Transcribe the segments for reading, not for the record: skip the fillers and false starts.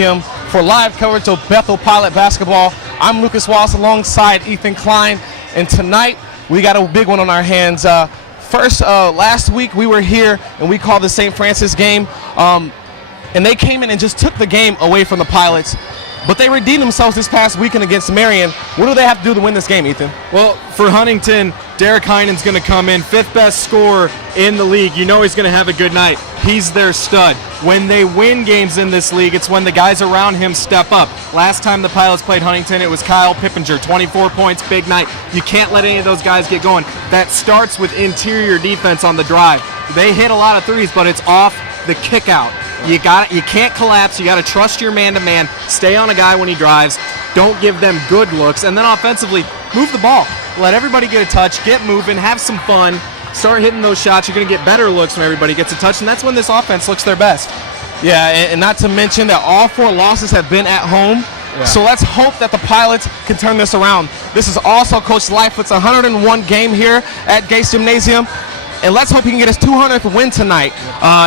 Gymnasium for live coverage of Bethel Pilot Basketball. I'm Lucas Wallace alongside Ethan Klein, and tonight we got a big one on our hands. Last week we were here and we called the St. Francis game, and they came in and just took the game away from the Pilots. But they redeemed themselves this past weekend against Marion. What do they have to do to win this game, Ethan? Well, for Huntington, Derek Heinen's going to come in, fifth best scorer in the league. You know he's going to have a good night. He's their stud. When they win games in this league, it's when the guys around him step up. Last time the Pilots played Huntington, it was Kyle Pippinger, 24 points, big night. You can't let any of those guys get going. That starts with interior defense on the drive. They hit a lot of threes, but it's off the kick out. You can't collapse. You got to trust your man-to-man. Stay on a guy when he drives. Don't give them good looks. And then offensively, move the ball. Let everybody get a touch. Get moving. Have some fun. Start hitting those shots. You're going to get better looks when everybody gets a touch, and that's when this offense looks their best. Yeah, and not to mention that all 4 losses have been at home. Yeah. So let's hope that the Pilots can turn this around. This is also Coach Lightfoot's 101 game here at Gates Gymnasium. And let's hope he can get his 200th win tonight.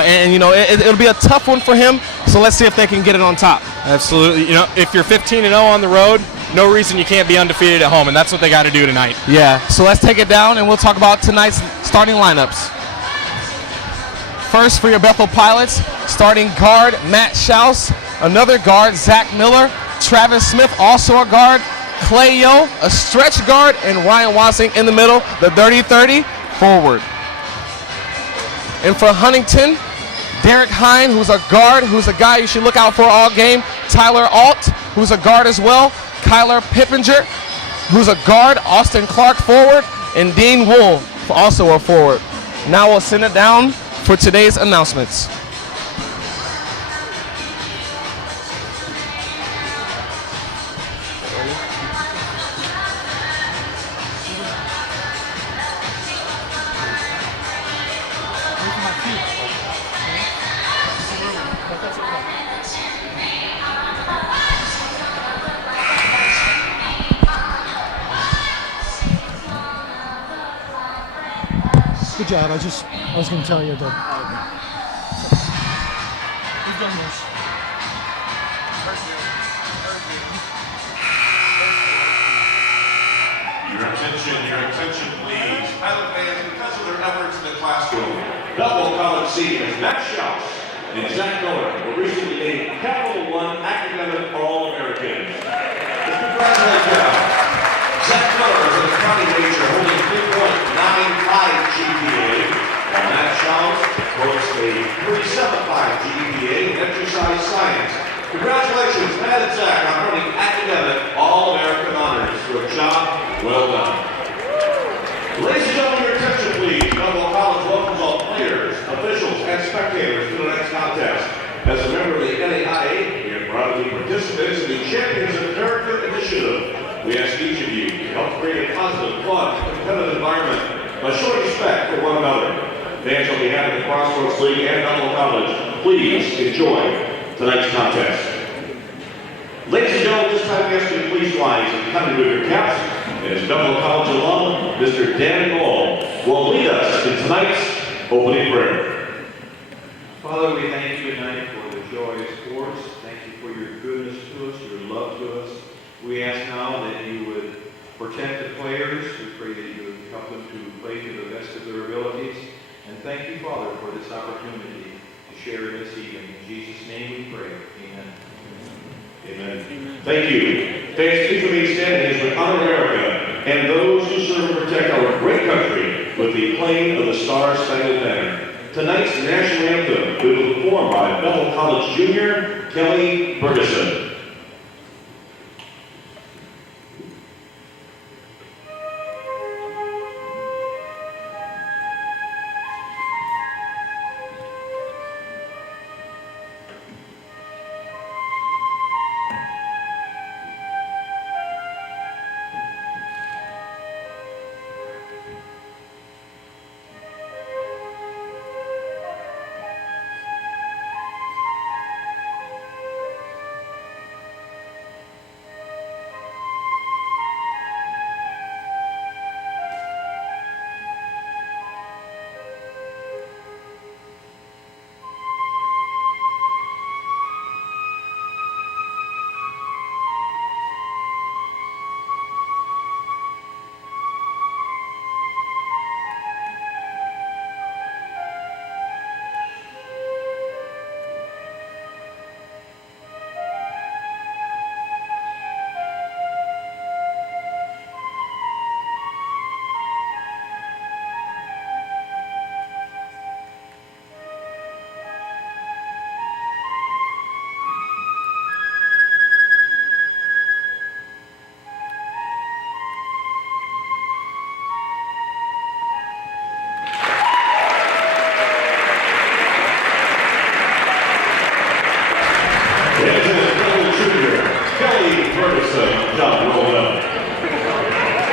It'll be a tough one for him, so let's see if they can get it on top. Absolutely. You know, if you're 15-0 on the road, no reason you can't be undefeated at home, and that's what they got to do tonight. Yeah, so let's take it down, and we'll talk about tonight's starting lineups. First, for your Bethel Pilots, starting guard Matt Schaus, another guard Zach Miller, Travis Smith, also a guard, Clay Yo, a stretch guard, and Ryan Wassing in the middle, the 30-30 forward. And for Huntington, Derek Hine, who's a guard, who's a guy you should look out for all game. Tyler Alt, who's a guard as well. Kyler Pippinger, who's a guard. Austin Clark, forward. And Dean Wool, also a forward. Now we'll send it down for today's announcements. Good job. I was going to tell you that. You've done this. Your attention, please. Pilot fans, because of their efforts in the classroom, Bethel College seniors Matt Schaus and Zach Miller were recently named Capital One Academic All-Americans. Let's congratulate them. Zach Miller is a county major holding 3.95 GPA, while Matt Schaus holds a 3.75 GPA in exercise science. Congratulations, Matt and Zach, on earning academic All-American honors. Good job, well done. Ladies and gentlemen, your attention please. Bethel College welcomes all players, officials, and spectators to the next contest. As a member of the NAIA, we are proud to be participants in the Champions of Character Initiative. We ask each of you to help create a positive, fun, and competitive environment by showing respect for one another. Fans on behalf of the Crossroads League and Bethel College, please enjoy tonight's contest. Ladies and gentlemen, this time we ask you to please rise and come with your caps as Bethel College alum, Mr. Dan Ball, will lead us in tonight's opening prayer. Father, we thank you tonight for the joy of sports. Thank you for your goodness to us, your love to us. We ask now that you would protect the players. We pray that you would help them to play to the best of their abilities. And thank you, Father, for this opportunity to share in this evening. In Jesus' name we pray. Amen. Amen. Thank you. Fans, please remain standing as we honor America and those who serve and protect our great country with the playing of the Star-Spangled Banner. Tonight's national anthem will be performed by Bethel College junior Kelly Ferguson. John Rolla.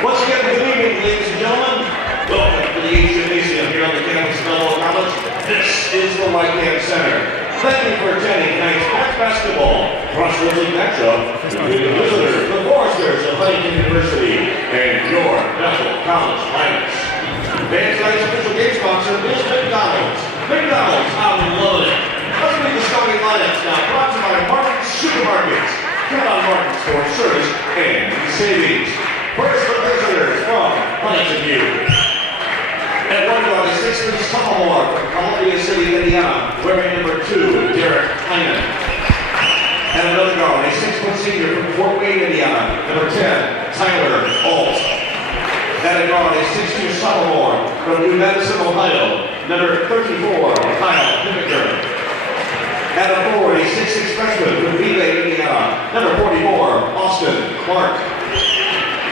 Once again, good evening, ladies and gentlemen. Welcome to the Gates Gymnasium here on the campus of Bethel College. This is the right-hand center. Thank you for attending tonight's men's basketball cross-league matchup between the visitors, the Foresters of Huntington University, and your Bethel College Lions. Tonight's official game sponsor is McDonald's. McDonald's out in London. Let's meet the starting lineups now, brought to you by Martin's Supermarkets. Count on Martin's for service and savings. First, the visitors from Huntington U. At one guard, a 6'3" sophomore from Columbia City, Indiana, wearing number 2, Derek Hyman. And another guard, a 6-foot senior from Fort Wayne, Indiana, number 10, Tyler Alt. And a guard, a 6'2" sophomore from New Madison, Ohio, number 34, Kyle Pinnaker. And a forward, a 6'6" freshman from Vevay, Indiana, number 44, Austin Clark.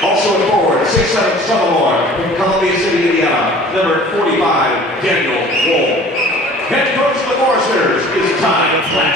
Also a forward, 6'7" sophomore from Columbia City, Indiana, number 45, Daniel Wohl. Head coach of the Foresters is Ty Platt.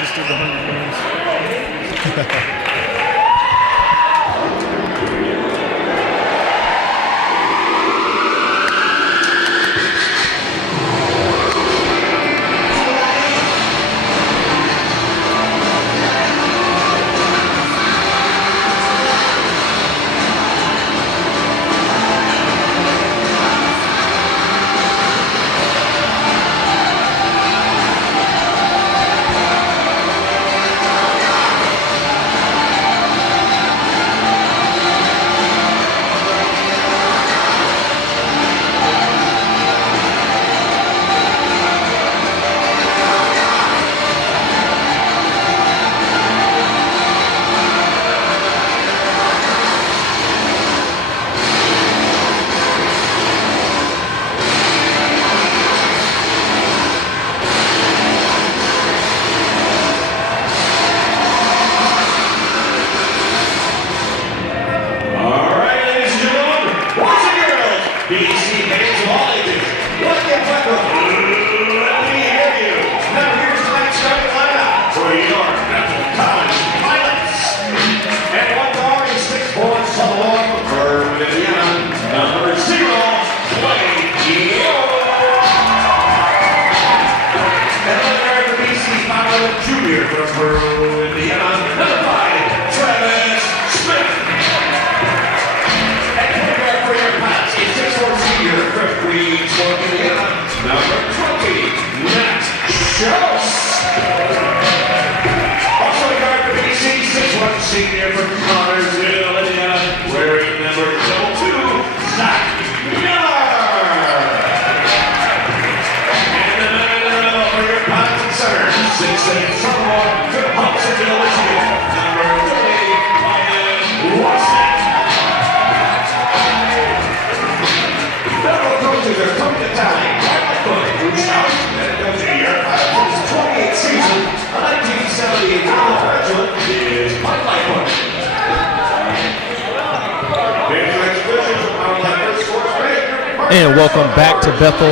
And welcome back to Bethel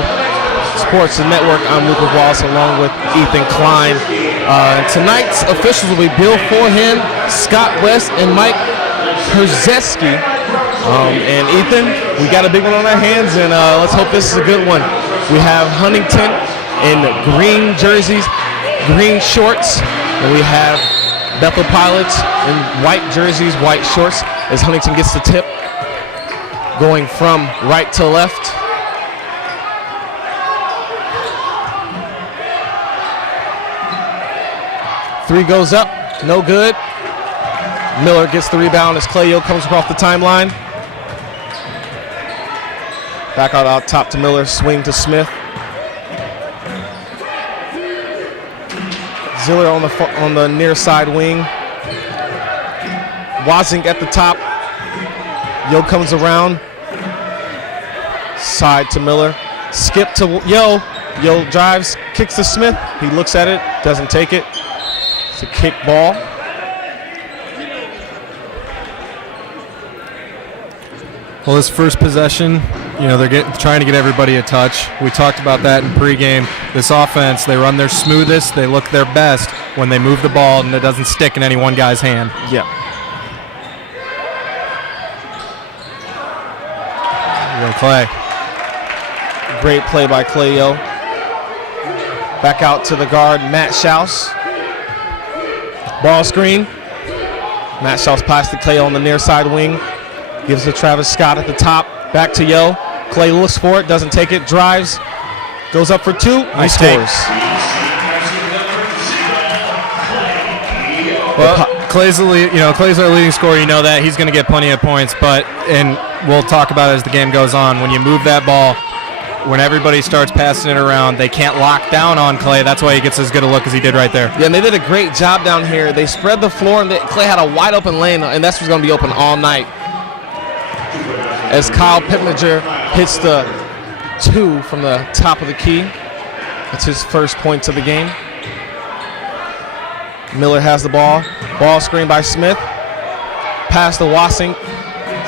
Sports Network. I'm Luca Wallace along with Ethan Klein. Tonight's officials will be Bill Forehand, Scott West, and Mike Herzeski. And Ethan, we got a big one on our hands, and let's hope this is a good one. We have Huntington in green jerseys, green shorts, and we have Bethel Pilots in white jerseys, white shorts, as Huntington gets the tip, going from right to left. Three goes up, no good. Miller gets the rebound as Clayo comes across the timeline. Back out top to Miller, swing to Smith. Ziller on the near side wing. Wazink at the top. Yo comes around. Side to Miller. Skip to Yo. Yo drives, kicks to Smith. He looks at it, doesn't take it. It's a kick ball. Well, this first possession, you know, they're trying to get everybody a touch. We talked about that in pregame. This offense, they run their smoothest, they look their best when they move the ball and it doesn't stick in any one guy's hand. Yeah. Clay. Great play by Clayo. Back out to the guard, Matt Schaus. Ball screen. Matt Schaus passes to Clayo on the near side wing. Gives to Travis Scott at the top. Back to Yo. Clay looks for it, doesn't take it, drives. Goes up for two, he scores. Well, Clay's our leading scorer. You know that he's going to get plenty of points. And we'll talk about it as the game goes on. When you move that ball, when everybody starts passing it around, they can't lock down on Clay. That's why he gets as good a look as he did right there. Yeah, and they did a great job down here. They spread the floor, and Clay had a wide open lane, and that's what's going to be open all night. As Kyle Pippinger hits the 2 from the top of the key. That's his first points of the game. Miller has the ball. Ball screen by Smith. Pass to Wassink.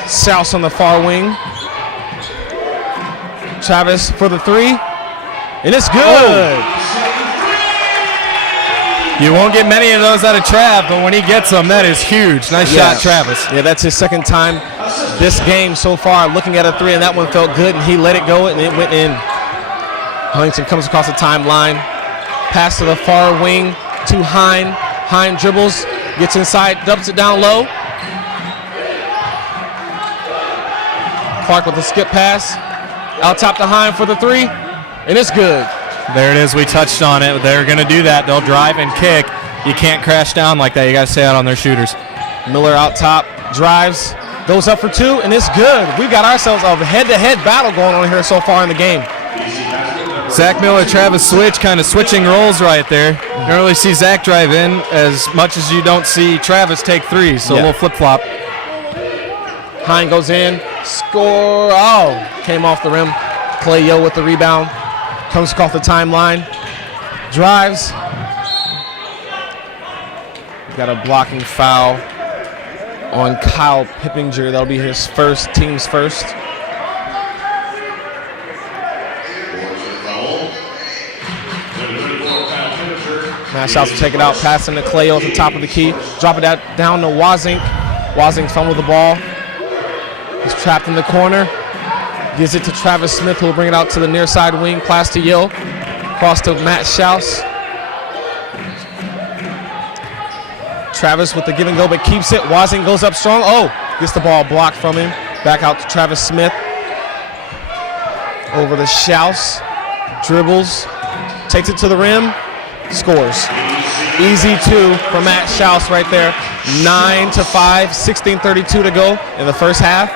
Schaus on the far wing. Travis for the 3. And it's good. You won't get many of those out of Trav, but when he gets them, that is huge. Nice shot, Travis. Yeah, that's his second time this game so far looking at a 3, and that one felt good, and he let it go, and it went in. Huntington comes across the timeline. Pass to the far wing to Hine. Hine dribbles, gets inside, dumps it down low. Clark with the skip pass. Out top to Hine for the 3, and it's good. There it is. We touched on it. They're going to do that. They'll drive and kick. You can't crash down like that. You got to stay out on their shooters. Miller out top, drives, goes up for 2, and it's good. We've got ourselves a head-to-head battle going on here so far in the game. Zach Miller, Travis switch, kind of switching roles right there. You don't really see Zach drive in as much as you don't see Travis take 3, so a little flip-flop. Hine goes in, score. Oh, came off the rim. Clay Yo with the rebound. Comes off the timeline. Drives. Got a blocking foul on Kyle Pippinger. That'll be his team's first. Matt Schaus will take it out, passing to Clayo at the top of the key. Drop it down to Wassink. Wassink fumbled the ball. He's trapped in the corner. Gives it to Travis Smith, who will bring it out to the near side wing. Pass to Yo. Cross to Matt Schaus. Travis with the give and go, but keeps it. Wassink goes up strong. Oh, gets the ball blocked from him. Back out to Travis Smith. Over to Schaus. Dribbles. Takes it to the rim. Scores. Easy 2 for Matt Schaus right there. 9-5, 16:32 to go in the first half.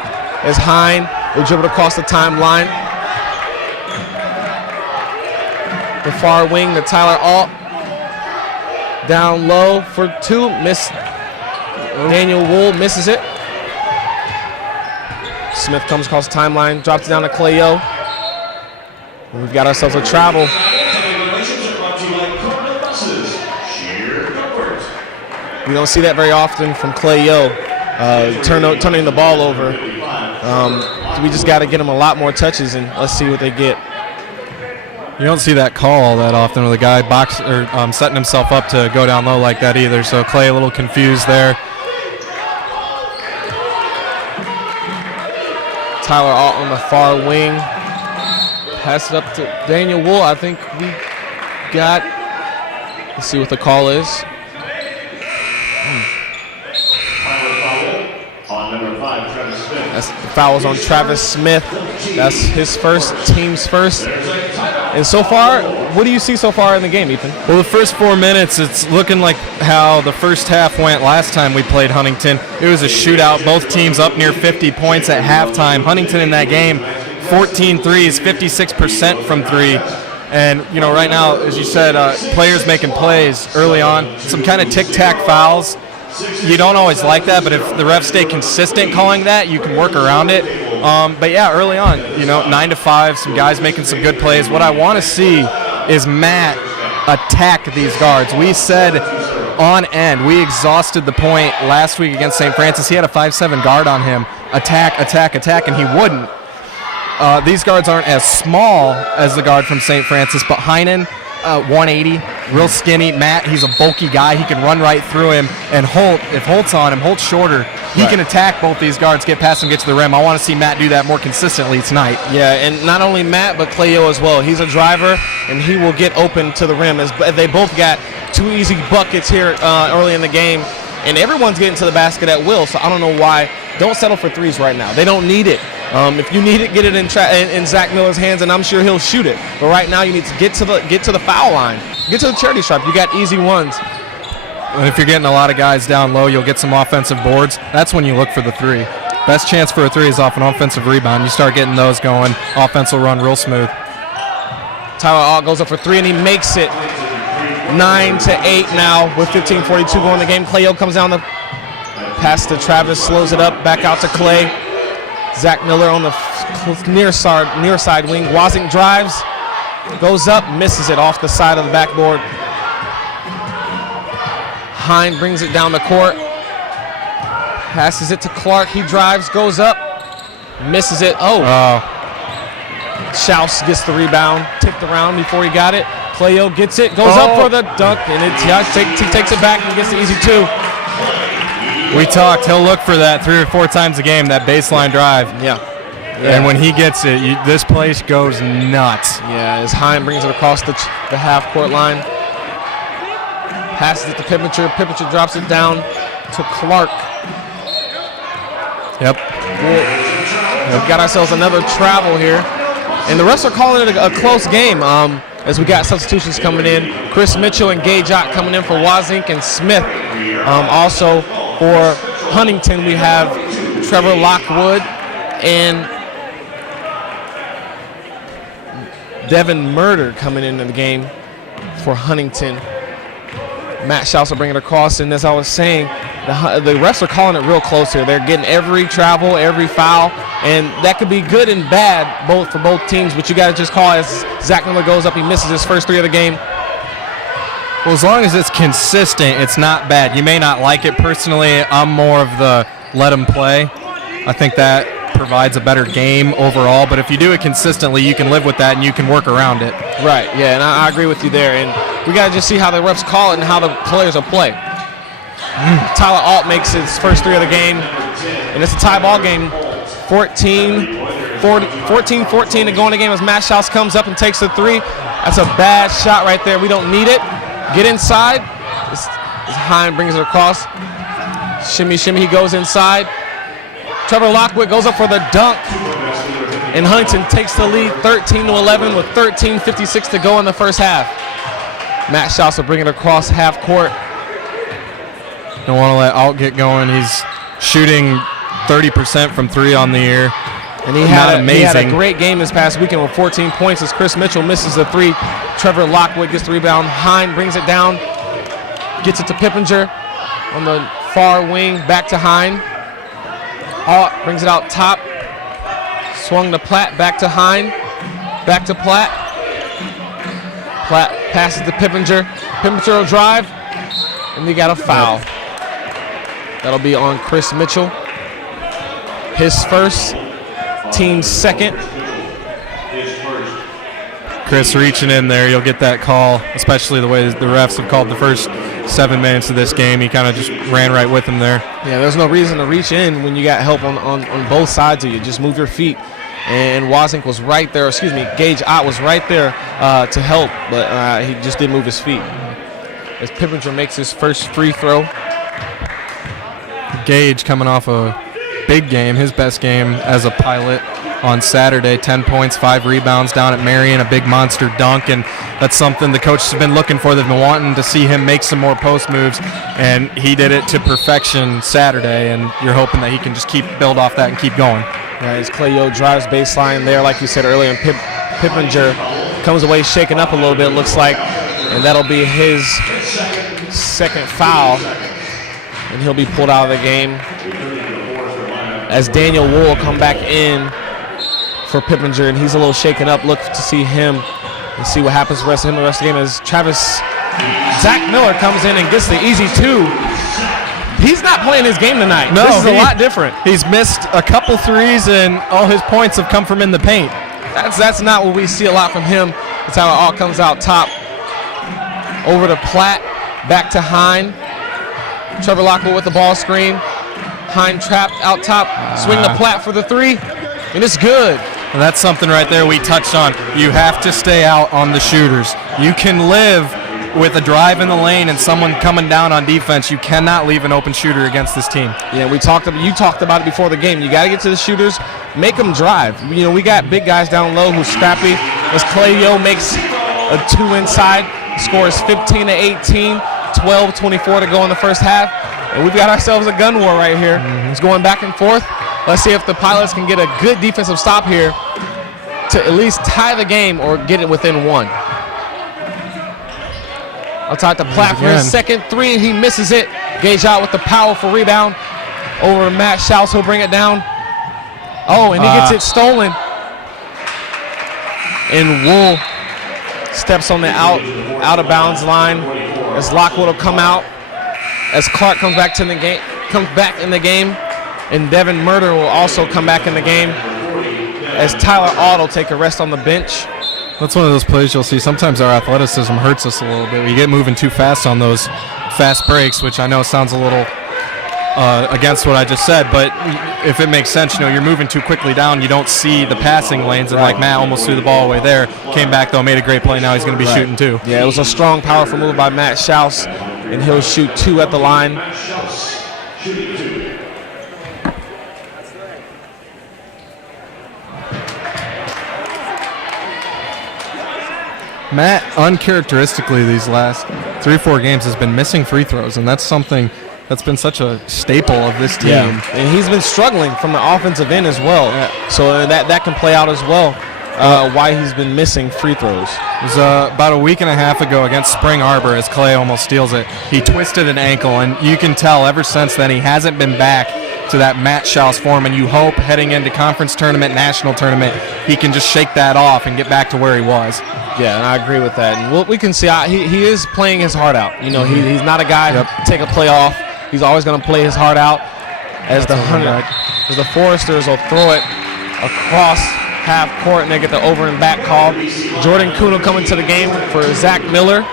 As Hine will dribble across the timeline. The far wing to Tyler Alt. Down low for 2. Miss. Daniel Wool misses it. Smith comes across the timeline, drops it down to Clayo. We've got ourselves a travel. We don't see that very often from Clayo, turning the ball over. We just got to get him a lot more touches, and let's see what they get. You don't see that call that often with a guy setting himself up to go down low like that either. So Clay a little confused there. Tyler Alt on the far wing. Pass it up to Daniel Wool. I think we got. Let's see what the call is. That's the foul's on Travis Smith. That's his team's first. And so far, what do you see so far in the game, Ethan? Well, the first 4 minutes, it's looking like how the first half went last time we played Huntington. It was a shootout. Both teams up near 50 points at halftime. Huntington in that game, 14 threes, 56% from 3. And, right now, as you said, players making plays early on. Some kind of tic-tac fouls. You don't always like that, but if the refs stay consistent calling that, you can work around it. But yeah, early on, 9-5, some guys making some good plays. What I want to see is Matt attack these guards. We said on end, we exhausted the point last week against St. Francis. He had a 5'7" guard on him. Attack, and he wouldn't. These guards aren't as small as the guard from St. Francis, but Heinen 180, real skinny. Matt, he's a bulky guy. He can run right through him. And Holt, if Holt's on him, Holt's shorter. He can attack both these guards, get past him, get to the rim. I want to see Matt do that more consistently tonight. Yeah, and not only Matt, but Clayo as well. He's a driver, and he will get open to the rim. As they both got 2 easy buckets here early in the game, and everyone's getting to the basket at will, so I don't know why. Don't settle for threes right now. They don't need it. If you need it, get it in Zach Miller's hands, and I'm sure he'll shoot it. But right now, you need to get to the foul line, get to the charity stripe. You got easy ones. And if you're getting a lot of guys down low, you'll get some offensive boards. That's when you look for the three. Best chance for a three is off an offensive rebound. You start getting those going, offense will run real smooth. Tyler Alt goes up for 3, and he makes it. 9-8 now with 15:42 going in the game. Clayo comes down the pass to Travis, slows it up, back out to Clay. Zach Miller on the near side wing. Wazink drives, goes up, misses it off the side of the backboard. Hine brings it down the court, passes it to Clark. He drives, goes up, misses it. Schaus gets the rebound, tipped around before he got it. Clayo gets it, goes up for the dunk, and he takes it back and gets the easy 2. We talked, he'll look for that 3 or 4 times a game, that baseline drive. Yeah. And when he gets it, this place goes nuts. Yeah, as Hine brings it across the half-court line. Passes it to Pippinger. Pippinger drops it down to Clark. Yep. We've got ourselves another travel here. And the refs are calling it a close game as we got substitutions coming in. Chris Mitchell and Gage Ott coming in for Wazink and Smith. Also for Huntington, we have Trevor Lockwood and Devin Murder coming into the game for Huntington. Matt Schaus will bring it across, and as I was saying, the refs are calling it real close here. They're getting every travel, every foul, and that could be good and bad for both teams, but you got to just call as Zach Miller goes up. He misses his first 3 of the game. Well, as long as it's consistent, it's not bad. You may not like it personally. I'm more of the let him play. I think that provides a better game overall, but if you do it consistently, you can live with that and you can work around it. Right, yeah, and I agree with you there. And we got to just see how the refs call it and how the players will play. Tyler Alt makes his first 3 of the game, and it's a tie ball game. 14-14 to go in the game as Matt Schaus comes up and takes the 3. That's a bad shot right there. We don't need it. Get inside. As Hine brings it across. Shimmy, he goes inside. Trevor Lockwood goes up for the dunk, and Huntington takes the lead 13-11 with 13:56 to go in the first half. Matt Schaus will bring it across half court. Don't want to let Alt get going. He's shooting 30% from 3 on the year. And he had a great game this past weekend with 14 points as Chris Mitchell misses the 3. Trevor Lockwood gets the rebound. Hine brings it down, gets it to Pippinger on the far wing, back to Hine. Alt brings it out top. Swung to Platt, back to Hine. Back to Platt. Platt passes to Pippinger. Pippinger will drive, and we got a foul. That'll be on Chris Mitchell. His first, team's second. Chris reaching in there, you'll get that call, especially the way the refs have called the first 7 minutes of this game. He kind of just ran right with him there. Yeah, there's no reason to reach in when you got help on both sides of you. Just move your feet. And Wazink was right there, Gage Ott was right there to help, but he just didn't move his feet. As Pippinger makes his first free throw. Gage coming off a big game, his best game as a Pilot on Saturday. 10 points, 5 rebounds down at Marion, a big monster dunk, and that's something the coach has been looking for. They've been wanting to see him make some more post moves, and he did it to perfection Saturday, and you're hoping that he can just build off that and keep going. Yeah, as Clayo drives baseline there, like you said earlier, and Pippinger comes away shaken up a little bit, looks like, and that'll be his second foul, and he'll be pulled out of the game as Daniel Wool will come back in for Pippinger, and he's a little shaken up. Look to see him and see what happens the rest of the game as Zach Miller comes in and gets the easy 2. He's not playing his game tonight. No, this is a lot different. He's missed a couple threes, and all his points have come from in the paint. That's not what we see a lot from him. That's how it all comes out top. over to Platt, back to Hine. Trevor Lockwood with the ball screen. Hine trapped out top, swing to Platt for the three, and it's good. And that's something right there we touched on. You have to stay out on the shooters. You can live with a drive in the lane and someone coming down on defense. You cannot leave an open shooter against this team. Yeah, you talked about it before the game. You got to get to the shooters, make them drive. You know, we got big guys down low who's scrappy. As Clay Yo makes a 2 inside, scores 15 to 18, 12-24 to go in the first half. And we've got ourselves a gun war right here. It's going back and forth. Let's see if the Pilots can get a good defensive stop here to at least tie the game or get it within 1. Outside to Platt for his second three. He misses it. Gage out with the powerful rebound. Over to Matt Schaus. He'll bring it down. Oh, and he gets it stolen. And Wool steps on the out of bounds line as Lockwood will come out. As Clark comes back in the game. And Devin Murder will also come back in the game. As Tyler Aud will take a rest on the bench. That's one of those plays you'll see. Sometimes our athleticism hurts us a little bit. We get moving too fast on those fast breaks, which I know sounds a little against what I just said, but if it makes sense, you know, you're moving too quickly down, you don't see the passing lanes, and like Matt almost threw the ball away there, came back though, made a great play, now he's going to be shooting too. Yeah, it was a strong, powerful move by Matt Schaus, and he'll shoot 2 at the line. Matt, uncharacteristically these last 3-4 games, has been missing free throws, and that's something that's been such a staple of this team. Yeah. And he's been struggling from the offensive end as well. Yeah. So that can play out as well, why he's been missing free throws. It was about a week and a half ago against Spring Arbor as Clay almost steals it. He twisted an ankle, and you can tell ever since then he hasn't been back to that Matt Schaus form, and you hope heading into conference tournament, national tournament, he can just shake that off and get back to where he was. Yeah, and I agree with that. And we can see he is playing his heart out. You know, he's not a guy to take a play off. He's always going to play his heart out. As the Foresters will throw it across half court, and they get the over and back call. Jordan Kuhn will come into the game for Zach Miller.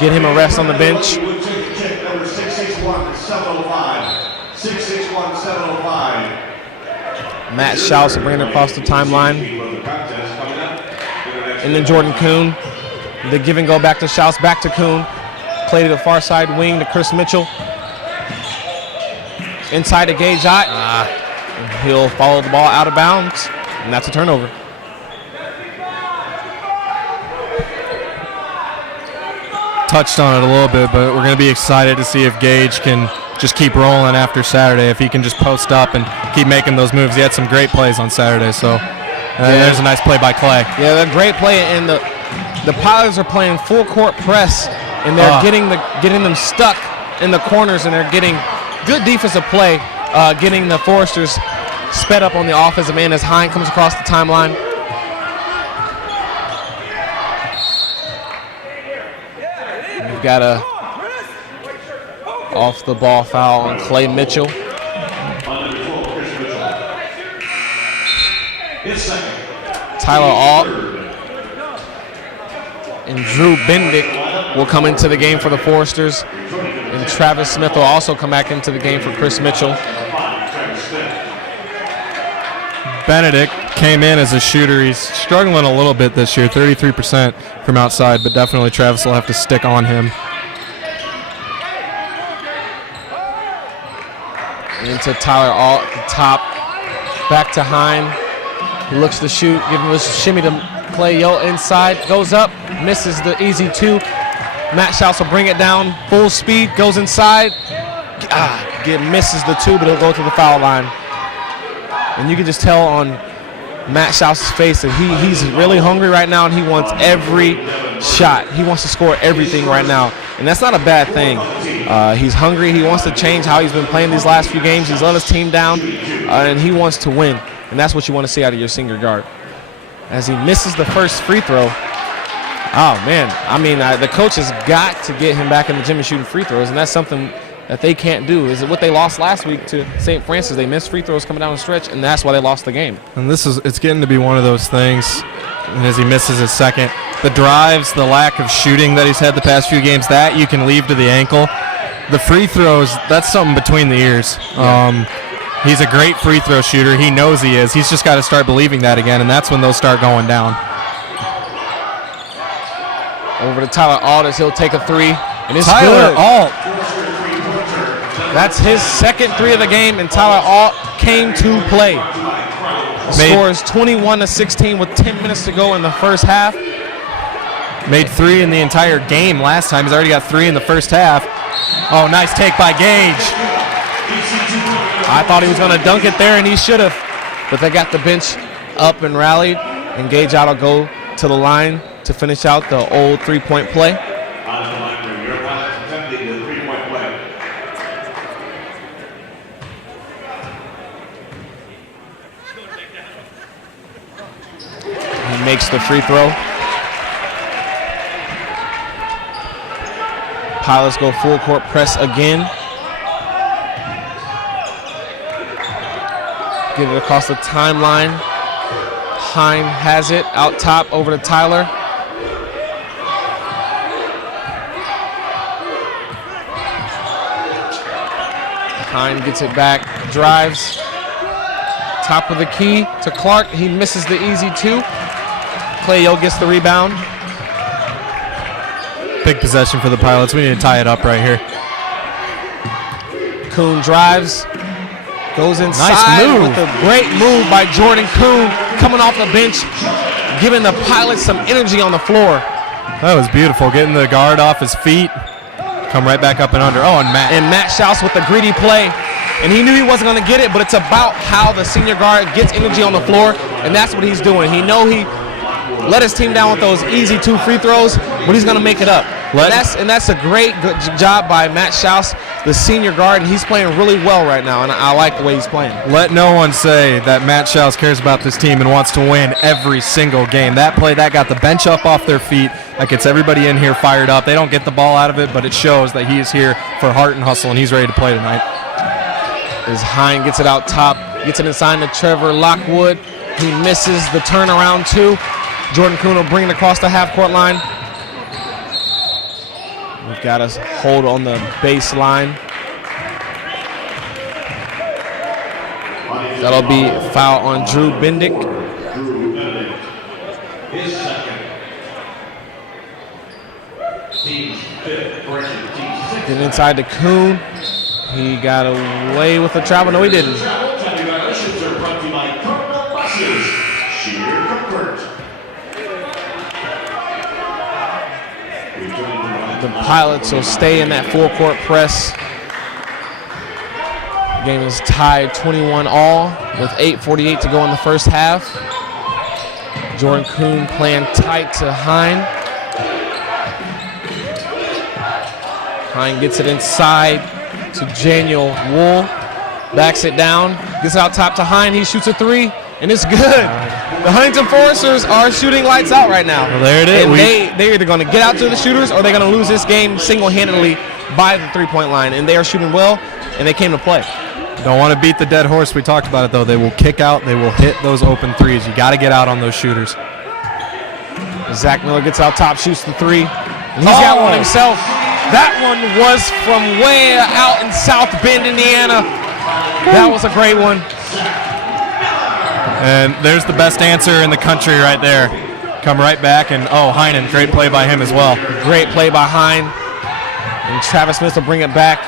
Get him a rest on the bench. Number 661, 705. 661, 705. Matt Schaus will bring it across the timeline. And then Jordan Kuhn. The give and go back to Schaus, back to Kuhn. Play to the far side wing to Chris Mitchell. Inside to Gage Ott. He'll follow the ball out of bounds, and that's a turnover. Touched on it a little bit, but we're going to be excited to see if Gage can just keep rolling after Saturday, if he can just post up and keep making those moves. He had some great plays on Saturday, so there's a nice play by Clay. Yeah, a great play, and the Pilots are playing full court press, and they're getting them stuck in the corners, and they're getting good defensive play, getting the Foresters sped up on the offensive end as Hine comes across the timeline. We've got a off the ball foul on Clay Mitchell. Tyler Ault and Drew Bendick will come into the game for the Foresters. And Travis Smith will also come back into the game for Chris Mitchell. Benedict came in as a shooter. He's struggling a little bit this year, 33% from outside, but definitely Travis will have to stick on him. Into Tyler Ault at the top. Back to Hine. He looks to shoot. Give him a shimmy to Clay Yo inside. Goes up. Misses the easy 2. Matt Schaus will bring it down. Full speed. Goes inside. Misses the 2, but he'll go to the foul line. And you can just tell on Matt Schaus' face that he's really hungry right now, and he wants every shot. He wants to score everything right now, and that's not a bad thing. He's hungry. He wants to change how he's been playing these last few games. He's let his team down, and he wants to win, and that's what you want to see out of your senior guard. As he misses the first free throw, oh, man. I mean, the coach has got to get him back in the gym and shooting free throws, and that's something that they can't do. Is it what they lost last week to St. Francis? They missed free throws coming down the stretch, and that's why they lost the game. And it's getting to be one of those things, and as he misses his second, The drives, the lack of shooting that he's had the past few games, that you can leave to the ankle. The free throws, that's something between the ears. He's a great free throw shooter. He knows he is. He's just got to start believing that again, and that's when those start going down. Over to Tyler Aldis. He'll take a three. And it's Tyler good. Alt. That's his second three of the game, and Tyler Alt came to play. The score is 21-16 with 10 minutes to go in the first half. Made 3 in the entire game last time. He's already got 3 in the first half. Oh, nice take by Gage. I thought he was going to dunk it there, and he should have. But they got the bench up and rallied, and Gage out will go to the line to finish out the old three-point play. On the line for your pilots attempting the three-point play. He makes the free throw. Pilots go full court press again. Get it across the timeline. Hine has it out top over to Tyler. Hine gets it back, drives. Top of the key to Clark. He misses the easy two. Clayo gets the rebound. Big possession for the Pilots. We need to tie it up right here. Kuhn drives. Goes inside Nice move. with a great move by Jordan Kuhn, coming off the bench, giving the Pilots some energy on the floor. That was beautiful. Getting the guard off his feet. Come right back up and under. Oh, and Matt Schaus with the greedy play. And he knew he wasn't going to get it, but it's about how the senior guard gets energy on the floor, and that's what he's doing. He let his team down with those easy 2 free throws, but he's going to make it up. And that's a great good job by Matt Schaus, the senior guard, and he's playing really well right now, and I like the way he's playing. Let no one say that Matt Schaus cares about this team and wants to win every single game. That play, that got the bench up off their feet. That gets everybody in here fired up. They don't get the ball out of it, but it shows that he is here for heart and hustle, and he's ready to play tonight. As Hine gets it out top, gets it inside to Trevor Lockwood. He misses the turnaround too. Jordan Kuhn will bring it across the half-court line. We've got us hold on the baseline. That'll be a foul on Drew Bendick. Drew Benedict, his second. Team's fifth, correction, team's sixth. Getting inside to Kuhn. He got away with the travel. No, he didn't. Travel time evaluations are brought to you by Carmel Buses. Sheer comfort. The Pilots will stay in that full court press. The game is tied 21 all with 8:48 to go in the first half. Jordan Kuhn playing tight to Hine. Hine gets it inside to Daniel Wool. Backs it down. Gets it out top to Hine. He shoots a 3, and it's good. The Huntington Foresters are shooting lights out right now. Well, there it is. And they're either going to get out to the shooters or they're going to lose this game single-handedly by the three-point line. And they are shooting well, and they came to play. Don't want to beat the dead horse. We talked about it, though. They will kick out. They will hit those open threes. You got to get out on those shooters. Zach Miller gets out top, shoots the 3. And he's got one himself. That one was from way out in South Bend, Indiana. That was a great one. And there's the best answer in the country right there. Come right back, and Heinen, great play by him as well. Great play by Hine. And Travis Smith will bring it back.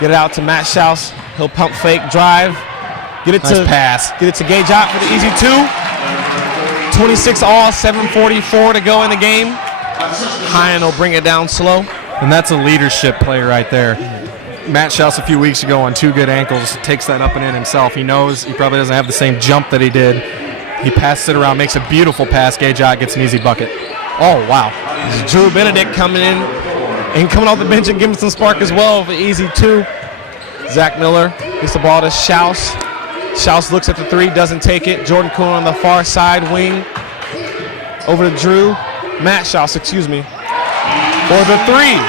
Get it out to Matt Schaus. He'll pump fake, drive. Get it Nice pass. Get it to Gage out for the easy 2. 26 all, 7:44 to go in the game. Hine will bring it down slow. And that's a leadership play right there. Matt Schaus a few weeks ago on 2 good ankles takes that up and in himself. He knows he probably doesn't have the same jump that he did. He passes it around, makes a beautiful pass. Gage out, gets an easy bucket. Oh, wow. This is Drew Benedict coming in and coming off the bench and giving some spark as well for easy 2. Zach Miller gets the ball to Schaus. Schaus looks at the 3, doesn't take it. Jordan Kuhn on the far side wing. Over to Drew. Matt Schaus, excuse me. For the 3.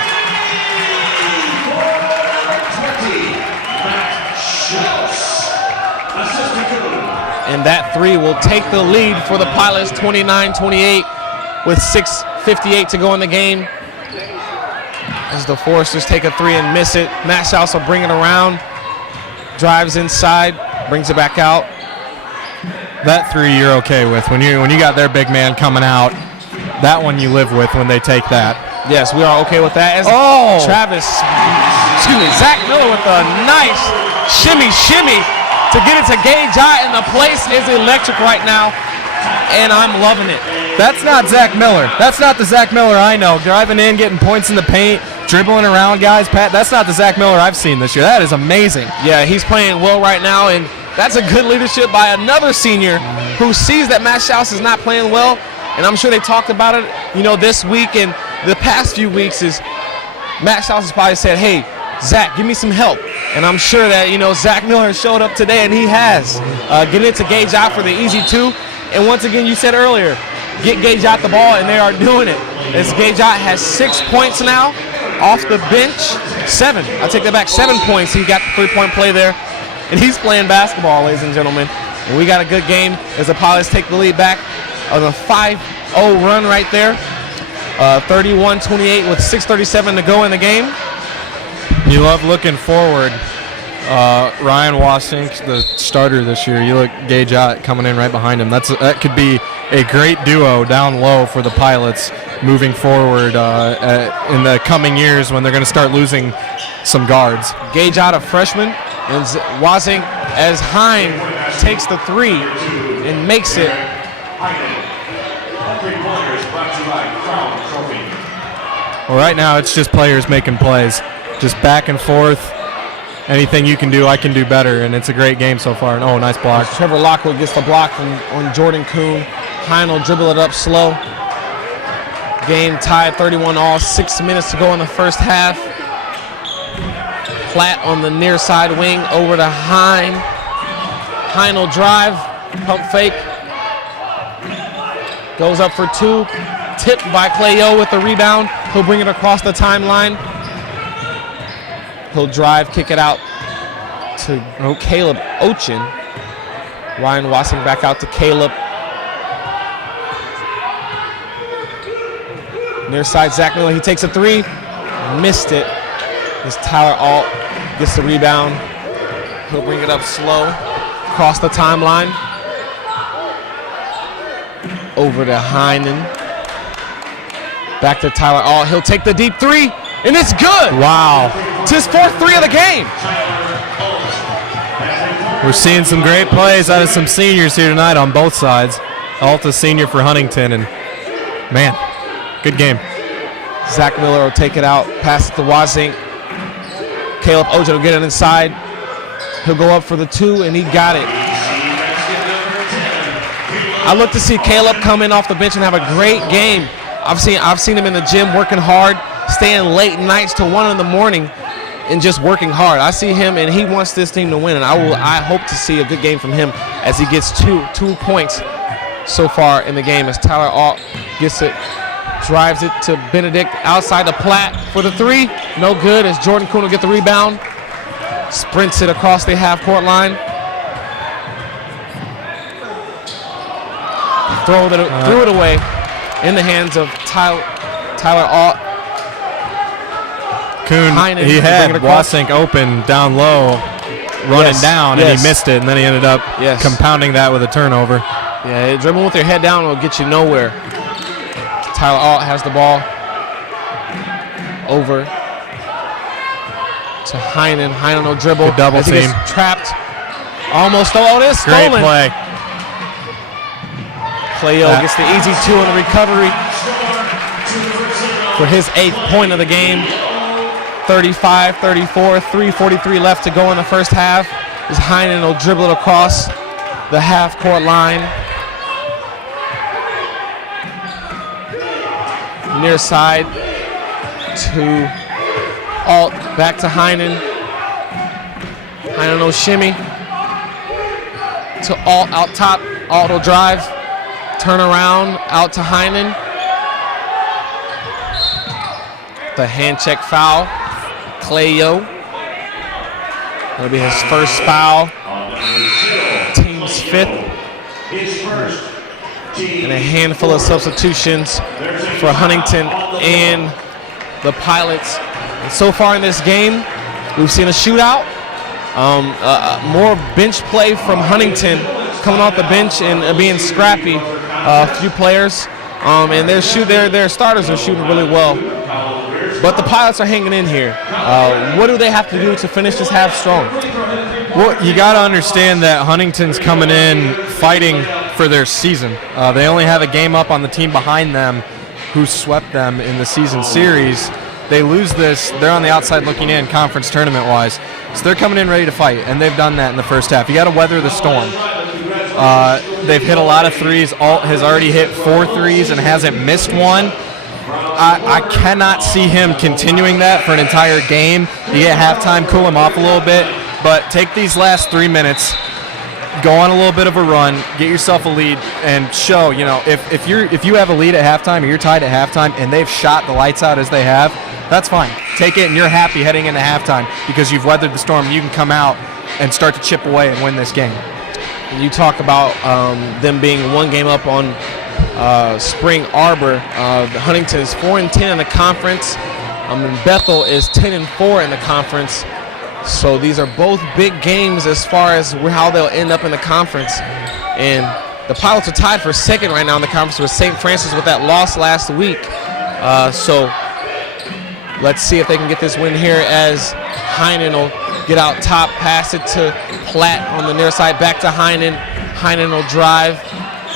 And that 3 will take the lead for the Pilots, 29-28, with 2:58 to go in the game. As the Foresters take a three and miss it. Matt Schaus will bring it around. Drives inside, brings it back out. That three you're okay with. When you got their big man coming out, that one you live with when they take that. Yes, we are okay with that. As Zach Miller with a nice shimmy to get it to Gage Ott, and the place is electric right now, and I'm loving it. That's not Zach Miller. That's not the Zach Miller I know. Driving in, getting points in the paint, dribbling around guys. Pat, that's not the Zach Miller I've seen this year. That is amazing. Yeah, he's playing well right now, and that's a good leadership by another senior who sees that Matt Schaus is not playing well, and I'm sure they talked about it, this week and the past few weeks. Is Matt Schaus has probably said, hey, Zach, give me some help. And I'm sure that, Zach Miller showed up today, and he has. Getting it to Gage Ott for the easy two. And once again, you said earlier, get Gage Ott the ball, and they are doing it. As Gage Ott has 6 points now off the bench. 7. I take that back. 7 points. He got the three-point play there. And he's playing basketball, ladies and gentlemen. And we got a good game as the Pilots take the lead back on a 5-0 run right there. 31-28 with 6:37 to go in the game. You love looking forward. Ryan Wasink, the starter this year. You look Gage Ott coming in right behind him. That could be a great duo down low for the Pilots moving forward in the coming years when they're going to start losing some guards. Gage Ott, a freshman, and Wasink as Hine takes the three and makes it. Well, right now it's just players making plays, just back and forth. Anything you can do, I can do better, and it's a great game so far. And nice block. Trevor Lockwood gets the block on Jordan Kuhn. Hine will dribble it up slow. Game tied 31-all, 6 minutes to go in the first half. Platt on the near side wing over to Hine. Hine will drive, pump fake. Goes up for two. Tipped by Clayo with the rebound. He'll bring it across the timeline. He'll drive, kick it out to Caleb Ochin. Ryan Wasink back out to Caleb. Near side, Zach Miller, he takes a three. Missed it. As Tyler Alt gets the rebound. He'll bring it up slow. Across the timeline. Over to Heinen. Back to Tyler Alt. He'll take the deep three, and it's good. Wow. It's his fourth three of the game. We're seeing some great plays out of some seniors here tonight on both sides. Alta senior for Huntington, and man, good game. Zach Miller will take it out, pass it to Wasink. Caleb Ojo will get it inside. He'll go up for the two, and he got it. I look to see Caleb come in off the bench and have a great game. I've seen him in the gym working hard, staying late nights till 1 in the morning, and just working hard. I see him, and he wants this team to win, and I hope to see a good game from him as he gets two points so far in the game. As Tyler Alt gets it, drives it to Benedict outside the Platt for the three. No good as Jordan Kuhn will get the rebound. Sprints it across the half-court line. Threw it away in the hands of Tyler Alt. Kuhn, he had Wasink open down low, running down, and he missed it, and then he ended up compounding that with a turnover. Yeah, dribbling with your head down will get you nowhere. Tyler Alt has the ball over to Heinen. Heinen will dribble. Good double as he team. gets trapped. Almost stole. It is stolen. Great play. Clayo gets the easy two on the recovery for his 8th point of the game. 35-34, 3:43 left to go in the first half. As Heinen will dribble it across the half-court line. Near side to Alt, back to Heinen. Heinen will shimmy to Alt out top. Alt will drive, turn around, out to Heinen. The hand check foul. Clayo. That'll be his first foul. Team's 5th. His first and a handful of substitutions for Huntington and the Pilots. And so far in this game, we've seen a shootout, more bench play from Huntington, coming off the bench and being scrappy. A few players, and their starters are shooting really well. But the Pilots are hanging in here. What do they have to do to finish this half strong? Well, you got to understand that Huntington's coming in fighting for their season. They only have a game up on the team behind them who swept them in the season series. They lose this, they're on the outside looking in conference tournament-wise. So they're coming in ready to fight, and they've done that in the first half. You got to weather the storm. They've hit a lot of threes. Alt has already hit 4 threes and hasn't missed one. I cannot see him continuing that for an entire game. You get halftime, cool him off a little bit, but take these last 3 minutes, go on a little bit of a run, get yourself a lead, and show, if you have a lead at halftime or you're tied at halftime and they've shot the lights out as they have, that's fine. Take it and you're happy heading into halftime because you've weathered the storm. You can come out and start to chip away and win this game. You talk about them being 1 game up on Spring Arbor. Huntington is 4-10 in the conference. And Bethel is 10-4 in the conference. So these are both big games as far as how they'll end up in the conference. And the Pilots are tied for 2nd right now in the conference with St. Francis with that loss last week. So let's see if they can get this win here as Heinen will get out top, pass it to Platt on the near side, back to Heinen. Heinen will drive.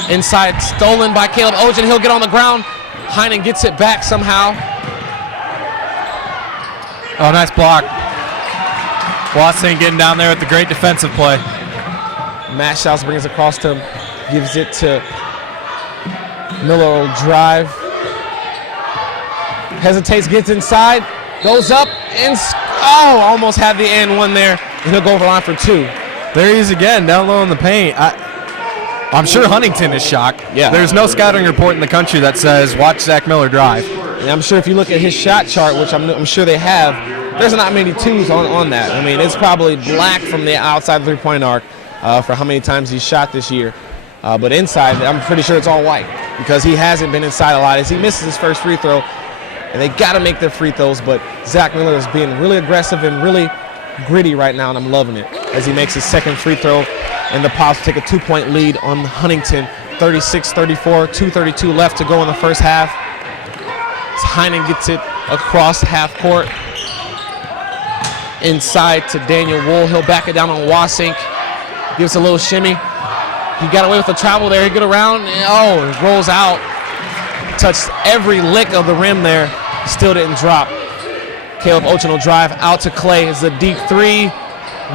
Inside, stolen by Caleb Ogen. He'll get on the ground. Heinen gets it back somehow. Oh, nice block. Watson getting down there with the great defensive play. Matt Schaus brings it across to him, gives it to Miller. Will drive. Hesitates, gets inside, goes up, and almost had the and one there. And he'll go over the line for 2. There he is again, down low in the paint. I'm sure Huntington is shocked. Yeah. There's no scouting report in the country that says, watch Zach Miller drive. And I'm sure if you look at his shot chart, which I'm sure they have, there's not many 2s on that. I mean, it's probably black from the outside three-point arc for how many times he's shot this year. But inside, I'm pretty sure it's all white because he hasn't been inside a lot as he misses his first free throw. And they got to make their free throws, but Zach Miller is being really aggressive and really gritty right now, and I'm loving it as he makes his 2nd free throw. And the Pops take a 2-point lead on Huntington, 36-34, 2:32 left to go in the first half. As Heinen gets it across half court. Inside to Daniel Wool. He'll back it down on Wasink. Gives a little shimmy. He got away with the travel there. He get around. It rolls out. Touched every lick of the rim there. Still didn't drop. Caleb Ochen will drive out to Clay. It's a deep 3.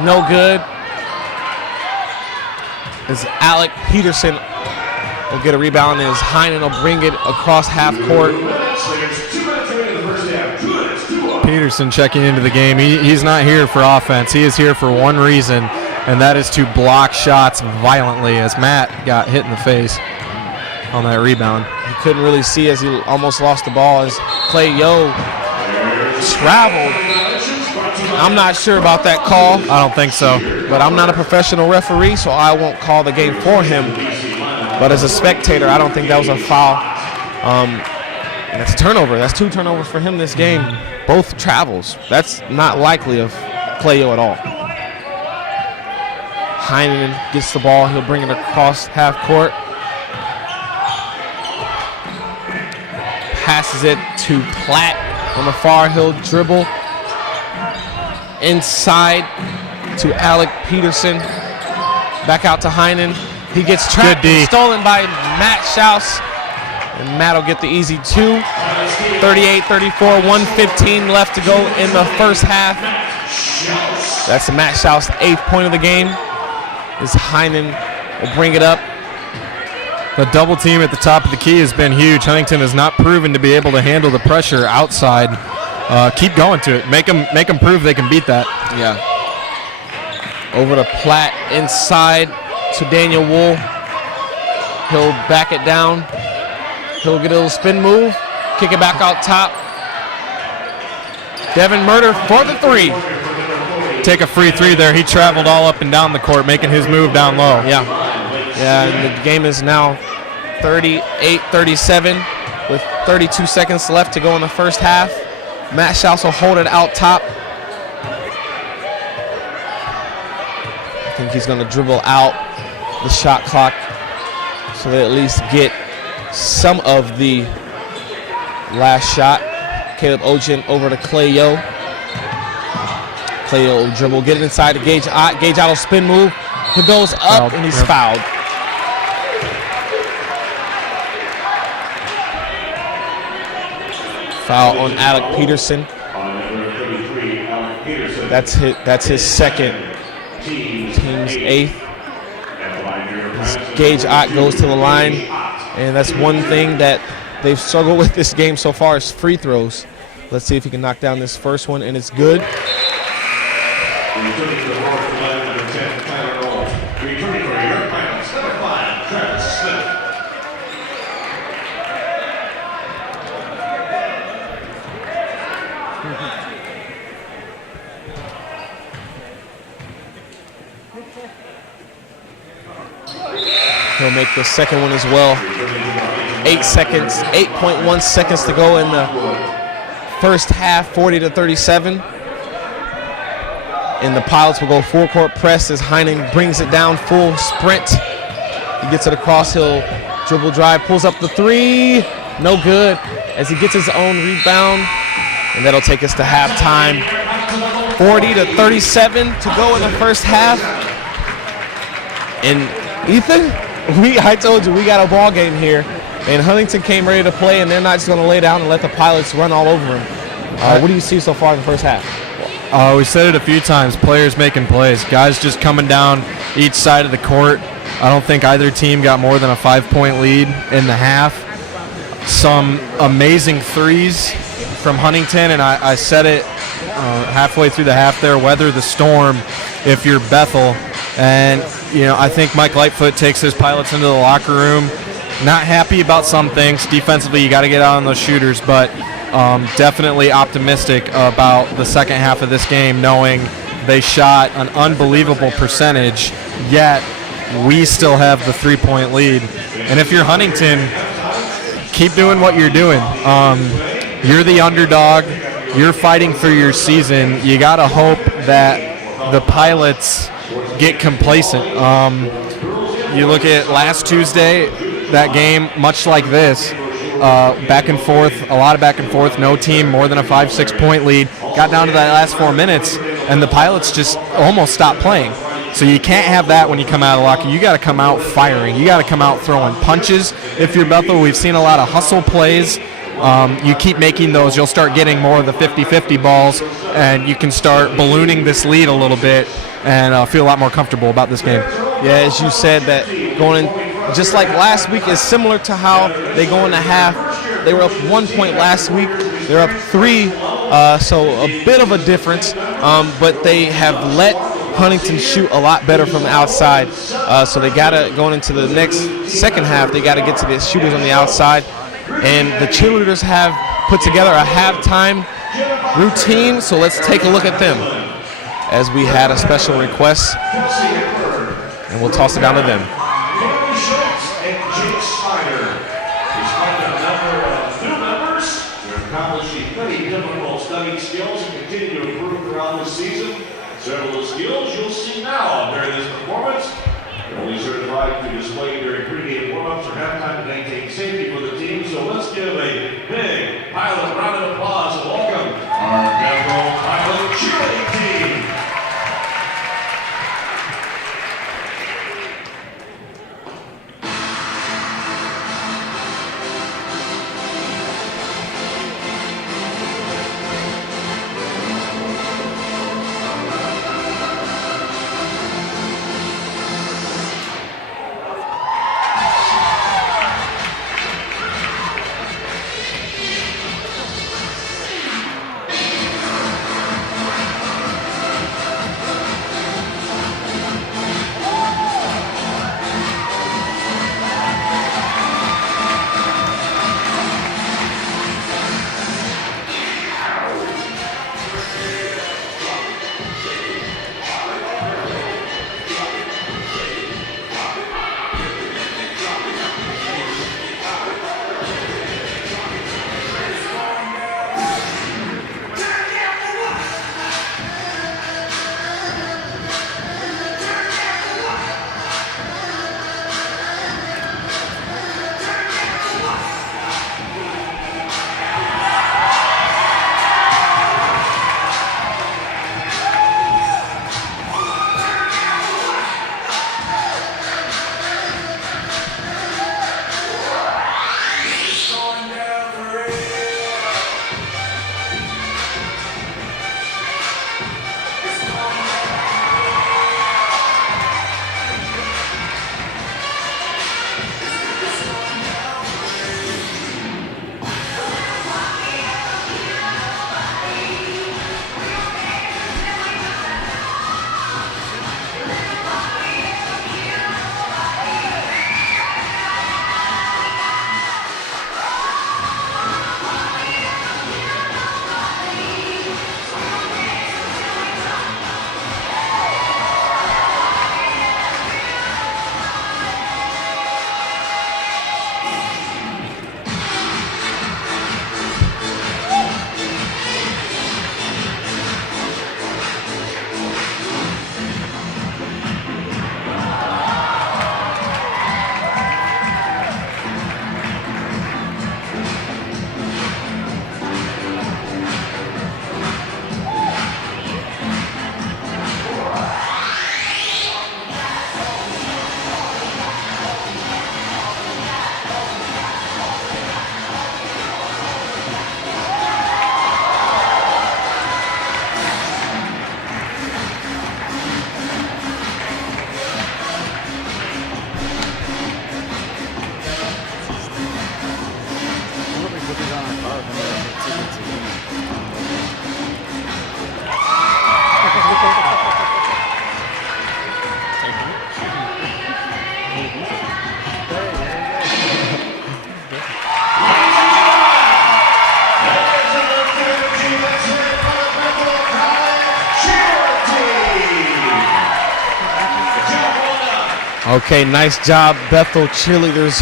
No good. As Alec Peterson will get a rebound as Heinen will bring it across half court. Peterson checking into the game. He's not here for offense. He is here for one reason, and that is to block shots violently as Matt got hit in the face on that rebound. He couldn't really see as he almost lost the ball as Clay Yo traveled. I'm not sure about that call. I don't think so. But I'm not a professional referee, so I won't call the game for him. But as a spectator, I don't think that was a foul. And that's a turnover. That's 2 turnovers for him this game. Both travels. That's not likely of Clay Yo at all. Heinen gets the ball. He'll bring it across half court. Passes it to Platt on the far. He'll dribble inside to Alec Peterson. Back out to Heinen. He gets trapped and stolen by Matt Schaus. And Matt will get the easy 2. 38-34, 1:15 left to go in the first half. That's Matt Schaus' 8th point of the game. As Heinen will bring it up. The double team at the top of the key has been huge. Huntington has not proven to be able to handle the pressure outside. Keep going to it. Make them prove they can beat that. Yeah. Over to Platt inside to Daniel Wool. He'll back it down. He'll get a little spin move. Kick it back out top. Devin Murder for the 3. Take a free 3 there. He traveled all up and down the court, making his move down low. Yeah. Yeah, and the game is now 38-37 with 32 seconds left to go in the first half. Matt Schaus will hold it out top. I think he's going to dribble out the shot clock so they at least get some of the last shot. Caleb Ogen over to Clay Yo. Clay Yo will dribble, get it inside to Gage Ott. Gage Ott will spin move. He goes up and he's fouled. Foul on Alec Peterson. That's his second, team's 8th. Gage Ott goes to the line, and that's one thing that they've struggled with this game so far is free throws. Let's see if he can knock down this first one, and it's good. He'll make the second one as well. 8.1 seconds to go in the first half, 40-37. And the Pilots will go full court press as Heining brings it down, full sprint. He gets it across, he'll dribble drive, pulls up the 3. No good as he gets his own rebound. And that'll take us to halftime. 40-37 to go in the first half. And Ethan, I told you we got a ball game here, and Huntington came ready to play, and they're not just going to lay down and let the Pilots run all over them. What do you see so far in the first half? We said it a few times, players making plays, guys just coming down each side of the court. I don't think either team got more than a 5-point lead in the half. Some amazing threes from Huntington, and I said it halfway through the half there, weather the storm if you're Bethel. And, I think Mike Lightfoot takes his Pilots into the locker room. Not happy about some things. Defensively, you got to get out on those shooters, but definitely optimistic about the second half of this game, knowing they shot an unbelievable percentage, yet we still have the 3-point lead. And if you're Huntington, keep doing what you're doing. You're the underdog. You're fighting for your season. You got to hope that the Pilots get complacent. You look at last Tuesday, that game, much like this, back and forth, a lot of back and forth, no team more than a 5-6 point lead, got down to that last 4 minutes, and the Pilots just almost stopped playing. So you can't have that when you come out of the locker. You got to come out firing. You got to come out throwing punches. If you're Bethel, we've seen a lot of hustle plays. You keep making those, you'll start getting more of the 50-50 balls, and you can start ballooning this lead a little bit and feel a lot more comfortable about this game. Yeah, as you said, that going in, just like last week, is similar to how they go in the half. They were up 1 point last week. They're up 3, so a bit of a difference, but they have let Huntington shoot a lot better from the outside. So they got to, going into the next second half, they got to get to the shooters on the outside. And the cheerleaders have put together a halftime routine, so let's take a look at them as we had a special request, and we'll toss it down to them. Studying skills and continue to improve throughout this season. Several of the skills you'll see now during this performance. They're only certified to display during pregame warm-ups or halftime to maintain safety for the team. So let's give a big Pilot round of applause and welcome our Bethel Pilot cheerleading team. Okay, nice job, Bethel cheerleaders.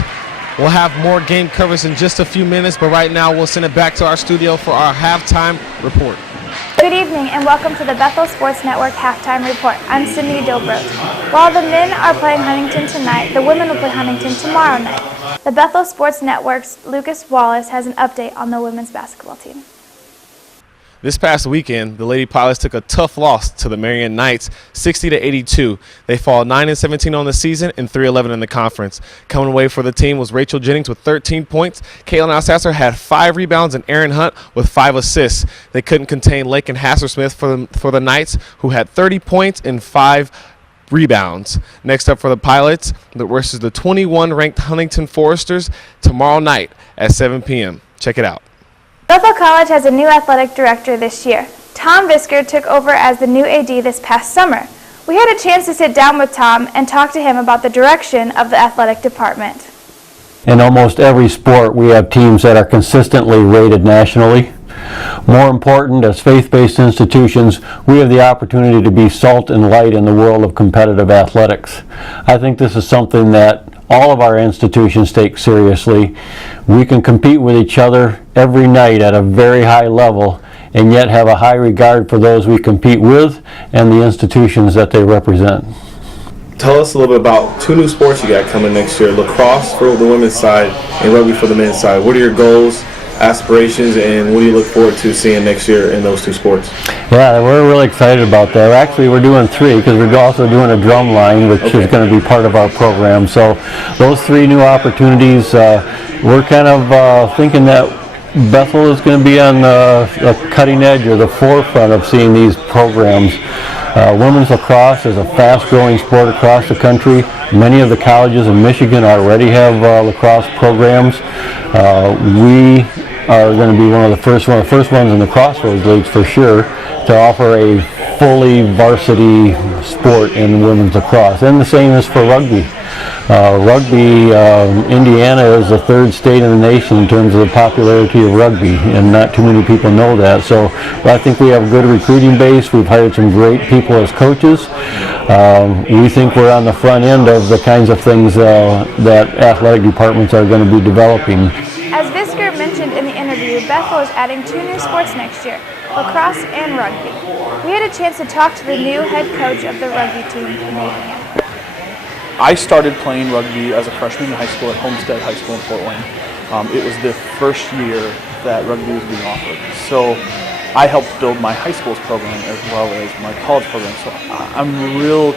We'll have more game coverage in just a few minutes, but right now we'll send it back to our studio for our halftime report. Good evening and welcome to the Bethel Sports Network Halftime Report. I'm Sydney Dobrow. While the men are playing Huntington tonight, the women will play Huntington tomorrow night. The Bethel Sports Network's Lucas Wallace has an update on the women's basketball team. This past weekend, the Lady Pilots took a tough loss to the Marion Knights, 60-82. They fall 9-17 on the season and 3-11 in the conference. Coming away for the team was Rachel Jennings with 13 points. Caitlin Alsasser had 5 rebounds and Aaron Hunt with 5 assists. They couldn't contain Lake and Hassersmith for the Knights, who had 30 points and 5 rebounds. Next up for the Pilots versus the 21-ranked Huntington Foresters tomorrow night at 7 p.m. Check it out. Bethel College has a new athletic director this year. Tom Visker took over as the new AD this past summer. We had a chance to sit down with Tom and talk to him about the direction of the athletic department. In almost every sport, we have teams that are consistently rated nationally. More important, as faith-based institutions, we have the opportunity to be salt and light in the world of competitive athletics. I think this is something that all of our institutions take seriously. We can compete with each other every night at a very high level and yet have a high regard for those we compete with and the institutions that they represent. Tell us a little bit about 2 new sports you got coming next year, lacrosse for the women's side and rugby for the men's side. What are your goals, aspirations, and what do you look forward to seeing next year in those 2 sports? Yeah, we're really excited about that. Actually, we're doing 3 because we're also doing a drum line, which is going to be part of our program. So those 3 new opportunities, we're kind of thinking that Bethel is going to be on the cutting edge or the forefront of seeing these programs. Women's lacrosse is a fast-growing sport across the country. Many of the colleges in Michigan already have lacrosse programs. We are going to be one of the first ones in the Crossroads Leagues for sure to offer a fully varsity sport in women's lacrosse. And the same is for rugby. Indiana is the 3rd state in the nation in terms of the popularity of rugby, and not too many people know that. So I think we have a good recruiting base. We've hired some great people as coaches. We think we're on the front end of the kinds of things that athletic departments are going to be developing. As Visker mentioned in the interview, Bethel is adding 2 new sports next year, lacrosse and rugby. We had a chance to talk to the new head coach of the rugby team, Nathan. I started playing rugby as a freshman in high school at Homestead High School in Fort Wayne. It was the first year that rugby was being offered. So I helped build my high school's program as well as my college program. So I'm real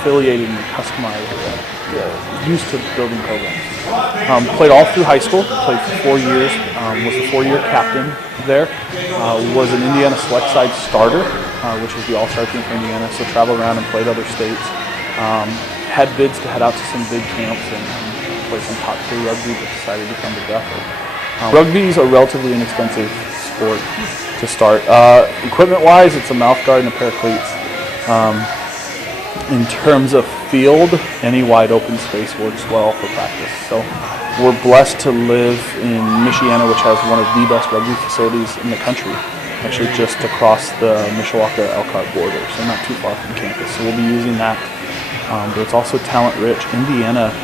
affiliated and customized, used to building programs. Played all through high school, played for 4 years, was the 4-year captain there, was an Indiana select side starter, which is the all-star team for Indiana, so traveled around and played other states. Had bids to head out to some big camps and play some top 3 rugby, but decided to come to Bethel. Rugby is a relatively inexpensive sport to start. Equipment-wise, it's a mouth guard and a pair of cleats. In terms of field, any wide open space works well for practice. So we're blessed to live in Michiana, which has one of the best rugby facilities in the country, actually just across the Mishawaka Elkhart border, so not too far from campus. So we'll be using that. But it's also talent-rich. Indiana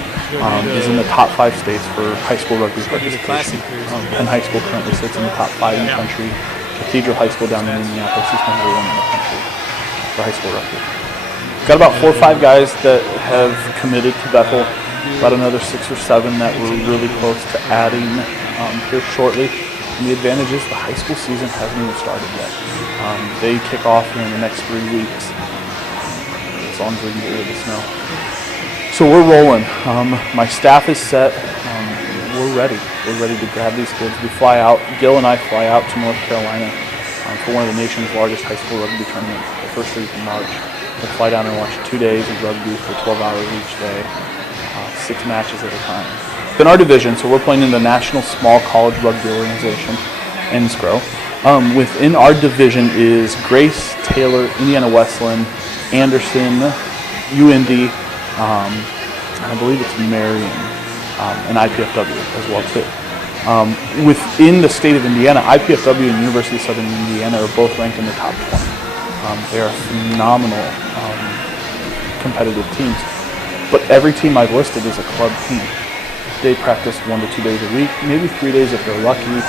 is in the top 5 states for high school rugby participation. Penn High School currently sits in the top 5 in the country. Cathedral High School down in Indianapolis is number 1 in the country for high school rugby. Got about 4 or 5 guys that have committed to Bethel. About another 6 or 7 that we're really close to adding here shortly. And the advantage is the high school season hasn't even started yet. They kick off in the next 3 weeks. As long as we can get rid of the snow. So we're rolling. My staff is set. We're ready. We're ready to grab these kids. We fly out. Gil and I fly out to North Carolina for one of the nation's largest high school rugby tournaments, the first week in March. We'll fly down and watch 2 days of rugby for 12 hours each day, 6 matches at a time. In our division, so we're playing in the National Small College Rugby Organization, NSCRO. Within our division is Grace, Taylor, Indiana Wesleyan, Anderson, UND, I believe it's Marion, and IPFW as well too. Within the state of Indiana, IPFW and University of Southern Indiana are both ranked in the top 20. They are phenomenal competitive teams. But every team I've listed is a club team. They practice 1 to 2 days a week, maybe 3 days if they're lucky.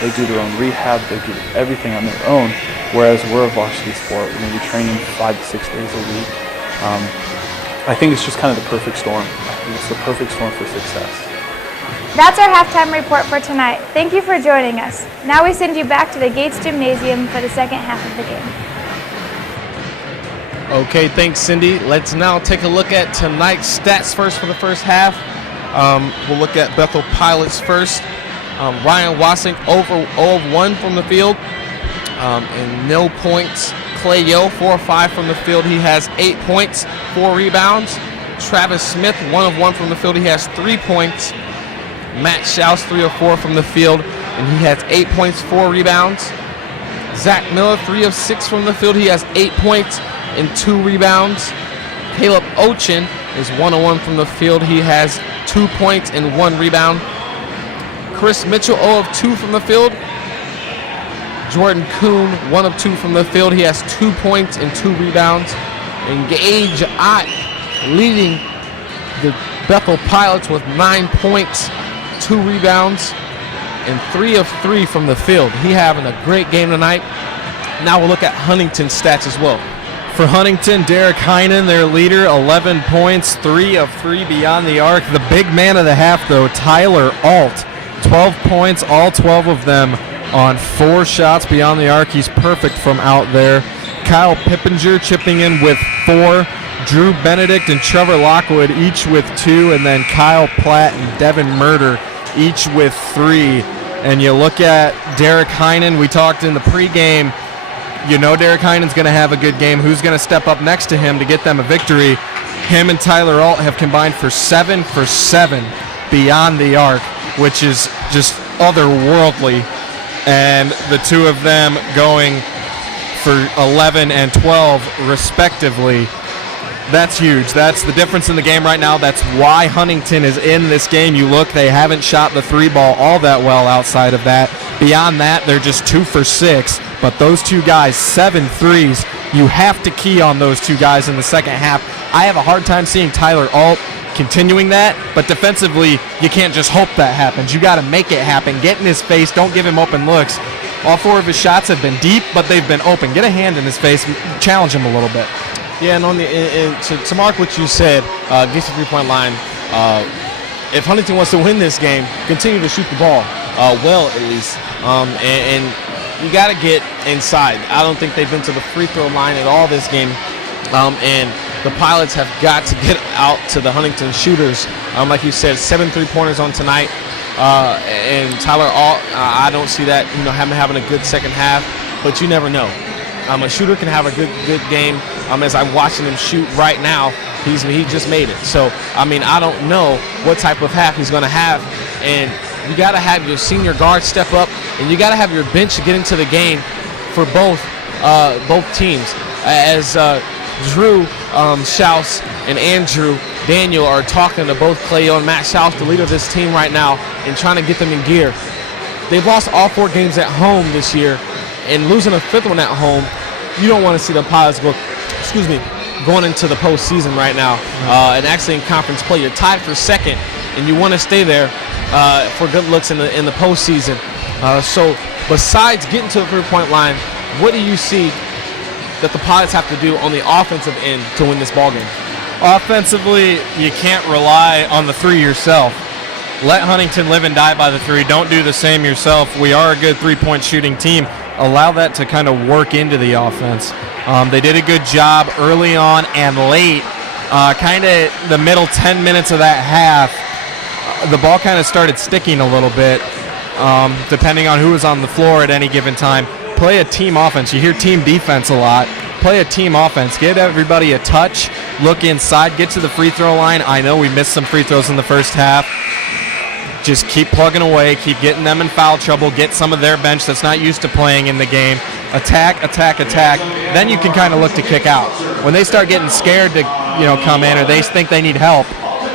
They do their own rehab, they do everything on their own, whereas we're a varsity sport. We're going to be training 5 to 6 days a week. I think it's just kind of the perfect storm. I think it's the perfect storm for success. That's our halftime report for tonight. Thank you for joining us. Now we send you back to the Gates Gymnasium for the second half of the game. Okay, thanks, Cindy. Let's now take a look at tonight's stats first for the first half. We'll look at Bethel Pilots first. Ryan Wassink over 0 of 1 from the field and no points. Clay Yo 4 of 5 from the field. He has 8 points, 4 rebounds. Travis Smith 1 of 1 from the field. He has 3 points. Matt Schaus 3 of 4 from the field and he has 8 points, 4 rebounds. Zach Miller 3 of 6 from the field. He has 8 points and 2 rebounds. Caleb Ochin is 1 of 1 from the field. He has 2 points and 1 rebound. Chris Mitchell 0 of 2 from the field. Jordan Kuhn 1 of 2 from the field. He has 2 points and 2 rebounds. And Gage Ott leading the Bethel Pilots with 9 points, 2 rebounds, and 3 of 3 from the field. He having a great game tonight. Now we'll look at Huntington's stats as well. For Huntington, Derek Heinen, their leader, 11 points, 3 of 3 beyond the arc. The big man of the half, though, Tyler Alt, 12 points, all 12 of them on 4 shots beyond the arc. He's perfect from out there. Kyle Pippinger chipping in with 4. Drew Benedict and Trevor Lockwood each with 2, and then Kyle Platt and Devin Murder each with 3. And you look at Derek Heinen, we talked in the pregame, you know Derek Heinen's going to have a good game. Who's going to step up next to him to get them a victory? Him and Tyler Alt have combined for 7 for 7 beyond the arc, which is just otherworldly. And the two of them going for 11 and 12 respectively. That's huge. That's the difference in the game right now. That's why Huntington is in this game. You look, they haven't shot the 3 ball all that well outside of that. Beyond that, they're just 2 for 6. But those two guys, 7 threes, you have to key on those two guys in the second half. I have a hard time seeing Tyler Alt continuing that, but defensively, you can't just hope that happens. You got to make it happen. Get in his face. Don't give him open looks. All 4 of his shots have been deep, but they've been open. Get a hand in his face. Challenge him a little bit. Yeah, and on to mark what you said, get to the 3-point line. If Huntington wants to win this game, continue to shoot the ball well at least, and you got to get inside. I don't think they've been to the free throw line at all this game, and the Pilots have got to get out to the Huntington shooters. Like you said, 7 3-pointers on tonight, and Tyler Alt, I don't see that having a good second half, but you never know. A shooter can have a good game. As I'm watching him shoot right now, he just made it. So, I don't know what type of half he's going to have. And you got to have your senior guard step up, and you got to have your bench get into the game for both teams. As Drew Schaus and Andrew Daniel are talking to both Clayo and Matt Schaus, the leader of this team right now, and trying to get them in gear. They've lost all 4 games at home this year, and losing a 5th one at home, you don't want to see the Pilots going into the postseason right now. And actually in conference play, you're tied for 2nd, and you want to stay there for good looks in the postseason. So besides getting to the 3-point line, what do you see that the Pilots have to do on the offensive end to win this ballgame? Offensively, you can't rely on the 3 yourself. Let Huntington live and die by the 3. Don't do the same yourself. We are a good 3-point shooting team. Allow that to kind of work into the offense. They did a good job early on and late. Kind of the middle 10 minutes of that half, the ball kind of started sticking a little bit, depending on who was on the floor at any given time. Play a team offense. You hear team defense a lot. Play a team offense. Get everybody a touch. Look inside. Get to the free throw line. I know we missed some free throws in the first half. Just keep plugging away, keep getting them in foul trouble, get some of their bench that's not used to playing in the game. Attack, attack, attack. Then you can kind of look to kick out. When they start getting scared to come in, or they think they need help,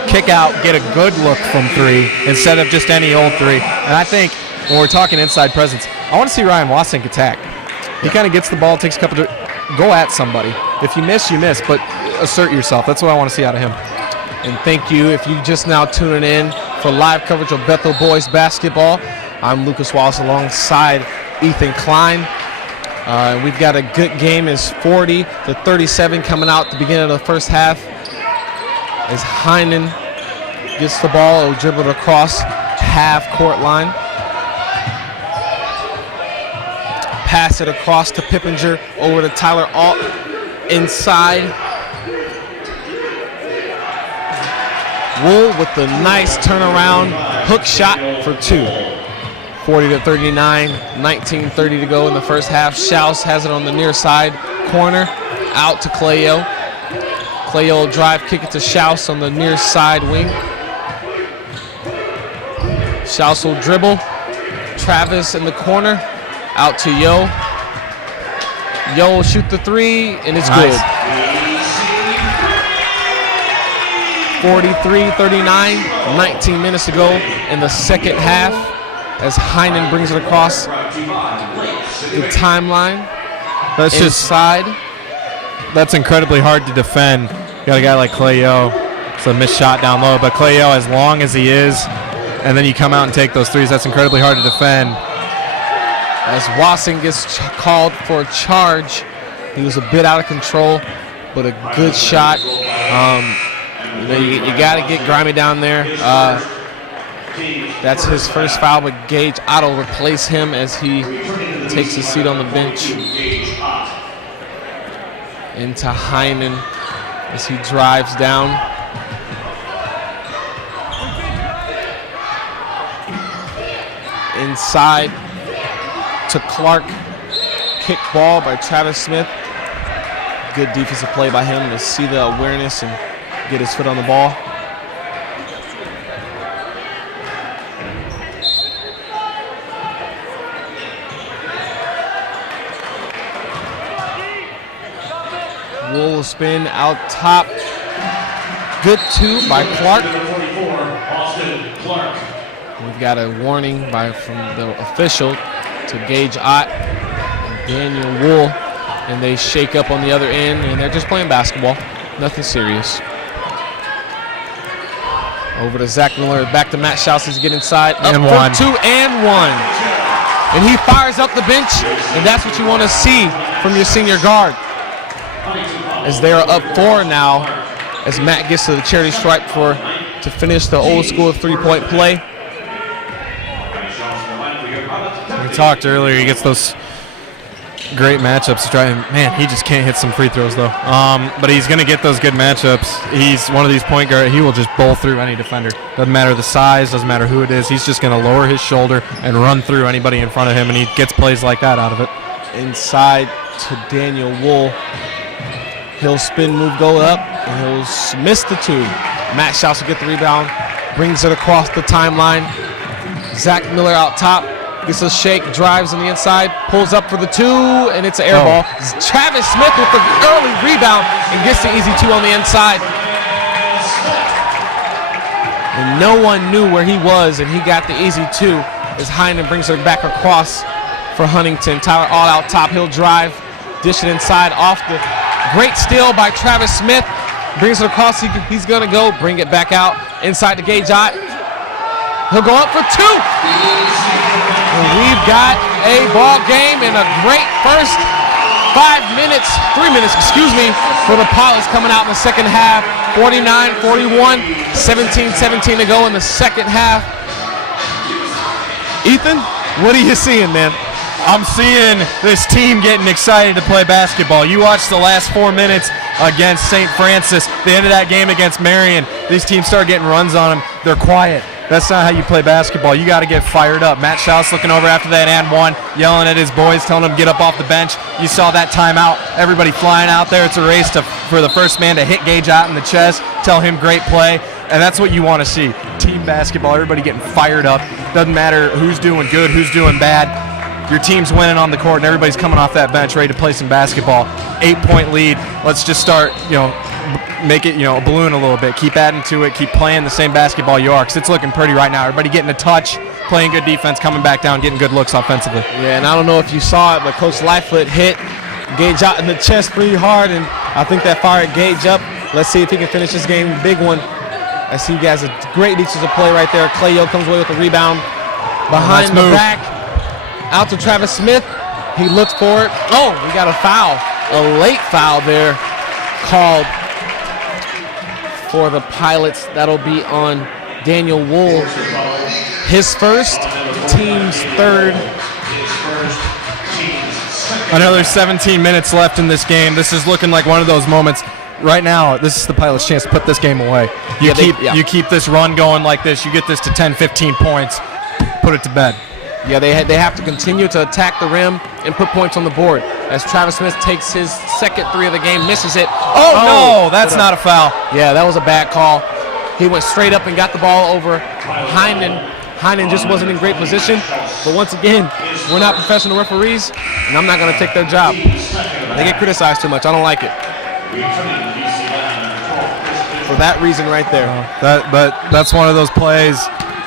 kick out, get a good look from 3 instead of just any old 3. And I think when we're talking inside presence, I want to see Ryan Wassink attack. He kind of gets the ball, takes a couple go at somebody. If you miss, you miss. But assert yourself. That's what I want to see out of him. And thank you if you just now tuning in for live coverage of Bethel boys basketball. I'm Lucas Wallace alongside Ethan Klein. We've got a good game. It's 40-37 coming out at the beginning of the first half. As Heinen gets the ball, it'll dribble it across half-court line. Pass it across to Pippinger, over to Tyler Alt, inside. Wool with the nice turnaround hook shot for two. 40-39, 19:30 to go in the first half. Schaus has it on the near side corner, out to Clayo. Clayo will drive, kick it to Schaus on the near side wing. Schaus will dribble. Travis in the corner, out to Yo. Yo will shoot the three, and it's good. 43-39, 19 minutes to go in the second half as Heinen brings it across the timeline. That's inside. That's incredibly hard to defend. You got a guy like Clayo. It's a missed shot down low, but Clayo, as long as he is, and then you come out and take those threes, that's incredibly hard to defend. As Wassing gets called for a charge, he was a bit out of control, but a good shot. You got to get Grimy down there. That's his first foul, but Gage Otto replace him as he takes a seat on the bench. Into Heinen as he drives down. Inside to Clark. Kick ball by Travis Smith. Good defensive play by him to see the awareness and get his foot on the ball. Will spin out top. Good two by Clark. We've got a warning from the official to Gage Ott and Daniel Wool, and they shake up on the other end, and they're just playing basketball. Nothing serious. Over to Zach Miller, back to Matt Schaus as he get inside. Up and for one. 2 and 1. And he fires up the bench, and that's what you want to see from your senior guard. As they are up 4 now, as Matt gets to the charity stripe to finish the old school three-point play. We talked earlier, he gets those great matchups to try, and man, he just can't hit some free throws though. But he's going to get those good matchups. He's one of these point guards, he will just bowl through any defender. Doesn't matter the size, doesn't matter who it is. He's just going to lower his shoulder and run through anybody in front of him, and he gets plays like that out of it. Inside to Daniel Wool. He'll spin move, go up, and he'll miss the two. Matt Schaus will get the rebound, brings it across the timeline. Zach Miller out top, gets a shake, drives on the inside, pulls up for the two, and it's an air ball. Travis Smith with the early rebound and gets the easy two on the inside. And no one knew where he was, and he got the easy two as Heinen brings it back across for Huntington. Tyler all out top, he'll drive, dish it inside off the great steal by Travis Smith. Brings it across, he's gonna go, bring it back out inside to Gage Ott. He'll go up for two. And we've got a ball game and a great first 3 minutes, for the Pilots coming out in the second half. 49-41, 17-17 to go in the second half. Ethan, what are you seeing, man? I'm seeing this team getting excited to play basketball. You watched the last 4 minutes against St. Francis, the end of that game against Marion. These teams start getting runs on them. They're quiet. That's not how you play basketball. You got to get fired up. Matt Schaus looking over after that and one, yelling at his boys, telling them to get up off the bench. You saw that timeout. Everybody flying out there. It's a race for the first man to hit Gage out in the chest, tell him great play, and that's what you want to see. Team basketball, everybody getting fired up. Doesn't matter who's doing good, who's doing bad. Your team's winning on the court, and everybody's coming off that bench ready to play some basketball. 8-point lead. Let's just start, make it, a balloon a little bit. Keep adding to it. Keep playing the same basketball you are, because it's looking pretty right now. Everybody getting a touch, playing good defense, coming back down, getting good looks offensively. Yeah, and I don't know if you saw it, but Coach Lightfoot hit Gage out in the chest pretty hard, and I think that fired Gage up. Let's see if he can finish this game. Big one. I see you guys a great reaches of play right there. Clayo comes away with the rebound. Behind the back. Out to Travis Smith. He looks for it. Oh, we got a foul. A late foul there called for the Pilots. That'll be on Daniel Wool. His first, team's third. I know there's 17 minutes left in this game. This is looking like one of those moments. Right now, this is the Pilots' chance to put this game away. You keep this run going like this. You get this to 10, 15 points. Put it to bed. Yeah, they have to continue to attack the rim and put points on the board. As Travis Smith takes his second three of the game, misses it. Oh no, that's not a foul. Yeah, that was a bad call. He went straight up and got the ball over Hyndon. Hyndon just wasn't in great position. But once again, we're not professional referees, and I'm not going to take their job. They get criticized too much. I don't like it. For that reason right there. But that's one of those plays.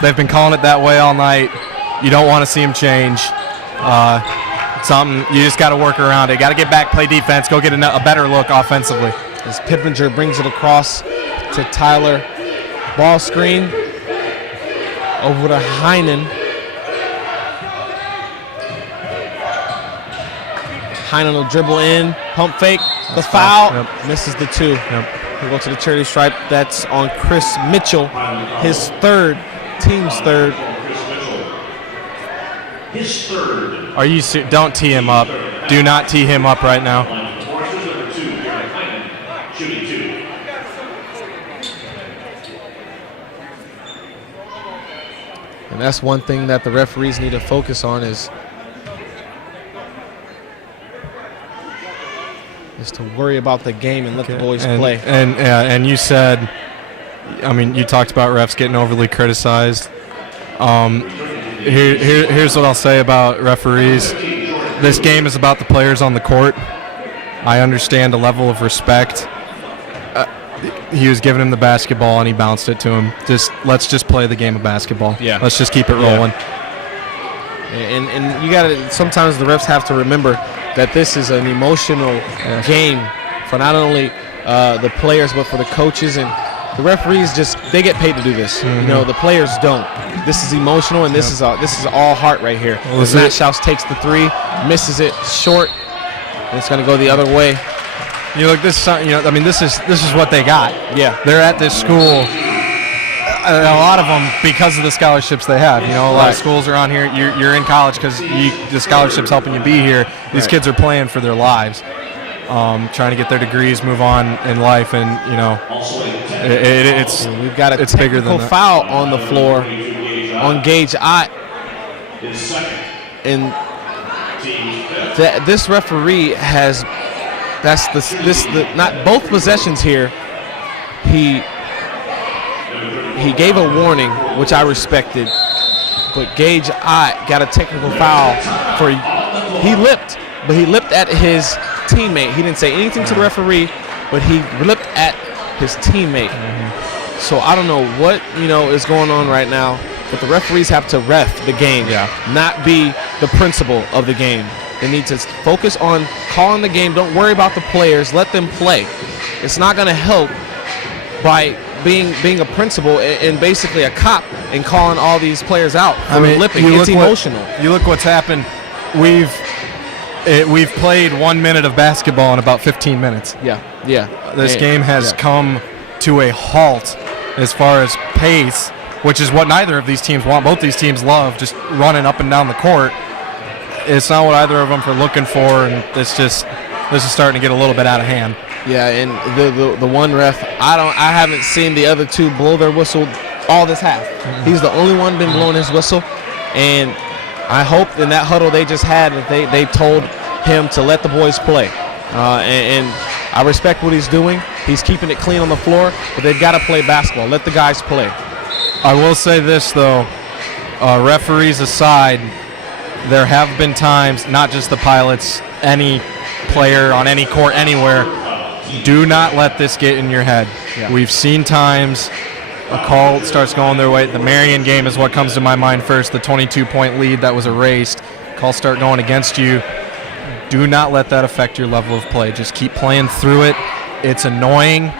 They've been calling it that way all night. You don't want to see them change. Something you just got to work around it. Got to get back, play defense, go get a better look offensively. As Pippinger brings it across to Tyler. Ball screen over to Hyndon. Hyndon will dribble in, pump fake, the foul, misses the two. He'll go to the charity stripe. That's on Chris Mitchell, his third, team's third. His third. Are you don't tee him up. Do not tee him up right now. Shooting two. And that's one thing that the referees need to focus on is to worry about the game and let the boys play. And you said, I mean, you talked about refs getting overly criticized. Here's what I'll say about referees. This game is about the players on the court. I understand a level of respect. He was giving him the basketball and he bounced it to him. Let's just play the game of basketball. Yeah. Let's just keep it rolling. And you gotta, sometimes the refs have to remember that this is an emotional game for not only the players but for the coaches, and the referees they get paid to do this. You know, the players don't. This is emotional, and this is all heart right here. As Matt Schaus takes the three, misses it short, and it's gonna go the other way. You look, this is what they got. Yeah, they're at this school. A lot of them because of the scholarships they have. You know, a lot of schools around here. You're in college because the scholarship's helping you be here. These kids are playing for their lives, trying to get their degrees, move on in life, and you know, we've got a technical foul on the floor on Gage Ott, and this referee has not both possessions here. He gave a warning, which I respected, but Gage Ott got a technical foul for he lipped at his teammate. He didn't say anything to the referee, but he lipped at his teammate. So I don't know what is going on right now, but the referees have to ref the game, not be the principal of the game. They need to focus on calling the game. Don't worry about the players. Let them play. It's not going to help by being a principal and basically a cop and calling all these players out for lipping. It's emotional. You look what's happened. We've played 1 minute of basketball in about 15 minutes. This game has come to a halt as far as pace, which is what neither of these teams want. Both these teams love just running up and down the court. It's not what either of them are looking for, and this is starting to get a little bit out of hand. Yeah, and the one ref, I haven't seen the other two blow their whistle all this half. He's the only one been blowing his whistle, and I hope in that huddle they just had that they told him to let the boys play. And I respect what he's doing. He's keeping it clean on the floor, but they've got to play basketball. Let the guys play. I will say this though, referees aside, there have been times, not just the Pilots, any player on any court anywhere, do not let this get in your head. We've seen times a call starts going their way. The Marion game is what comes to my mind first, the 22-point lead that was erased. Calls start going against you. Do not let that affect your level of play. Just keep playing through it. It's annoying.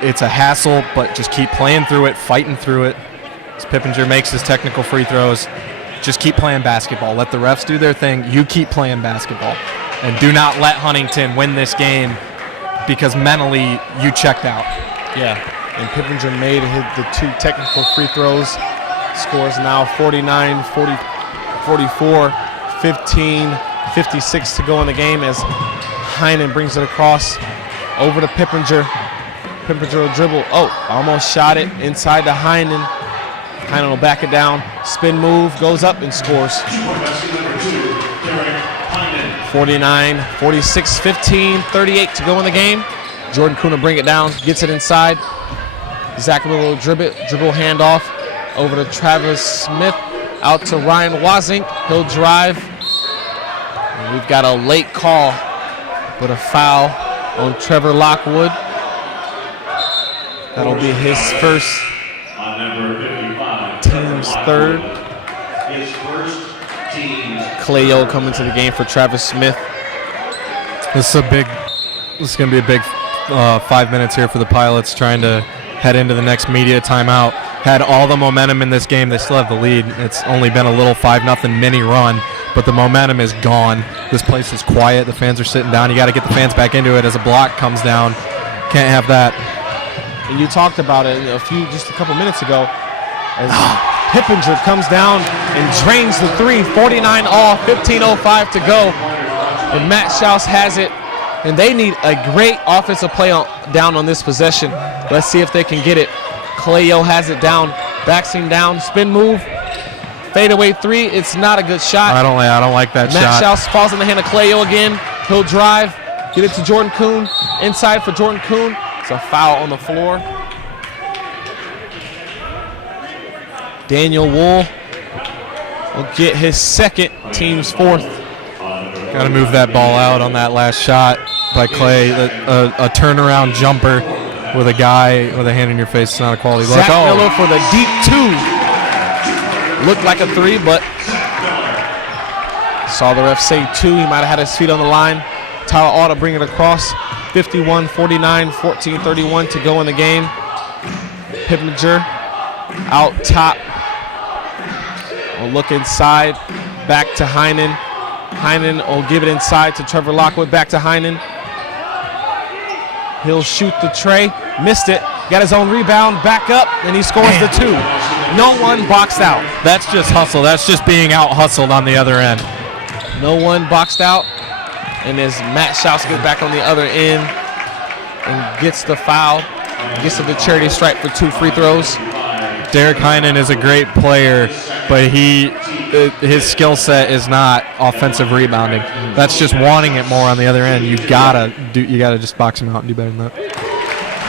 It's a hassle, but just keep playing through it, fighting through it. As Pippinger makes his technical free throws, just keep playing basketball. Let the refs do their thing. You keep playing basketball. And do not let Huntington win this game because mentally you checked out. Yeah, and Pippinger made the 2 technical free throws. Scores now 49, 44, 15, 56 to go in the game as Heinen brings it across over to Pippinger. Pippinger will dribble. Oh, almost shot it inside to Heinen. Heinen will back it down. Spin move, goes up and scores. 49, 46, 15, 38 to go in the game. Jordan Kuhn will bring it down, gets it inside. Zach Miller will dribble handoff over to Travis Smith, out to Ryan Wazink. He'll drive. And we've got a late call, but a foul on Trevor Lockwood. That'll be his first, team's third. His first team's Clayo coming to the game for Travis Smith. This is going to be a big 5 minutes here for the Pilots, trying to head into the next media timeout. Had all the momentum in this game. They still have the lead. It's only been a little 5-0 mini run, but the momentum is gone. This place is quiet. The fans are sitting down. You got to get the fans back into it as a block comes down. Can't have that. And you talked about it just a couple minutes ago as Pippinger comes down and drains the 3, 49 all, 15:05 to go. And Matt Schaus has it, and they need a great offensive play down on this possession. Let's see if they can get it. Clayo has it down, backs him down, spin move, fadeaway 3. It's not a good shot. I don't like that shot. Matt Schaus falls in the hand of Clayo again. He'll drive, get it to Jordan Kuhn. Inside for Jordan Kuhn. It's a foul on the floor. Daniel Wool will get his second, team's 4th. Got to move that ball out on that last shot by Clay. A turnaround jumper with a guy with a hand in your face. It's not a quality look. Zach Miller for the deep 2. Looked like a 3, but saw the ref say 2. He might have had his feet on the line. Tyler Auld to bring it across. 51-49, 14-31 to go in the game. Pippinger out top. Will look inside. Back to Heinen. Heinen will give it inside to Trevor Lockwood. Back to Heinen. He'll shoot the tray. Missed it. Got his own rebound. Back up, and he scores the 2. No one boxed out. That's just hustle. That's just being out hustled on the other end. No one boxed out. And as Matt Schaus gets back on the other end and gets the foul, gets to the charity stripe for 2 free throws. Derek Heinen is a great player, but his skill set is not offensive rebounding. That's just wanting it more on the other end. You gotta just box him out and do better than that.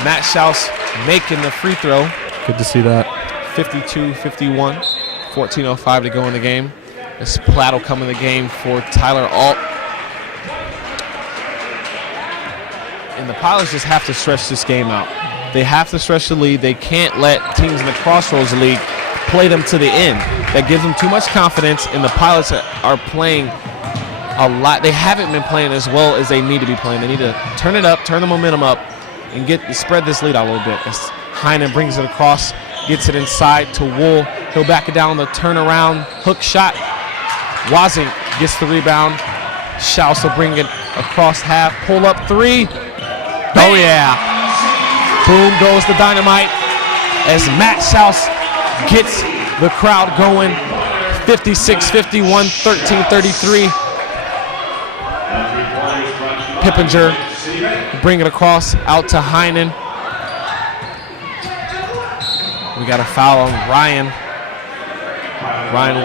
Matt Schaus making the free throw. Good to see that. 52-51, 14:05 to go in the game. As Platt will come in the game for Tyler Ault. And the Pilots just have to stretch this game out. They have to stretch the lead. They can't let teams in the Crossroads League play them to the end. That gives them too much confidence, and the Pilots are playing a lot. They haven't been playing as well as they need to be playing. They need to turn it up, turn the momentum up, and spread this lead out a little bit. As Heinen brings it across, gets it inside to Wool. He'll back it down the turnaround hook shot. Wazink gets the rebound. Schaus will bring it across half. Pull up 3. Oh, yeah. Boom goes the dynamite as Matt Schaus gets the crowd going. 56-51, 13-33. Pippinger bring it across out to Heinen. We got a foul on Ryan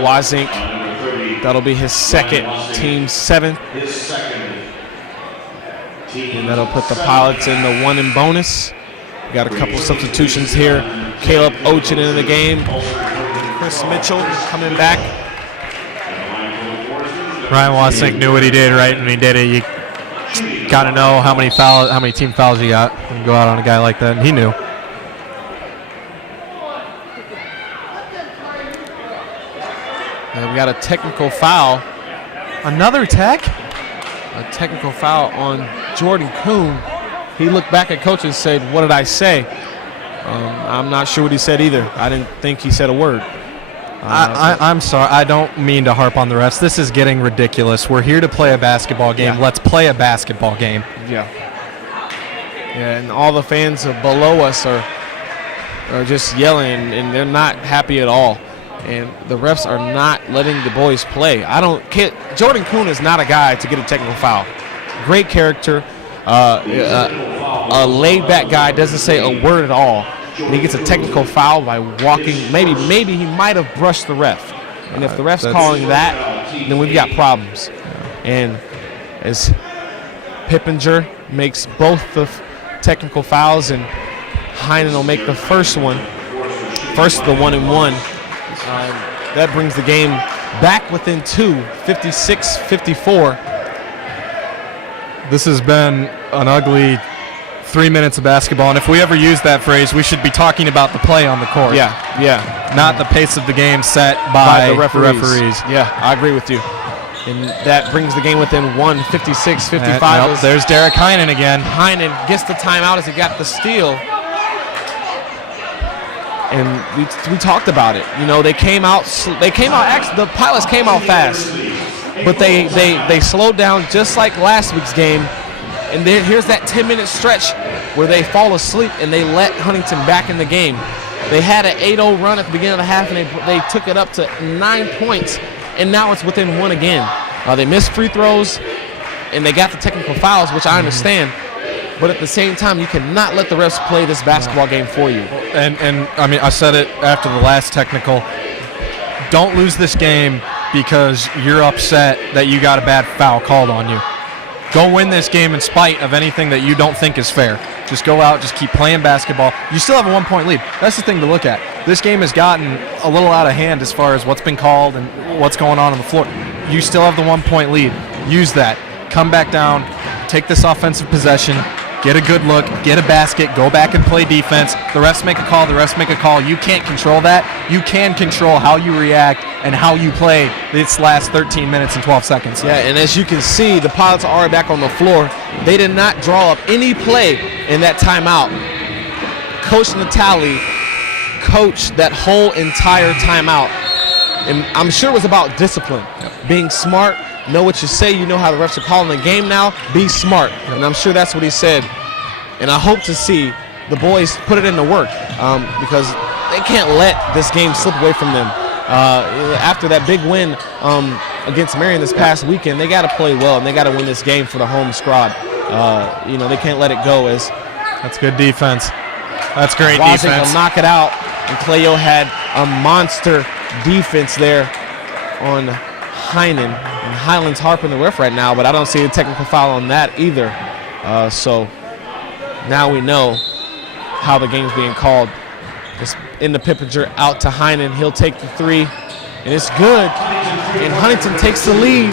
Wazink. That'll be his second, team 7th. And that'll put the Pilots in the 1 in bonus. We got a couple substitutions here. Caleb Ochin in the game. Chris Mitchell coming back. Ryan Wazink knew what he did right when he did it. You got to know how many team fouls you got when you go out on a guy like that, and he knew. And we got a technical foul. Another tech? A technical foul on Jordan Kuhn. he looked back at coach and said, "What did I say?" I'm not sure what he said either. I didn't think he said a word. I'm sorry. I don't mean to harp on the refs. This is getting ridiculous. We're here to play a basketball game. Yeah. Let's play a basketball game. Yeah. Yeah, and all the fans below us are just yelling, and they're not happy at all. And the refs are not letting the boys play. Jordan Kuhn is not a guy to get a technical foul. Great character, a laid-back guy, doesn't say a word at all. And he gets a technical foul by walking. Maybe he might have brushed the ref. And if the ref's calling that, then we've got problems. And as Pippinger makes both the technical fouls, and Heinen will make the first of the 1-and-1. That brings the game back within 2, 56-54. This has been an ugly 3 minutes of basketball, and if we ever use that phrase, we should be talking about the play on the court. Yeah. Not the pace of the game set by the referees. Yeah, I agree with you. And that brings the game within 1, 56-55. There's Derek Heinen again. Heinen gets the timeout as he got the steal. And we talked about it. You know, they came out. Actually, the Pilots came out fast, but they slowed down just like last week's game. And here's that 10-minute stretch where they fall asleep and they let Huntington back in the game. They had an 8-0 run at the beginning of the half, and they took it up to 9 points, and now it's within 1 again. They missed free throws, and they got the technical fouls, which I understand. But at the same time, you cannot let the refs play this basketball game for you. And I mean, I said it after the last technical. Don't lose this game because you're upset that you got a bad foul called on you. Go win this game in spite of anything that you don't think is fair. Just go out, just keep playing basketball. You still have a 1-point lead. That's the thing to look at. This game has gotten a little out of hand as far as what's been called and what's going on the floor. You still have the 1-point lead. Use that. Come back down, take this offensive possession, get a good look, get a basket, go back and play defense. The refs make a call, You can't control that. You can control how you react and how you play this last 13 minutes and 12 seconds. Yeah, and as you can see, the Pilots are already back on the floor. They did not draw up any play in that timeout. Coach Natale coached that whole entire timeout. And I'm sure it was about discipline, being smart. Know what you say. You know how the refs are calling the game now. Be smart. And I'm sure that's what he said. And I hope to see the boys put it into work because they can't let this game slip away from them. After that big win against Marion this past weekend, they got to play well, and they got to win this game for the home squad. They can't let it go. That's good defense. That's great Wazing defense. will knock it out, and Clayo had a monster defense there on Heinen. And Highland's harping the ref right now, but I don't see a technical foul on that either. So now we know how the game's being called. It's in the Pippinger out to Heinen. He'll take the three, and it's good. And Huntington takes the lead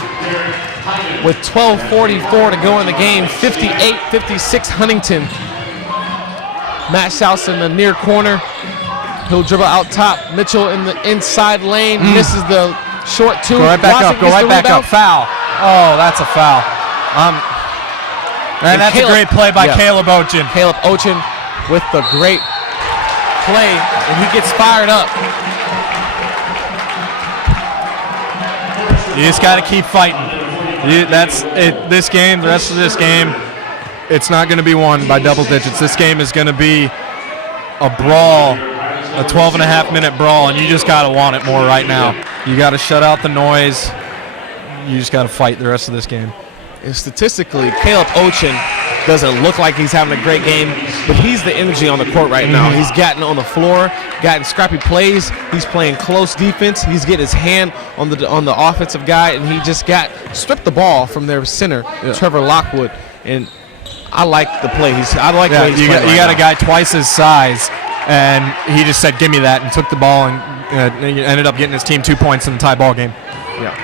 with 12:44 to go in the game. 58-56 Huntington. Matt Schaus in the near corner. He'll dribble out top. Mitchell in the inside lane. Misses the short two. Go right back up. Go right back up. Foul. Oh, that's a foul. And that's a great play by Caleb Ochin. Caleb Ochin with the great play, and he gets fired up. You just got to keep fighting. That's it. This game, the rest of this game, it's not going to be won by double digits. This game is going to be a brawl, a 12-and-a-half-minute brawl, and you just got to want it more right now. You got to shut out the noise. You just got to fight the rest of this game. And statistically, Caleb Ochin doesn't look like he's having a great game, but he's the energy on the court right now. He's gotten on the floor, gotten scrappy plays. He's playing close defense. He's getting his hand on the offensive guy, and he just stripped the ball from their center, Trevor Lockwood. And I like the play. You got a guy twice his size, and he just said, "Give me that," and took the ball and ended up getting his team 2 points in the tie ball game. Yeah.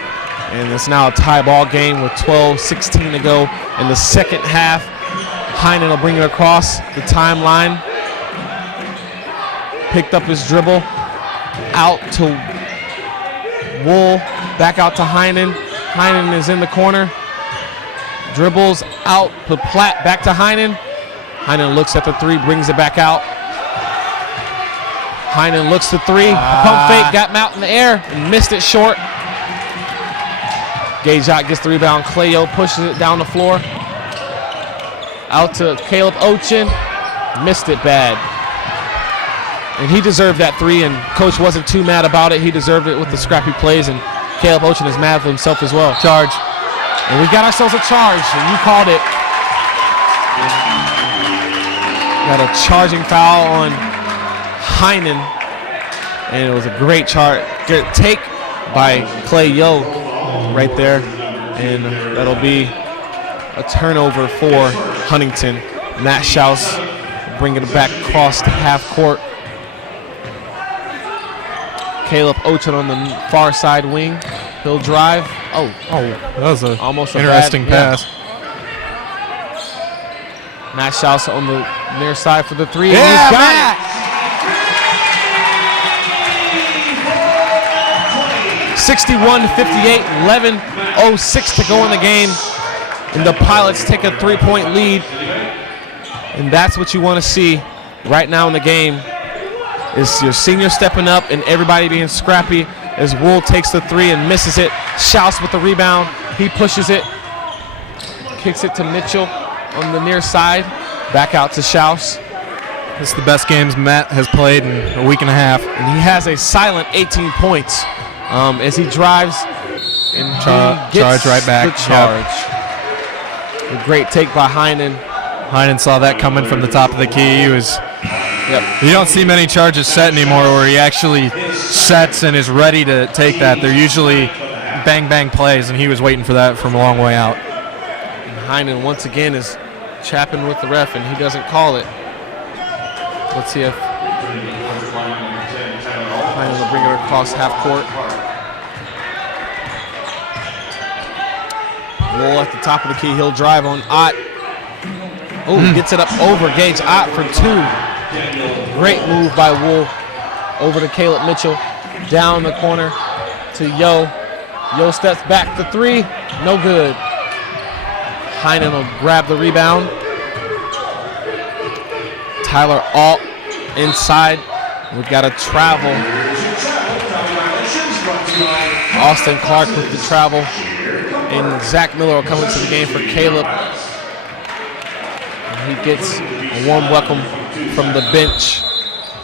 And it's now a tie ball game with 12:16 to go in the second half. Heinen will bring it across the timeline. Picked up his dribble. Out to Wool. Back out to Heinen. Heinen is in the corner. Dribbles out to Platt. Back to Heinen. Heinen looks at the three, brings it back out. Heinen looks the three, pump fake, got him out in the air, and missed it short. Gage out, gets the rebound. Clayo pushes it down the floor. Out to Caleb Ochin, missed it bad. And he deserved that three, and coach wasn't too mad about it. He deserved it with the scrappy plays, and Caleb Ochin is mad for himself as well. Charge. And we got ourselves a charge, and you called it. Got a charging foul on Heinen, and it was a great take by Clay Yo right there, and that'll be a turnover for Huntington. Matt Schaus bringing it back across the half court. Caleb Ochin on the far side wing. He'll drive. Oh, that was almost a interesting pass. Matt Schaus on the near side for the three. Yeah, and he's got Matt! it. 61-58, 11:06 to go in the game. And the Pilots take a 3-point lead. And that's what you want to see right now in the game, is your senior stepping up and everybody being scrappy as Wool takes the three and misses it. Schaus with the rebound. He pushes it, kicks it to Mitchell on the near side. Back out to Schaus. This is the best games Matt has played in a week and a half. And he has a silent 18 points as he drives and he gets charge right back. the charge. A great take by Heinen. Heinen saw that coming from the top of the key. He was. Yep. You don't see many charges set anymore where he actually sets and is ready to take that. They're usually bang, bang plays, and he was waiting for that from a long way out. And Heinen once again is chapping with the ref, and he doesn't call it. Let's see if Heinen will bring it across half court. Wool at the top of the key. He'll drive on Ott. Oh, gets it up over Gage Ott for two. Great move by Wool. Over to Caleb Mitchell. Down the corner to Yo. Yo steps back to three. No good. Heinen will grab the rebound. Tyler Alt inside. We've got a travel. Austin Clark with the travel. And Zach Miller will come into the game for Caleb. And he gets a warm welcome from the bench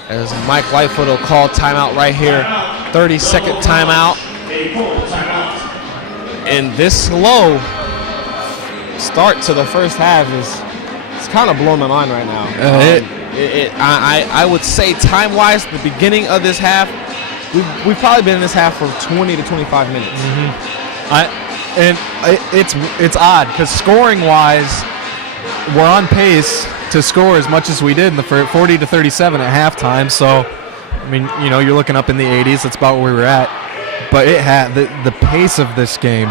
as Mike Lightfoot will call timeout right here. 30-second timeout. And this slow start to the first half it's kind of blowing my mind right now. I would say time-wise, the beginning of this half, we've probably been in this half for 20 to 25 minutes. It's odd because scoring-wise, we're on pace to score as much as we did in the 40 to 37 at halftime. So, I mean, you're looking up in the 80s. That's about where we were at. But it had the pace of this game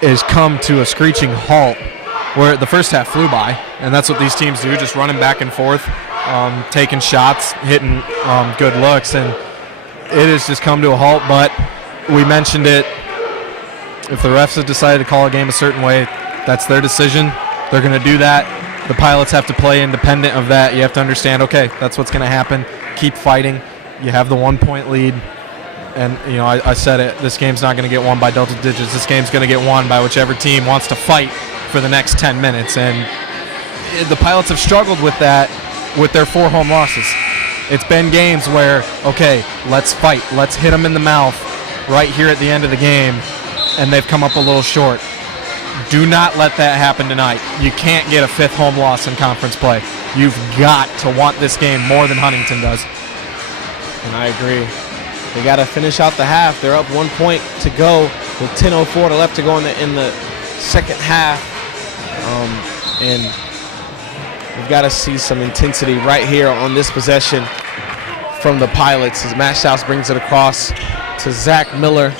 has come to a screeching halt, where the first half flew by, and that's what these teams do, just running back and forth, taking shots, hitting good looks, and it has just come to a halt. But we mentioned it. If the refs have decided to call a game a certain way, that's their decision. They're going to do that. The Pilots have to play independent of that. You have to understand, okay, that's what's going to happen. Keep fighting. You have the 1-point lead. And, I said it, this game's not going to get won by double digits. This game's going to get won by whichever team wants to fight for the next 10 minutes. And the Pilots have struggled with that with their 4 home losses. It's been games where, okay, let's fight. Let's hit them in the mouth right here at the end of the game. And they've come up a little short. Do not let that happen tonight. You can't get a 5th home loss in conference play. You've got to want this game more than Huntington does. And I agree. They got to finish out the half. They're up 1 point to go with 10:04 left to go in the second half. And we've got to see some intensity right here on this possession from the Pilots as Matt Schaus brings it across to Zach Miller.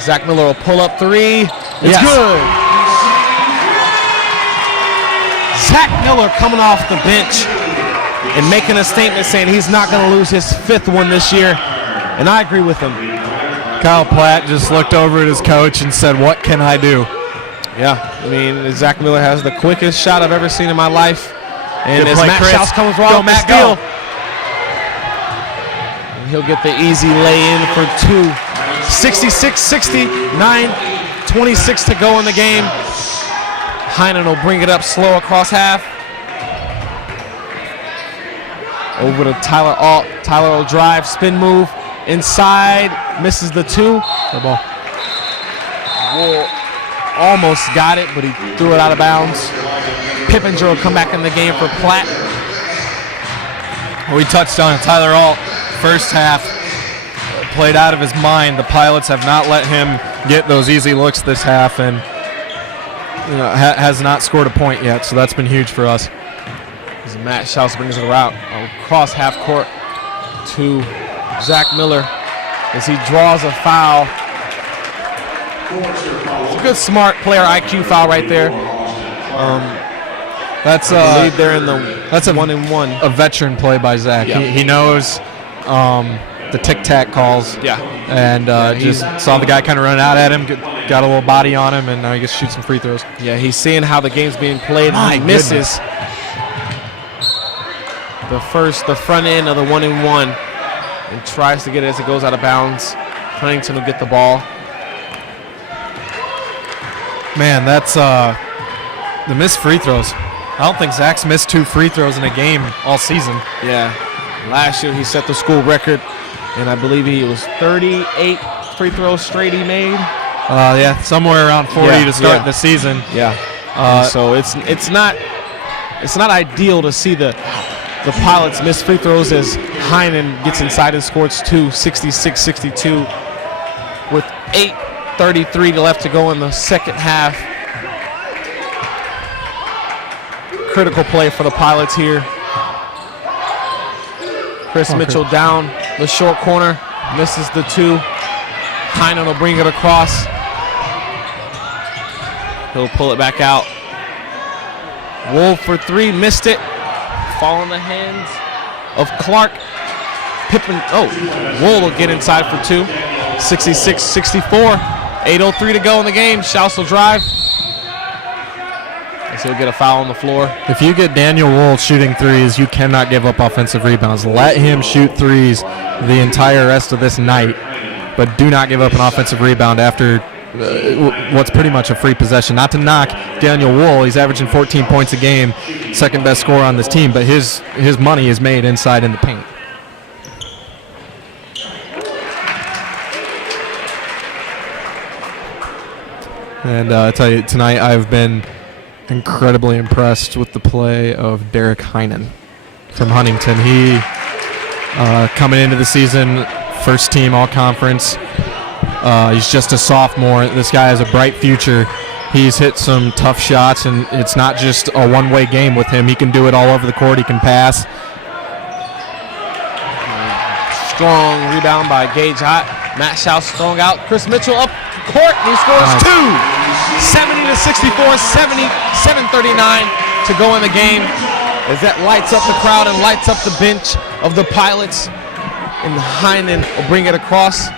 Zach Miller will pull up three. It's good. Zach Miller coming off the bench and making a statement saying he's not going to lose his 5th one this year. And I agree with him. Kyle Platt just looked over at his coach and said, "What can I do?" Yeah, I mean, Zach Miller has the quickest shot I've ever seen in my life. And Good as play, Matt Chris. Schaus comes Go, wrong with the Matt, steal. go. And he'll get the easy lay-in for 2. 66-60, 9:26 to go in the game. Heinen will bring it up slow across half. Over to Tyler Alt. Tyler will drive, spin move, inside, misses the 2. The ball. Wool almost got it, but he threw it out of bounds. Pippinger will come back in the game for Platt. We touched on it. Tyler Alt, first half, played out of his mind. The Pilots have not let him get those easy looks this half, and has not scored a point yet, so that's been huge for us. As Matt Schaus brings it around across half court to Zach Miller as he draws a foul. It's a good, smart player IQ foul right there. That's I believe they're in that's a 1-and-1. A veteran play by Zach. Yeah. He knows the tic-tac calls. Yeah. And just saw the guy kind of run out at him, got a little body on him, and now he gets to shoot some free throws. Yeah, he's seeing how the game's being played. My He misses the front end of the 1-and-1 and tries to get it as it goes out of bounds. Huntington will get the ball. Man, that's the missed free throws. I don't think Zach's missed 2 free throws in a game all season. Yeah. Last year he set the school record, and I believe he was 38 free throws straight he made. Yeah, somewhere around 40 to start the season. Yeah. So it's not ideal to see the Pilots miss free throws as Heinen gets inside and scores 2, 66-62, with 8:33 left to go in the second half. Critical play for the Pilots here. Chris Mitchell down the short corner, misses the 2. Heinen will bring it across. He'll pull it back out. Wool for 3, missed it. Fall in the hands of Clark. Wool will get inside for 2. 66-64. 8:03 to go in the game. Schaus will drive. So he'll get a foul on the floor. If you get Daniel Wool shooting threes, you cannot give up offensive rebounds. Let him shoot threes the entire rest of this night, but do not give up an offensive rebound after what's pretty much a free possession. Not to knock Daniel Wool, he's averaging 14 points a game, second best scorer on this team, but his money is made inside in the paint. And I tell you, tonight I've been incredibly impressed with the play of Derek Heinen from Huntington. He, coming into the season, first team all-conference. He's just a sophomore. This guy has a bright future. He's hit some tough shots, and it's not just a one-way game with him. He can do it all over the court. He can pass. Strong rebound by Gage Hot. Matt Schaus strong out. Chris Mitchell up court, and he scores 2. 70-64, 7:39 to go in the game. As that lights up the crowd and lights up the bench of the Pilots. And Heinen will bring it across.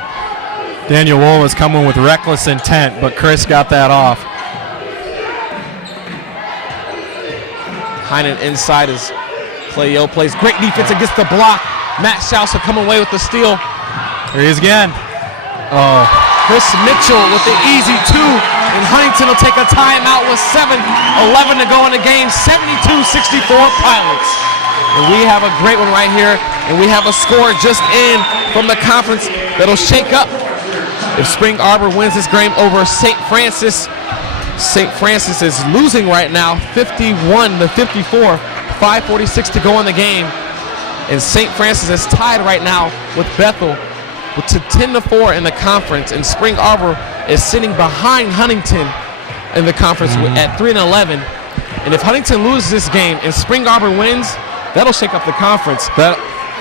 Daniel Wool was coming with reckless intent, but Chris got that off. Heinen inside as Clayo plays great defense against the block. Matt Schaus will come away with the steal. Here he is again. Chris Mitchell with the easy 2, and Huntington will take a timeout with 7:11 to go in the game. 72-64 Pilots. And we have a great one right here, and we have a score just in from the conference that'll shake up if Spring Arbor wins this game over St. Francis. St. Francis is losing right now, 51-54. 5:46 to go in the game, and St. Francis is tied right now with Bethel to 10-4 in the conference, and Spring Arbor is sitting behind Huntington in the conference at 3-11. And if Huntington loses this game and Spring Arbor wins, that'll shake up the conference.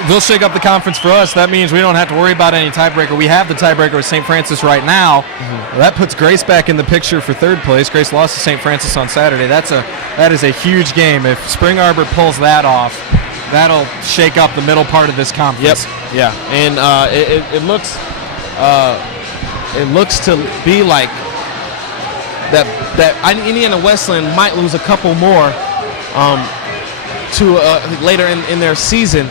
They'll shake up the conference for us. That means we don't have to worry about any tiebreaker. We have the tiebreaker with St. Francis right now. That puts Grace back in the picture for 3rd place. Grace lost to St. Francis on Saturday. That is a huge game. If Spring Arbor pulls that off, that'll shake up the middle part of this conference. Yep. Yeah. And it looks to be like that Indiana Wesleyan might lose a couple more to later in their season.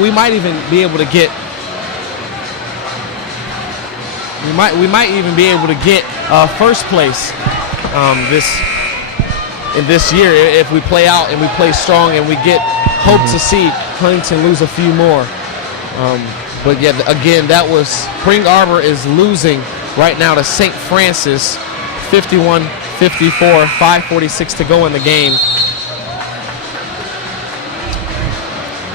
We might even be able to get. We might even be able to get first place this year if we play out and we play strong and we hope to see Huntington lose a few more. But yeah, again, that was Spring Arbor is losing right now to St. Francis, 51-54, 5:46 to go in the game.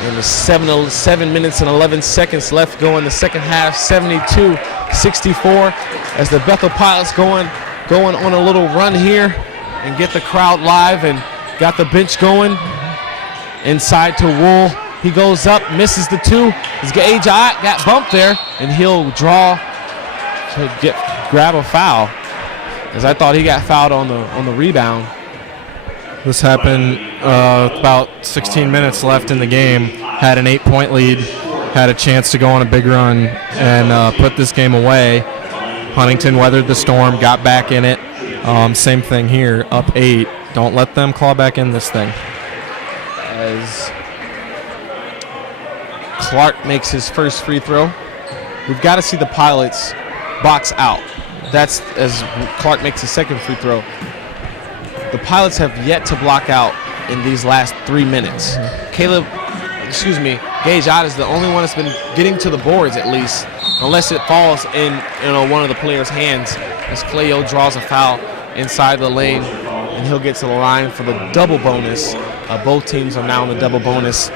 And 7 minutes and 11 seconds left go in the second half, 72-64 as the Bethel Pilots going on a little run here and get the crowd live and got the bench going. Inside to Wool. He goes up, misses the two. His Gage got bumped there, and he'll draw to grab a foul. As I thought he got fouled on the rebound. This happened about 16 minutes left in the game. Had an 8-point lead. Had a chance to go on a big run and put this game away. Huntington weathered the storm, got back in it. Same thing here, up 8. Don't let them claw back in this thing. As Clark makes his first free throw. We've got to see the Pilots box out. That's as Clark makes his second free throw. The Pilots have yet to block out in these last 3 minutes. Gage Ott is the only one that's been getting to the boards at least, unless it falls in one of the players' hands as Clayo draws a foul inside the lane, and he'll get to the line for the double bonus. Both teams are now in the double bonus.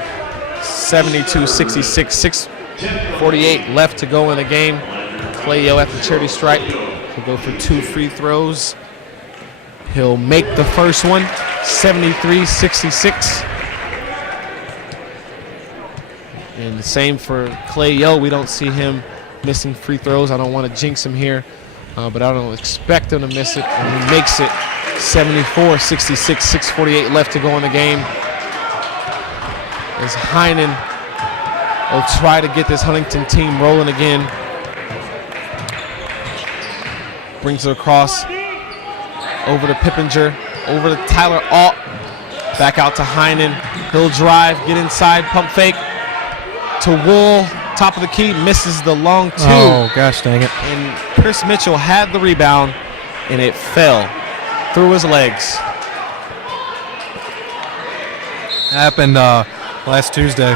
72-66, 6:48 left to go in the game. Clayo at the charity stripe. He'll go for 2 free throws. He'll make the first one, 73-66. And the same for Clayo. We don't see him missing free throws. I don't want to jinx him here, but I don't expect him to miss it. And he makes it, 74-66, 6:48 left to go in the game. As Heinen will try to get this Huntington team rolling again. Brings it across, over to Pippinger, over to Tyler Alt, back out to Heinen. He'll drive, get inside, pump fake to Wool, top of the key, misses the long 2. Oh, gosh dang it. And Chris Mitchell had the rebound, and it fell through his legs. Happened last Tuesday.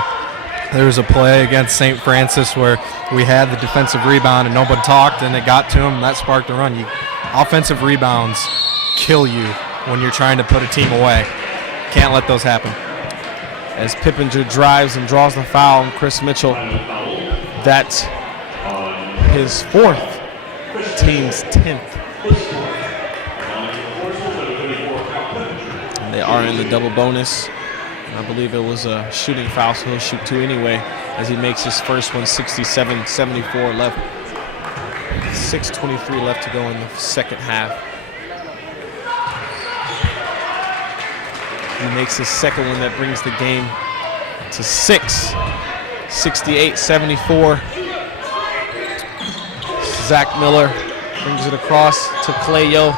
There was a play against St. Francis where we had the defensive rebound and nobody talked, and it got to him, and that sparked a run. Offensive rebounds kill you when you're trying to put a team away. Can't let those happen. As Pippinger drives and draws the foul on Chris Mitchell, that's his 4th, team's 10th. And they are in the double bonus. I believe it was a shooting foul, so he'll shoot 2 anyway as he makes his first one, 67-74 left. 6:23 left to go in the second half. He makes his second one that brings the game to 6. 68-74. Zach Miller brings it across to Clayo.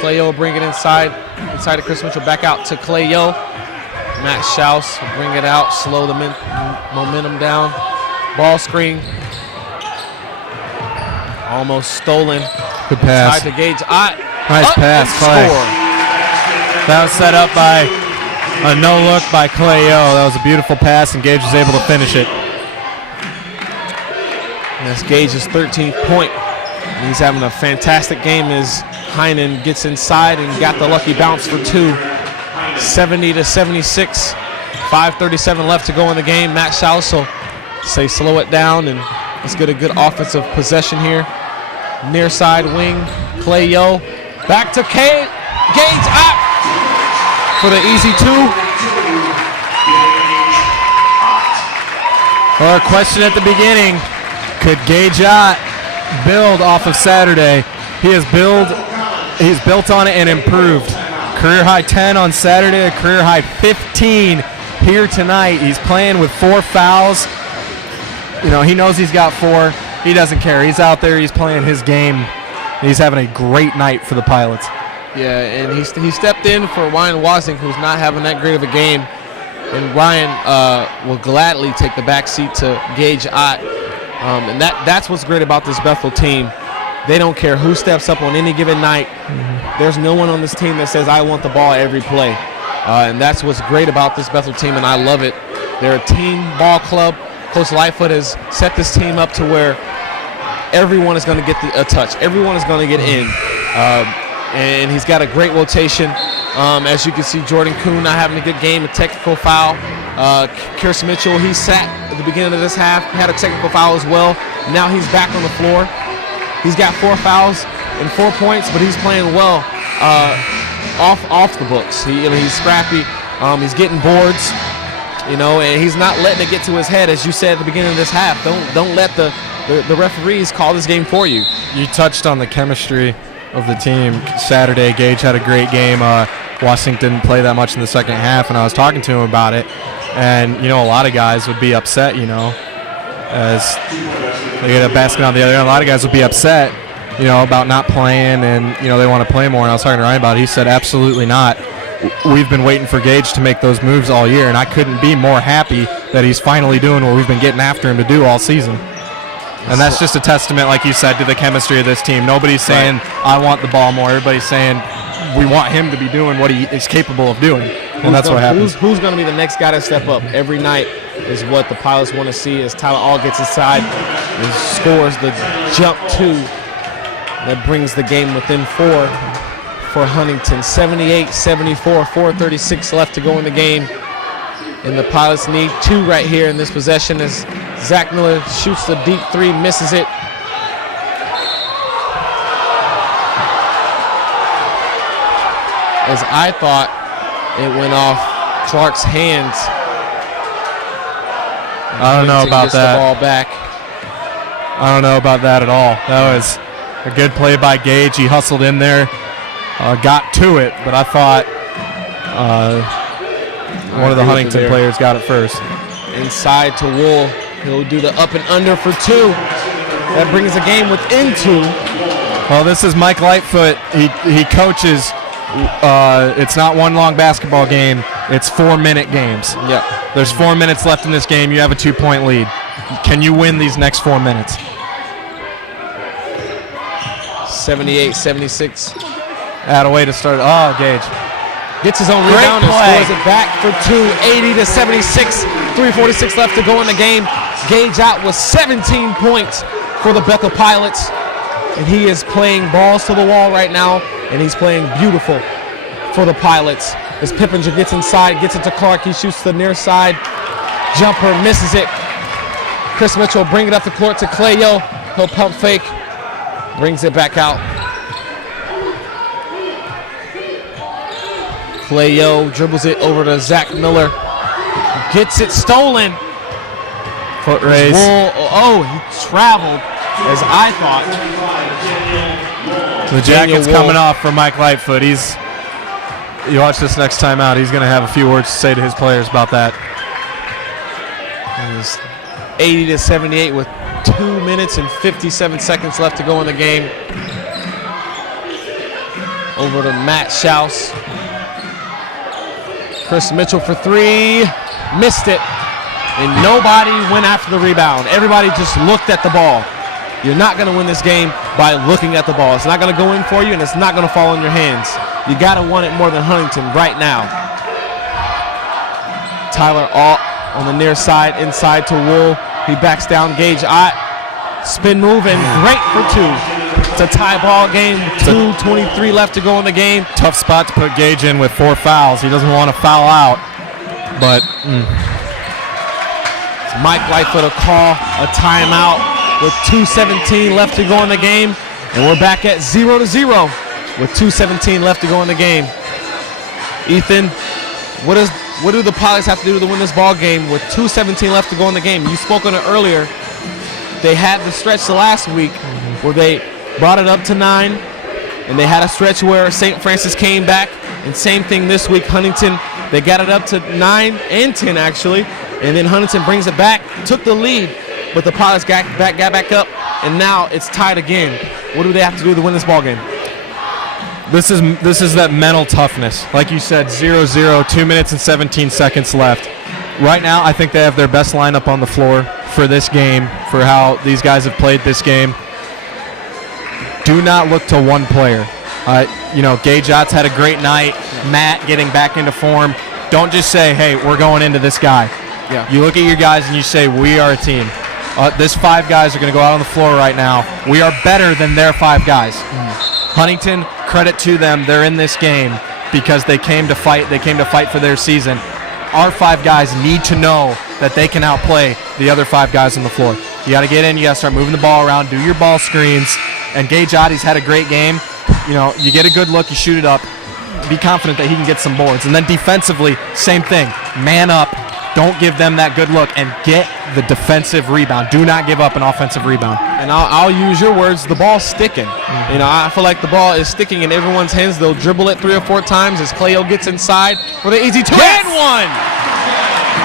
Clayo bring it inside to Chris Mitchell, back out to Clayo. Matt Schaus will bring it out, slow the momentum down. Ball screen. Almost stolen. Good pass. Inside to Gage Ott. Nice pass, Clay. That was set up by a no-look by Clayo. That was a beautiful pass, and Gage was able to finish it. That's Gage's 13th point. And he's having a fantastic game as Heinen gets inside and got the lucky bounce for 2. 70-76. 5:37 left to go in the game. Matt Schaus will say slow it down, and let's get a good offensive possession here. Near side wing, Clayo. Back to Gates up for the easy 2. Our question at the beginning, could Gage Ott build off of Saturday? He's built on it and improved. Career high 10 on Saturday, a career high 15 here tonight. He's playing with 4 fouls. He knows he's got 4. He doesn't care. He's out there. He's playing his game. He's having a great night for the Pilots. Yeah, and he stepped in for Ryan Wasing, who's not having that great of a game. and Ryan will gladly take the back seat to Gage Ott. And that's what's great about this Bethel team. They don't care who steps up on any given night. There's no one on this team that says, I want the ball every play. And that's what's great about this Bethel team, and I love it. They're a team ball club. Coach Lightfoot has set this team up to where everyone is going to get a touch. Everyone is going to get in. And he's got a great rotation. As you can see, Jordan Kuhn not having a good game, a technical foul. Kirsten Mitchell, he sat at the beginning of this half, had a technical foul as well. Now he's back on the floor. He's got 4 fouls and 4 points, but he's playing well off the books. He's scrappy. He's getting boards, and he's not letting it get to his head, as you said at the beginning of this half. Don't let the referees call this game for you. You touched on the chemistry of the team. Saturday, Gage had a great game. Washington didn't play that much in the second half, and I was talking to him about it. And, a lot of guys would be upset, as they get a basket on the other end. A lot of guys would be upset, about not playing and, they want to play more. And I was talking to Ryan about it. He said, absolutely not. We've been waiting for Gage to make those moves all year, and I couldn't be more happy that he's finally doing what we've been getting after him to do all season. And that's just a testament, like you said, to the chemistry of this team. Nobody's saying, I want the ball more. Everybody's saying, we want him to be doing what he is capable of doing. And that's what happens. Who's going to be the next guy to step up every night is what the Pilots want to see as Tyler All gets inside and scores the jump 2 that brings the game within 4 for Huntington. 78-74, 4:36 left to go in the game. And the Pilots need 2 right here in this possession as Zach Miller shoots the deep 3, misses it. As I thought it went off Clark's hands. I don't know about that. The ball back. I don't know about that at all. That was a good play by Gage. He hustled in there, got to it, but I thought one of the Huntington players got it first. Inside to Wool. He'll do the up and under for 2. That brings the game within 2. Well, this is Mike Lightfoot. He coaches. It's not one long basketball game. It's 4-minute games. Yep. There's 4 minutes left in this game. You have a 2-point lead. Can you win these next 4 minutes? 78-76. Add a way to start. Oh, Gage. Gets his own rebound and scores it back for 2. 80-76. 3:46 left to go in the game. Gage out with 17 points for the Bethel Pilots. And he is playing balls to the wall right now. And he's playing beautiful for the Pilots. As Pippinger gets inside, gets it to Clark. He shoots the near side. Jumper, misses it. Chris Mitchell bring it up the court to Clayo. He'll pump fake. Brings it back out. Clayo dribbles it over to Zach Miller. Gets it stolen. Foot race. Oh, he traveled, as I thought. The jacket's coming off for Mike Lightfoot. You watch this next time out, he's going to have a few words to say to his players about that. It's 80-78 with 2 minutes and 57 seconds left to go in the game. Over to Matt Schaus. Chris Mitchell for 3. Missed it. And nobody went after the rebound. Everybody just looked at the ball. You're not going to win this game by looking at the ball. It's not going to go in for you, and it's not going to fall in your hands. You got to want it more than Huntington right now. Tyler Alt on the near side, inside to Wool. He backs down Gage Ott. Spin move and great for 2. It's a tie ball game. 2:23 left to go in the game. Tough spot to put Gage in with 4 fouls. He doesn't want to foul out, but Mike Lightfoot will call a timeout with 2:17 left to go in the game, and we're back at 0-0 with 2:17 left to go in the game. Ethan, what do the Pilots have to do to win this ball game with 2:17 left to go in the game? You spoke on it earlier. They had the stretch the last week where they brought it up to 9, and they had a stretch where St. Francis came back, and same thing this week. Huntington, they got it up to 9 and 10 actually, and then Huntington brings it back, took the lead, but the Pilots got back up, and now it's tied again. What do they have to do to win this ball game? This is that mental toughness. Like you said, 0-0, 2 minutes and 17 seconds left. Right now, I think they have their best lineup on the floor for this game, for how these guys have played this game. Do not look to one player. Gage Ott's had a great night. Matt getting back into form. Don't just say, hey, we're going into this guy. Yeah. You look at your guys and you say, we are a team. This 5 guys are going to go out on the floor right now. We are better than their 5 guys. Huntington, credit to them. They're in this game because they came to fight. They came to fight for their season. Our 5 guys need to know that they can outplay the other 5 guys on the floor. You got to get in. You got to start moving the ball around, do your ball screens. And Gage Ottie's had a great game. You get a good look, you shoot it up. Be confident that he can get some boards. And then defensively, same thing. Man up. Don't give them that good look and get the defensive rebound. Do not give up an offensive rebound. And I'll use your words, the ball's sticking. I feel like the ball is sticking in everyone's hands. They'll dribble it 3 or 4 times as Clayo gets inside for the easy 2 and 1.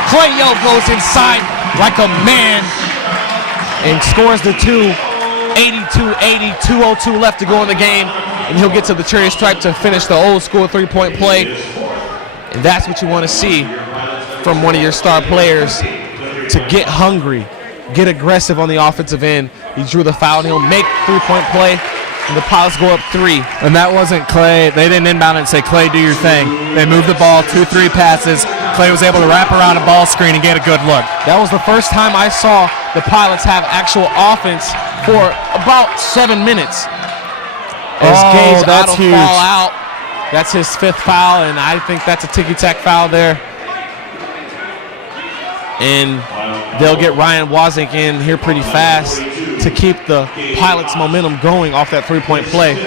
Clayo goes inside like a man and scores the 2. 82-80, 2:02 left to go in the game. And he'll get to the cherry stripe to finish the old school 3-point play. And that's what you want to see from one of your star players, to get hungry, get aggressive on the offensive end. He drew the foul, and he'll make 3-point play, and the Pilots go up 3. And that wasn't Clay. They didn't inbound it and say, Clay, do your thing. They moved the ball, 2-3 passes. Clay was able to wrap around a ball screen and get a good look. That was the first time I saw the Pilots have actual offense for about 7 minutes. As Gage that's Otto huge. fall out. That's his 5th foul, and I think that's a ticky-tack foul there. And they'll get Ryan Wozniak in here pretty fast to keep the Pilots' momentum going off that 3-point play.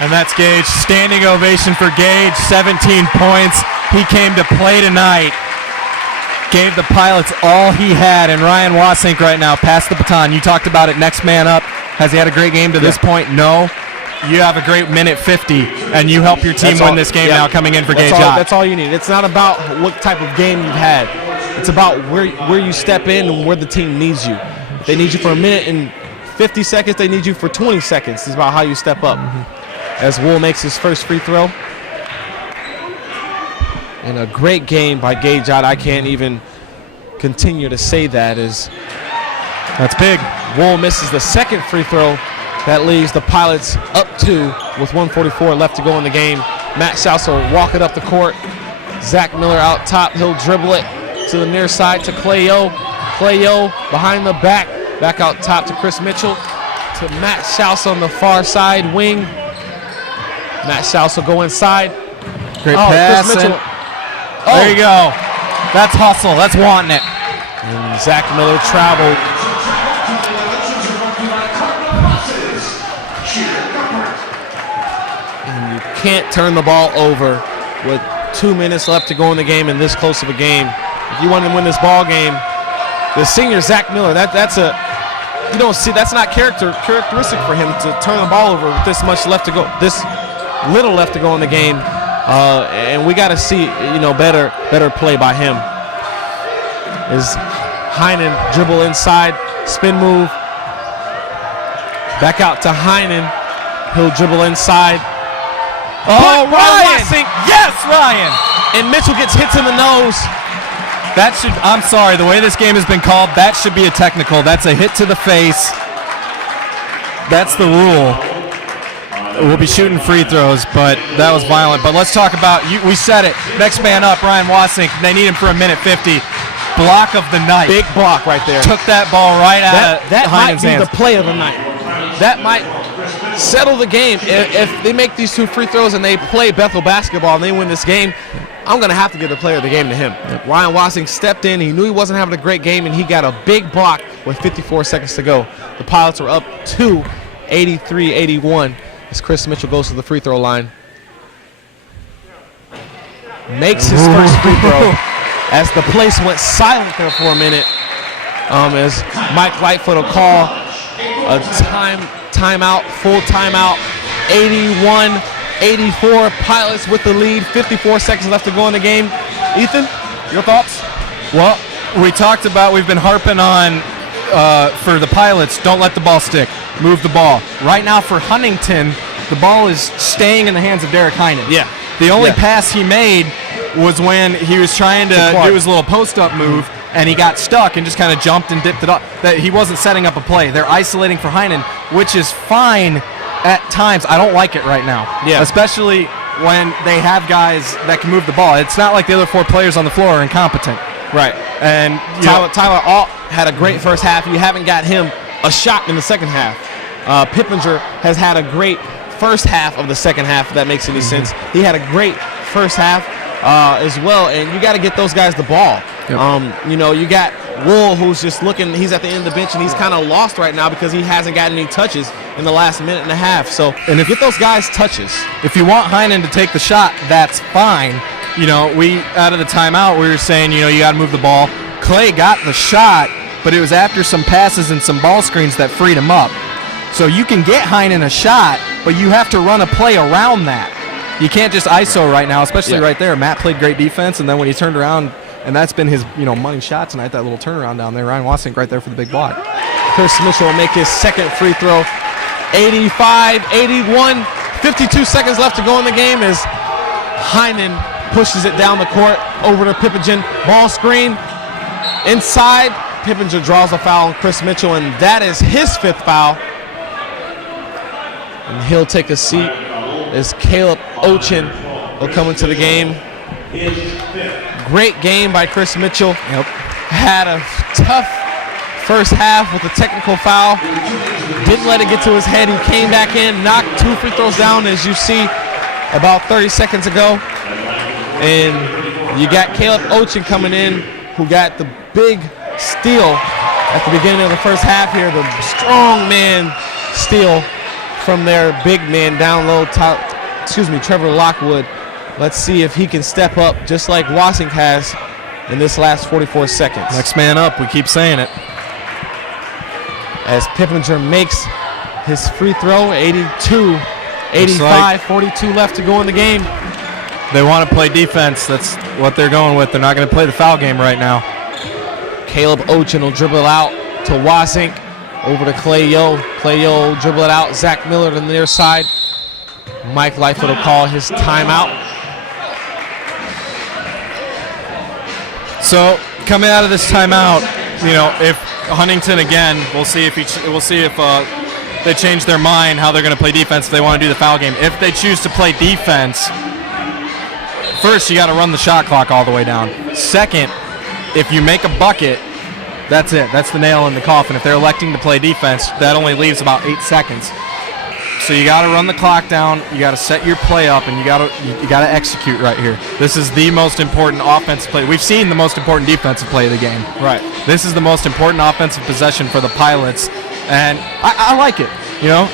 And that's Gage. Standing ovation for Gage. 17 points. He came to play tonight. Gave the Pilots all he had. And Ryan Wozniak right now passed the baton. You talked about it. Next man up. Has he had a great game to this point? No. You have a great minute 50, and you help your team win this game now coming in for Gage Ott. That's all you need. It's not about what type of game you've had. It's about where you step in and where the team needs you. If they need you for a minute and 50 seconds, they need you for 20 seconds. It's about how you step up. As Wool makes his first free throw. And a great game by Gage Ott. I can't even continue to say that. That's big. Wool misses the second free throw. That leaves the Pilots up 2 with 1:44 left to go in the game. Matt Schaus will walk it up the court. Zach Miller out top. He'll dribble it to the near side to Clayo. Clayo behind the back. Back out top to Chris Mitchell. To Matt Schaus on the far side wing. Matt Schaus will go inside. Great pass. Chris Mitchell. There you go. That's hustle. That's wanting it. And Zach Miller traveled. And you can't turn the ball over with 2 minutes left to go in the game and this close of a game. If you want to win this ball game, the senior Zach Miller, that's not characteristic for him to turn the ball over with this much left to go, this little left to go in the game. And we got to see, better play by him. As Heinen dribble inside, spin move. Back out to Heinen. He'll dribble inside. Oh, Ryan! Yes, Ryan! And Mitchell gets hits in the nose. I'm sorry, the way this game has been called, that should be a technical. That's a hit to the face. That's the rule. We'll be shooting free throws, but that was violent. But let's talk about, we said it, next man up, Ryan Wozniak. They need him for a minute 50. Block of the night. Big block right there. Took that ball right out of that might Heinen's be hands. the play of the night. That might settle the game. If they make these 2 free throws and they play Bethel basketball and they win this game, I'm going to have to give the player of the game to him. Ryan Wozniak stepped in. He knew he wasn't having a great game, and he got a big block with 54 seconds to go. The Pilots are up 2, 83-81, as Chris Mitchell goes to the free throw line. Makes his first free throw as the place went silent there for a minute. As Mike Lightfoot will call a timeout, full timeout. 81-84, Pilots with the lead. 54 seconds left to go in the game. Ethan, your thoughts? Well, we've been harping on for the Pilots, don't let the ball stick. Move the ball. Right now for Huntington, the ball is staying in the hands of Derek Heinen. Yeah. The only Yeah. pass he made was when he was trying to do his little post-up move, and he got stuck and just kind of jumped and dipped it up. That he wasn't setting up a play. They're isolating for Heinen, which is fine at times. I don't like it right now. Yeah. Especially when they have guys that can move the ball. It's not like the other 4 players on the floor are incompetent. Right. And Tyler Alt had a great first half. You haven't got him a shot in the second half. Pippinger has had a great first half of the second half, if that makes any sense. He had a great first half as well, and you got to get those guys the ball. Yep. You got Wool, who's just looking, he's at the end of the bench, and he's kind of lost right now because he hasn't gotten any touches in the last minute and a half. So get those guys touches. If you want Heinen to take the shot, that's fine. We out of the timeout, we were saying, you got to move the ball. Clay got the shot, but it was after some passes and some ball screens that freed him up. So you can get Heinen a shot, but you have to run a play around that. You can't just ISO right now, especially right there. Matt played great defense, and then when he turned around, and that's been his money shot tonight, that little turnaround down there. Ryan Wasink right there for the big block. Chris Mitchell will make his second free throw. 85-81, 52 seconds left to go in the game as Heinen pushes it down the court over to Pippinger. Ball screen inside. Pippinger draws a foul on Chris Mitchell, and that is his 5th foul. And he'll take a seat as Caleb Ochin will come into the game. Great game by Chris Mitchell. Had a tough first half with a technical foul. Didn't let it get to his head. He came back in, knocked 2 free throws down, as you see about 30 seconds ago. And you got Caleb Ochin coming in, who got the big steal at the beginning of the first half here. The strong man steal from their big man down low, Trevor Lockwood. Let's see if he can step up just like Wasink has in this last 44 seconds. Next man up, we keep saying it. As Pippinger makes his free throw, 82, 85, 42 left to go in the game. They want to play defense. That's what they're going with. They're not going to play the foul game right now. Caleb Ochin will dribble it out to Wasink. Over to Clay Yo. Clay Yo will dribble it out. Zach Miller to the near side. Mike Lightfoot will call his timeout. So coming out of this timeout, if Huntington again, we'll see if they change their mind how they're going to play defense if they want to do the foul game. If they choose to play defense, first you got to run the shot clock all the way down. Second, if you make a bucket, that's it. That's the nail in the coffin. If they're electing to play defense, that only leaves about 8 seconds. So you got to run the clock down. You got to set your play up, and you got to execute right here. This is the most important offensive play. We've seen the most important defensive play of the game. Right. This is the most important offensive possession for the Pilots, and I like it.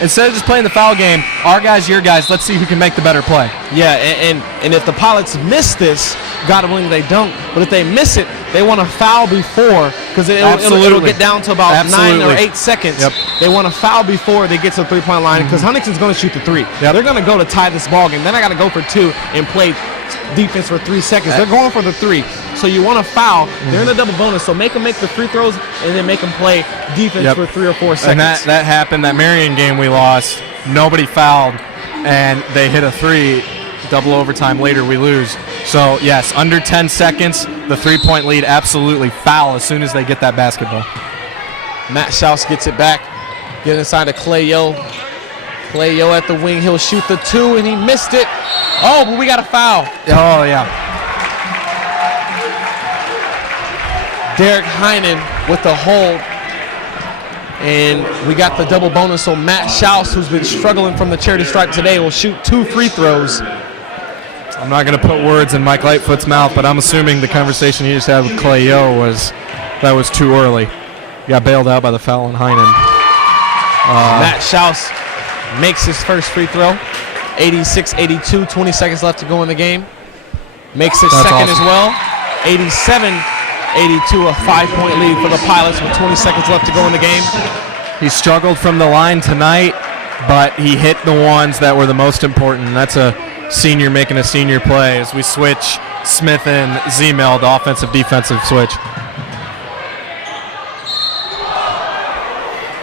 Instead of just playing the foul game, our guys, your guys, let's see who can make the better play. Yeah, and if the Pilots miss this, God willing they don't, but if they miss it, they want to foul before, because it'll get down to about 9 or 8 seconds. Yep. They want to foul before they get to the three-point line, because Huntington's going to shoot the 3. Yep. They're going to go to tie this ball game. Then I got to go for 2 and play defense for 3 seconds. They're going for the 3. So you want to foul. They're in the double bonus, so make them make the free throws and then make them play defense for 3 or 4 seconds. And that happened. That Marion game we lost, nobody fouled, and they hit a 3. Double overtime later, we lose. So, yes, under 10 seconds, the 3-point lead, absolutely foul as soon as they get that basketball. Matt Schaus gets it back. Get inside to Clay Yo. Clay Yo at the wing. He'll shoot the 2, and he missed it. Oh, but we got a foul. Oh, yeah. Derek Heinen with the hold. And we got the double bonus, so Matt Schaus, who's been struggling from the charity stripe today, will shoot 2 free throws. I'm not going to put words in Mike Lightfoot's mouth, but I'm assuming the conversation he just had with Clay Yo was too early. He got bailed out by the foul on Heinen. Matt Schaus makes his first free throw. 86-82, 20 seconds left to go in the game. Makes his second as well. 87-82, a 5-point lead for the Pilots with 20 seconds left to go in the game. He struggled from the line tonight, but he hit the ones that were the most important. That's a senior making a senior play as we switch Smith and Zemel, the offensive-defensive switch.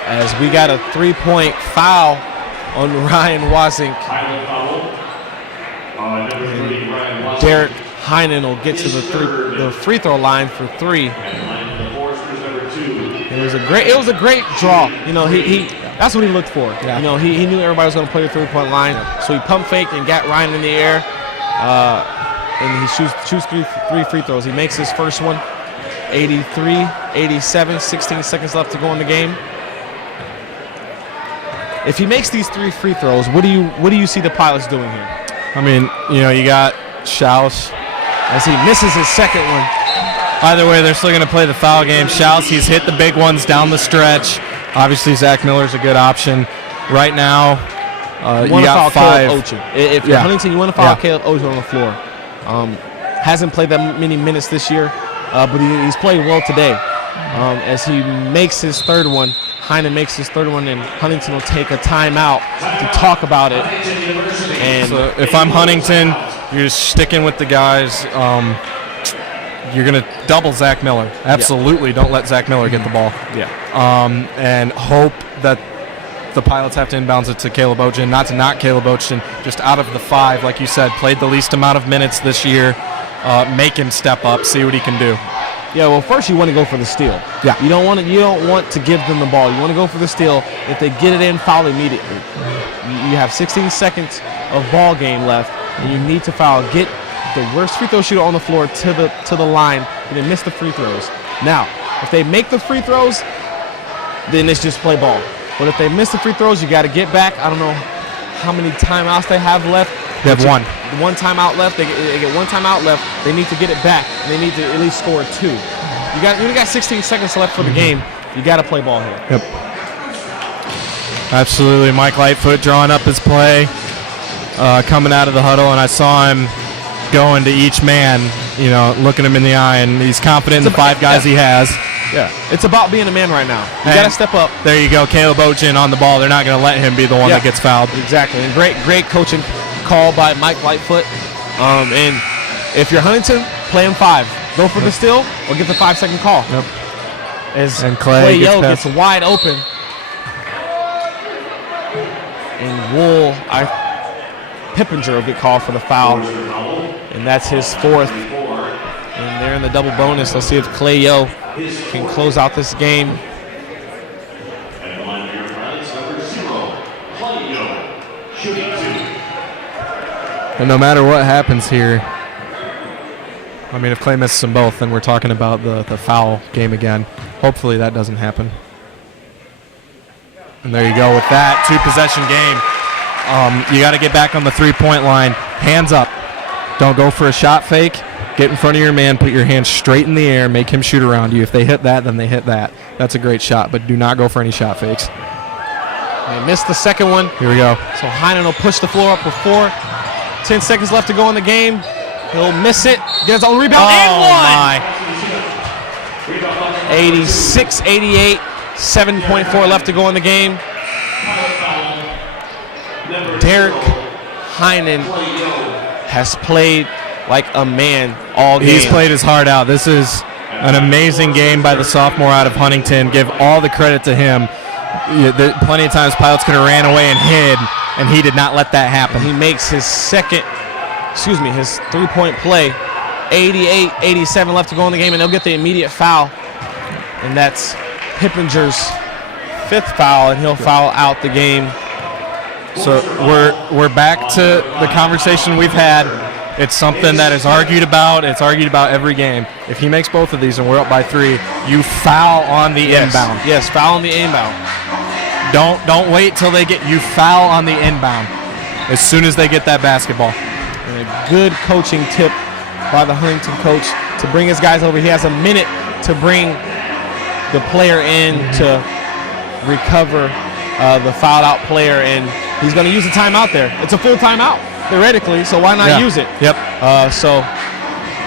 As we got a 3-point foul on Ryan Wasink. Derek Heinen will get to the free throw line for 3. It was a great draw. You know, he that's what he looked for. Yeah. You know, he knew everybody was going to play the 3-point line, so he pump faked and got Ryan in the air, and he shoots three free throws. He makes his first one, 83-87, 16 seconds left to go in the game. If he makes these 3 free throws, what do you see the Pilots doing here? I mean, you know, you got Schaus. As he misses his second one. Either way, they're still going to play the foul game. Schaus, he's hit the big ones down the stretch. Obviously, Zach Miller's a good option. Right now, you got 5. If you're Huntington, you want to foul Caleb Ochen on the floor. Hasn't played that many minutes this year, but he's played well today. As he makes his third one, Heinen makes his third one, and Huntington will take a timeout to talk about it. And so if I'm Huntington, you're just sticking with the guys. You're going to double Zach Miller. Absolutely, don't let Zach Miller get the ball. Yeah. And hope that the Pilots have to inbounds it to Caleb Ochen. Not to knock Caleb Ochen, just out of the 5, like you said, played the least amount of minutes this year. Make him step up, see what he can do. Yeah, well, first you want to go for the steal. Yeah. You don't want to give them the ball. You want to go for the steal. If they get it in, foul immediately. You have 16 seconds of ball game left, and you need to foul. Get the worst free throw shooter on the floor to the line, and then miss the free throws. Now, if they make the free throws, then it's just play ball. But if they miss the free throws, you got to get back. I don't know how many timeouts they have left. They have 1. One timeout left. They get 1 timeout left. They need to get it back. And they need to at least score 2. You only got 16 seconds left for the game. You got to play ball here. Yep. Absolutely. Mike Lightfoot drawing up his play, coming out of the huddle, and I saw him going to each man, you know, looking him in the eye, and he's confident in the 5 guys he has. Yeah, it's about being a man right now. You got to step up. There you go, Caleb Ochen on the ball. They're not going to let him be the one that gets fouled. Exactly, and great coaching call by Mike Lightfoot. And if you're Huntington, play him 5. Go for the steal or get the 5-second call. Yep. And Clay gets wide open. And Pippinger will get called for the foul. And that's his 4th. And they're in the double bonus. Let's see if Clay Yo can close out this game. And the line of your friends, number 0, Clay Yo, shooting 2. And no matter what happens here, I mean, if Clay misses them both, then we're talking about the foul game again. Hopefully that doesn't happen. And there you go with that 2-possession game. You got to get back on the 3-point line. Hands up. Don't go for a shot fake. Get in front of your man, put your hands straight in the air, make him shoot around you. If they hit that, then they hit that. That's a great shot, but do not go for any shot fakes. They missed the second one. Here we go. So Heinen will push the floor up with 4. 10 seconds left to go in the game. He'll miss it. Gets on the rebound and 1. 86-88. 7.4 left to go in the game. Derek Heinen has played like a man all game. He's played his heart out. This is an amazing game by the sophomore out of Huntington. Give all the credit to him. Plenty of times Pilots could have ran away and hid, and he did not let that happen. He makes his his 3-point play. 88-87 left to go in the game, and they'll get the immediate foul. And that's Pippinger's 5th foul, and he'll foul out the game. So we're back to the conversation we've had. It's something that is argued about. It's argued about every game. If he makes both of these and we're up by 3, you foul on the inbound. Yes, foul on the inbound. Don't wait till they get you foul on the inbound as soon as they get that basketball. And a good coaching tip by the Huntington coach to bring his guys over. He has a minute to bring the player in to recover the fouled out player, and he's going to use a timeout there. It's a full timeout theoretically, so why not use it? Yep. So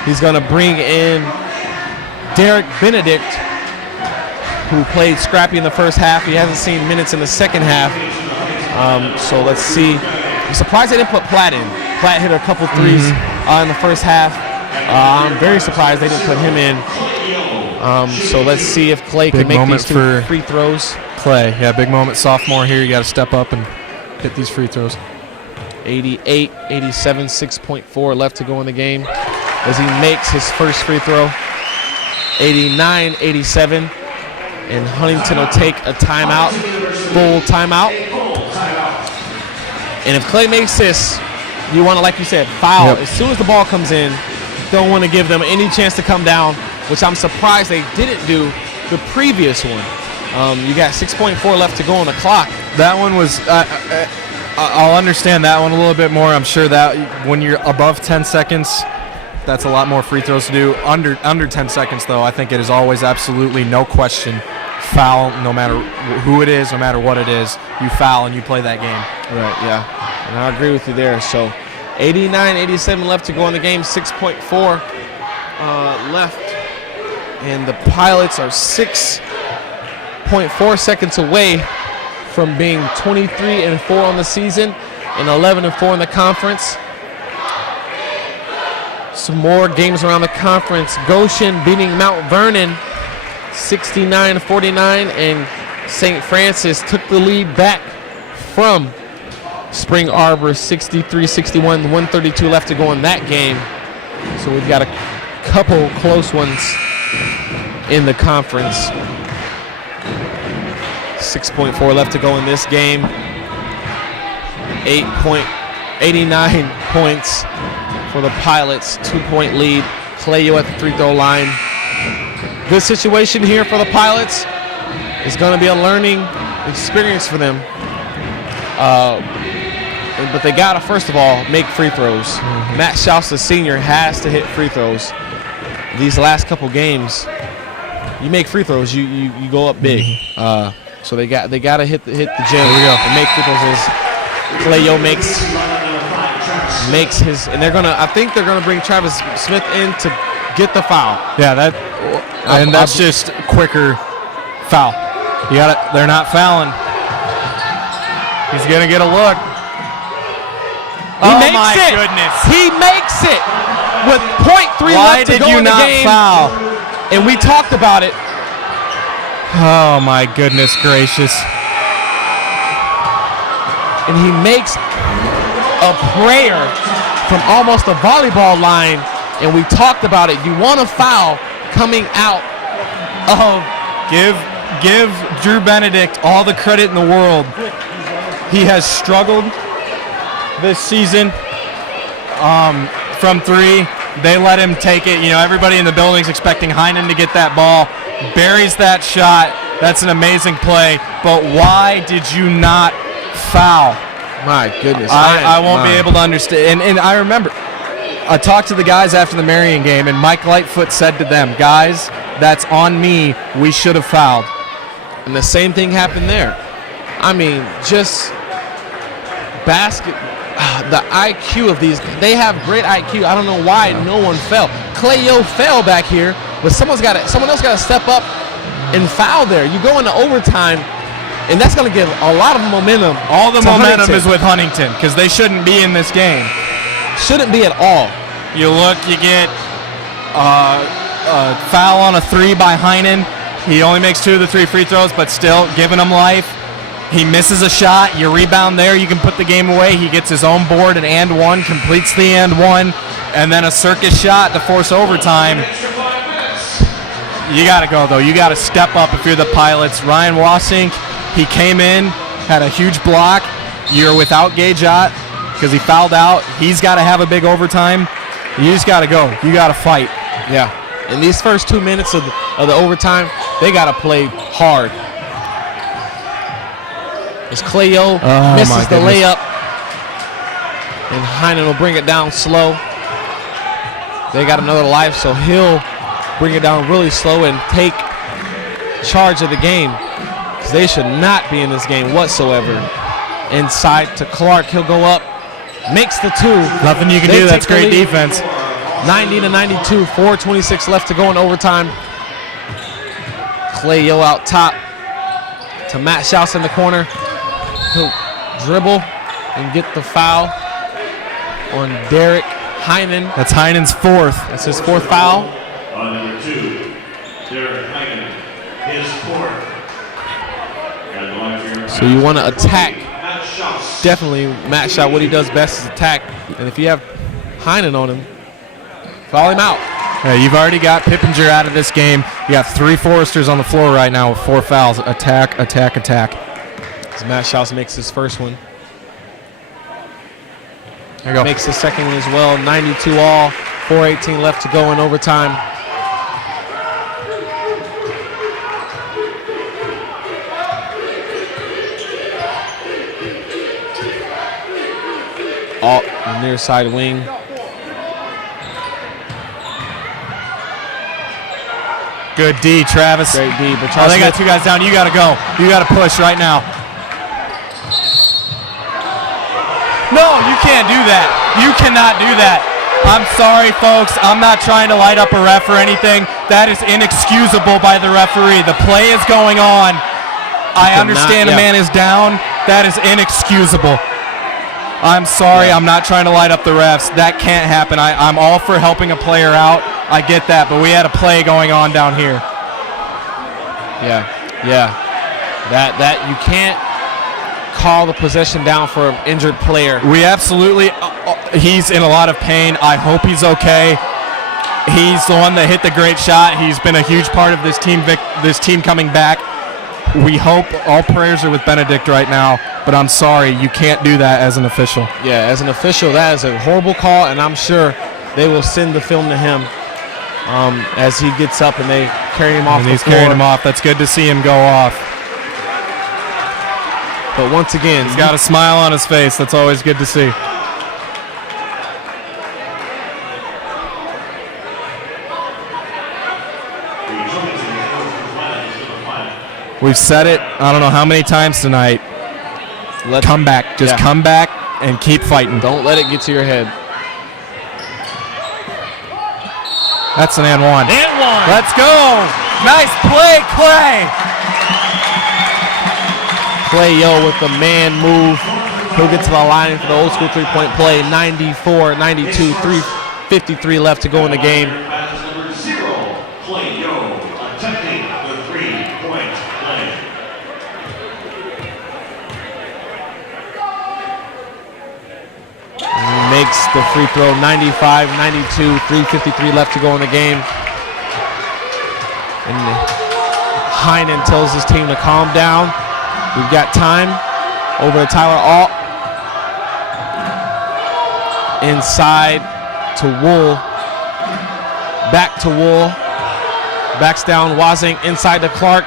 he's going to bring in Derek Benedict, who played scrappy in the first half. He hasn't seen minutes in the second half. So let's see. I'm surprised they didn't put Platt in. Platt hit a couple threes in the first half. I'm very surprised they didn't put him in. So let's see if Clay can make these 2 free throws. Clay, big moment, sophomore here. You got to step up and hit these free throws. 88, 87, 6.4 left to go in the game as he makes his first free throw. 89, 87. And Huntington will take a timeout, full timeout. And if Clay makes this, you want to, like you said, foul. Yep. As soon as the ball comes in, don't want to give them any chance to come down, which I'm surprised they didn't do the previous one. You got 6.4 left to go on the clock. That one was, I'll understand that one a little bit more. I'm sure that when you're above 10 seconds, that's a lot more free throws to do. Under 10 seconds, though, I think it is always absolutely no question foul, no matter who it is, no matter what it is. You foul and you play that game. Right, yeah. And I agree with you there. So 89, 87 left to go in the game, 6.4 left. And the Pilots are 6.4 seconds away from being 23-4 on the season and 11-4 in the conference. Some more games around the conference. Goshen beating Mount Vernon 69-49, and St. Francis took the lead back from Spring Arbor 63-61, 132 left to go in that game. So we've got a couple close ones in the conference. 6.4 left to go in this game. 89 points for the Pilots, 2-point lead. Clayo at the free throw line. Good situation here for the Pilots. It's going to be a learning experience for them. But they got to, first of all, make free throws. Mm-hmm. Matt Schaus, the senior, has to hit free throws. These last couple games, you make free throws, you go up big. Mm-hmm. So they got to hit the gym and make free throws. Clayo makes his, and I think they're gonna bring Travis Smith in to get the foul. Yeah, that's just quicker foul. They're not fouling. He's gonna get a look. He makes it. Goodness. He makes it with 0.3 left to go in the game. Foul? And we talked about it. Oh my goodness gracious. And he makes a prayer from almost the volleyball line, and we talked about it. You want a foul coming out of. Give Drew Benedict all the credit in the world. He has struggled this season from three. They let him take it. Everybody in the building's expecting Heinen to get that ball. Buries that shot. That's an amazing play. But why did you not foul? My goodness. I won't be able to understand. And I remember, I talked to the guys after the Marion game, and Mike Lightfoot said to them, guys, that's on me. We should have fouled. And the same thing happened there. I mean, just the IQ of these, they have great IQ. I don't know why no one fell. Clayo fell back here, but someone else got to step up and foul there. You go into overtime, and that's going to give a lot of momentum. All the momentum is with Huntington because they shouldn't be in this game. Shouldn't be at all. You get a foul on a three by Heinen. He only makes 2 of the 3 free throws, but still giving him life. He misses a shot. You rebound there. You can put the game away. He gets his own board, an and one, completes the and one, and then a circus shot to force overtime. You got to go, though. You got to step up if you're the Pilots. Ryan Wasink, he came in, had a huge block. You're without Gajot because he fouled out. He's got to have a big overtime. You just got to go. You got to fight. Yeah. In these first 2 minutes of the overtime, they got to play hard. As Clayo misses the layup, and Heinen will bring it down slow. They got another life, so he'll bring it down really slow and take charge of the game, because they should not be in this game whatsoever. Inside to Clark, he'll go up, makes the 2. Nothing you can do. That's great defense. 90-92, 4:26 left to go in overtime. Clayo out top to Matt Schaus in the corner. He'll dribble and get the foul on Derek Heinen. That's Heinen's 4th. That's his 4th foul. On number 2, Derek Heinen, his 4th. So you want to attack definitely match out what he does best is attack. And if you have Heinen on him, foul him out. Yeah, you've already got Pippinger out of this game. You got 3 Forresters on the floor right now with 4 fouls. Attack, attack, attack. As Matt Schaus makes his first one. There you go. Makes the second one as well. 92 all. 4:18 left to go in overtime. Alt, near side wing. Good D, Travis. Great D. But They got 2 guys down. You got to go. You got to push right now. No, you can't do that. You cannot do that. I'm sorry, folks. I'm not trying to light up a ref or anything. That is inexcusable by the referee. The play is going on. I understand a man is down. That is inexcusable. I'm sorry. I'm not trying to light up the refs. That can't happen. I'm all for helping a player out. I get that, but we had a play going on down here. Yeah. That you can't call the possession down for an injured player. We absolutely, he's in a lot of pain. I hope he's okay. He's the one that hit the great shot. He's been a huge part of this team coming back. We hope, all prayers are with Benedict right now, but I'm sorry, you can't do that as an official. Yeah, as an official, that is a horrible call, and I'm sure they will send the film to him as he gets up and they carry him off And the he's floor. carrying him off. That's good to see him go off. But once again, He's got a smile on his face. That's always good to see. We've said it, I don't know how many times tonight. Come back. Just come back and keep fighting. Don't let it get to your head. That's an and one. And one. Let's go. Nice play, Clay. Clay with the man move. He'll get to the line for the old school three-point play. 94, 92, 3:53 left to go in the game. Number 0, Clay Yo, attempting the 3-point play. And he makes the free throw. 95, 92, 3:53 left to go in the game. And Heinen tells his team to calm down. We've got time. Over to Tyler Alt. Inside to Wool. Back to Wool. Backs down Wazing inside to Clark.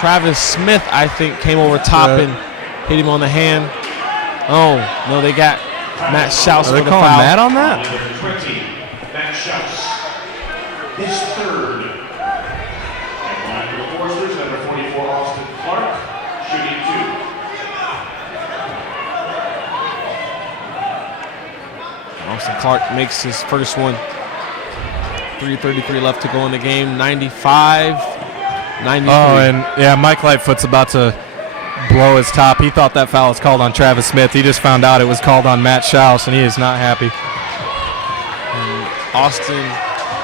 Travis Smith, I think, came over top and hit him on the hand. Oh, no, they got Matt Schaus for the foul. Are they calling Matt on that? Number 20, Matt Schaus. His third. And line for the Foresters, number 44, Austin Clark, shooting 2. Austin Clark makes his first one. 3:33 left to go in the game. 95, 93. Oh, and yeah, Mike Lightfoot's about to blow his top. He thought that foul was called on Travis Smith. He just found out it was called on Matt Schaus, and he is not happy. And Austin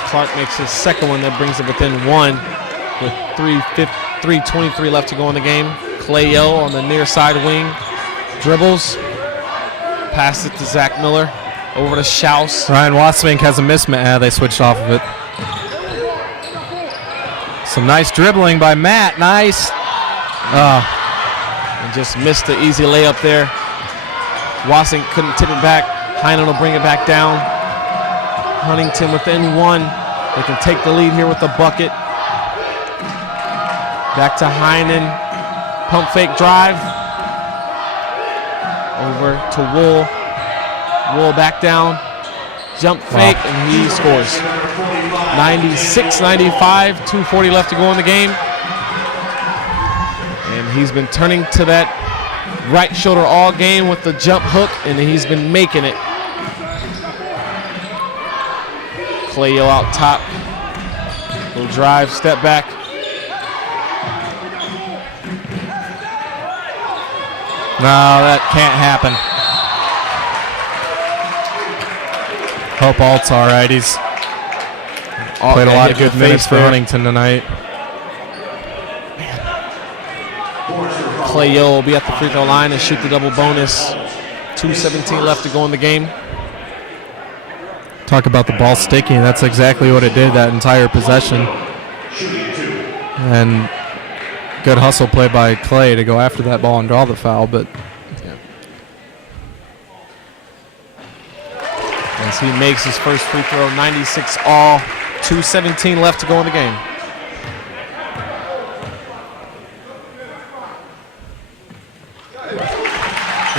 Clark makes his second one that brings it within one with 3:23 left to go in the game. Clayo on the near side wing. Dribbles. Passes it to Zach Miller. Over to Schaus. Ryan Wasvink has a mismatch. They switched off of it. Some nice dribbling by Matt. Nice. And just missed the easy layup there. Wasvink couldn't tip it back. Heinen will bring it back down. Huntington within one. They can take the lead here with the bucket. Back to Heinen. Pump fake drive. Over to Wool. Wool back down. Jump fake, and he scores. 96-95, 2:40 left to go in the game. And he's been turning to that right shoulder all game with the jump hook, and he's been making it. Clayo out top. Little drive, step back. No, that can't happen. Hope Alt's all right. He's played a lot of good minutes for Huntington tonight. Foresters Clay Yo will be at the free throw line and shoot the double bonus. 2:17 left to go in the game. Talk about the ball sticking. That's exactly what it did that entire possession. And good hustle play by Clay to go after that ball and draw the foul, but as he makes his first free throw, 96 all, 2:17 left to go in the game.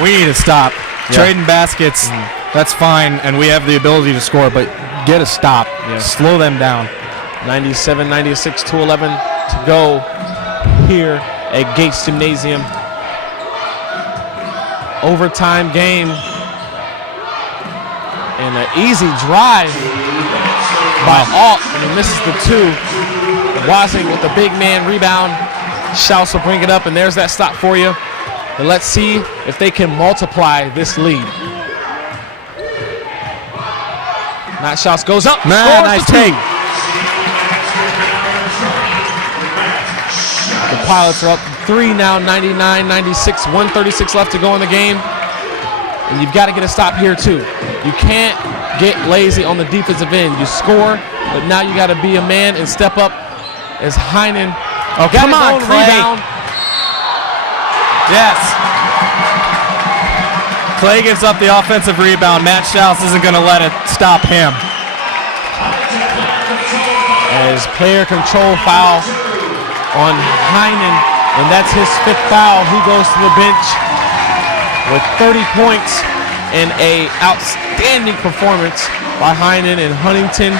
we need to stop. Trading baskets, that's fine, and we have the ability to score, but get a stop. Slow them down. 97-96, 2:11 to go here at Gates Gymnasium. Overtime game. And an easy drive by Alt, and he misses the two. Wazing with the big man rebound. Schaus will bring it up, and there's that stop for you. And let's see if they can multiply this lead. Matt Schaus goes up. Man, nice take. The Pilots are up 3 now, 99-96, 1:36 left to go in the game. And you've got to get a stop here too. You can't get lazy on the defensive end. You score, but now you got to be a man and step up as Heinen. Oh, come on, Clay. Rebound. Yes. Clay gives up the offensive rebound. Matt Schaus isn't going to let it stop him. As player control foul on Heinen, and that's his 5th foul. He goes to the bench with 30 points and a outstanding performance by Heinen, and Huntington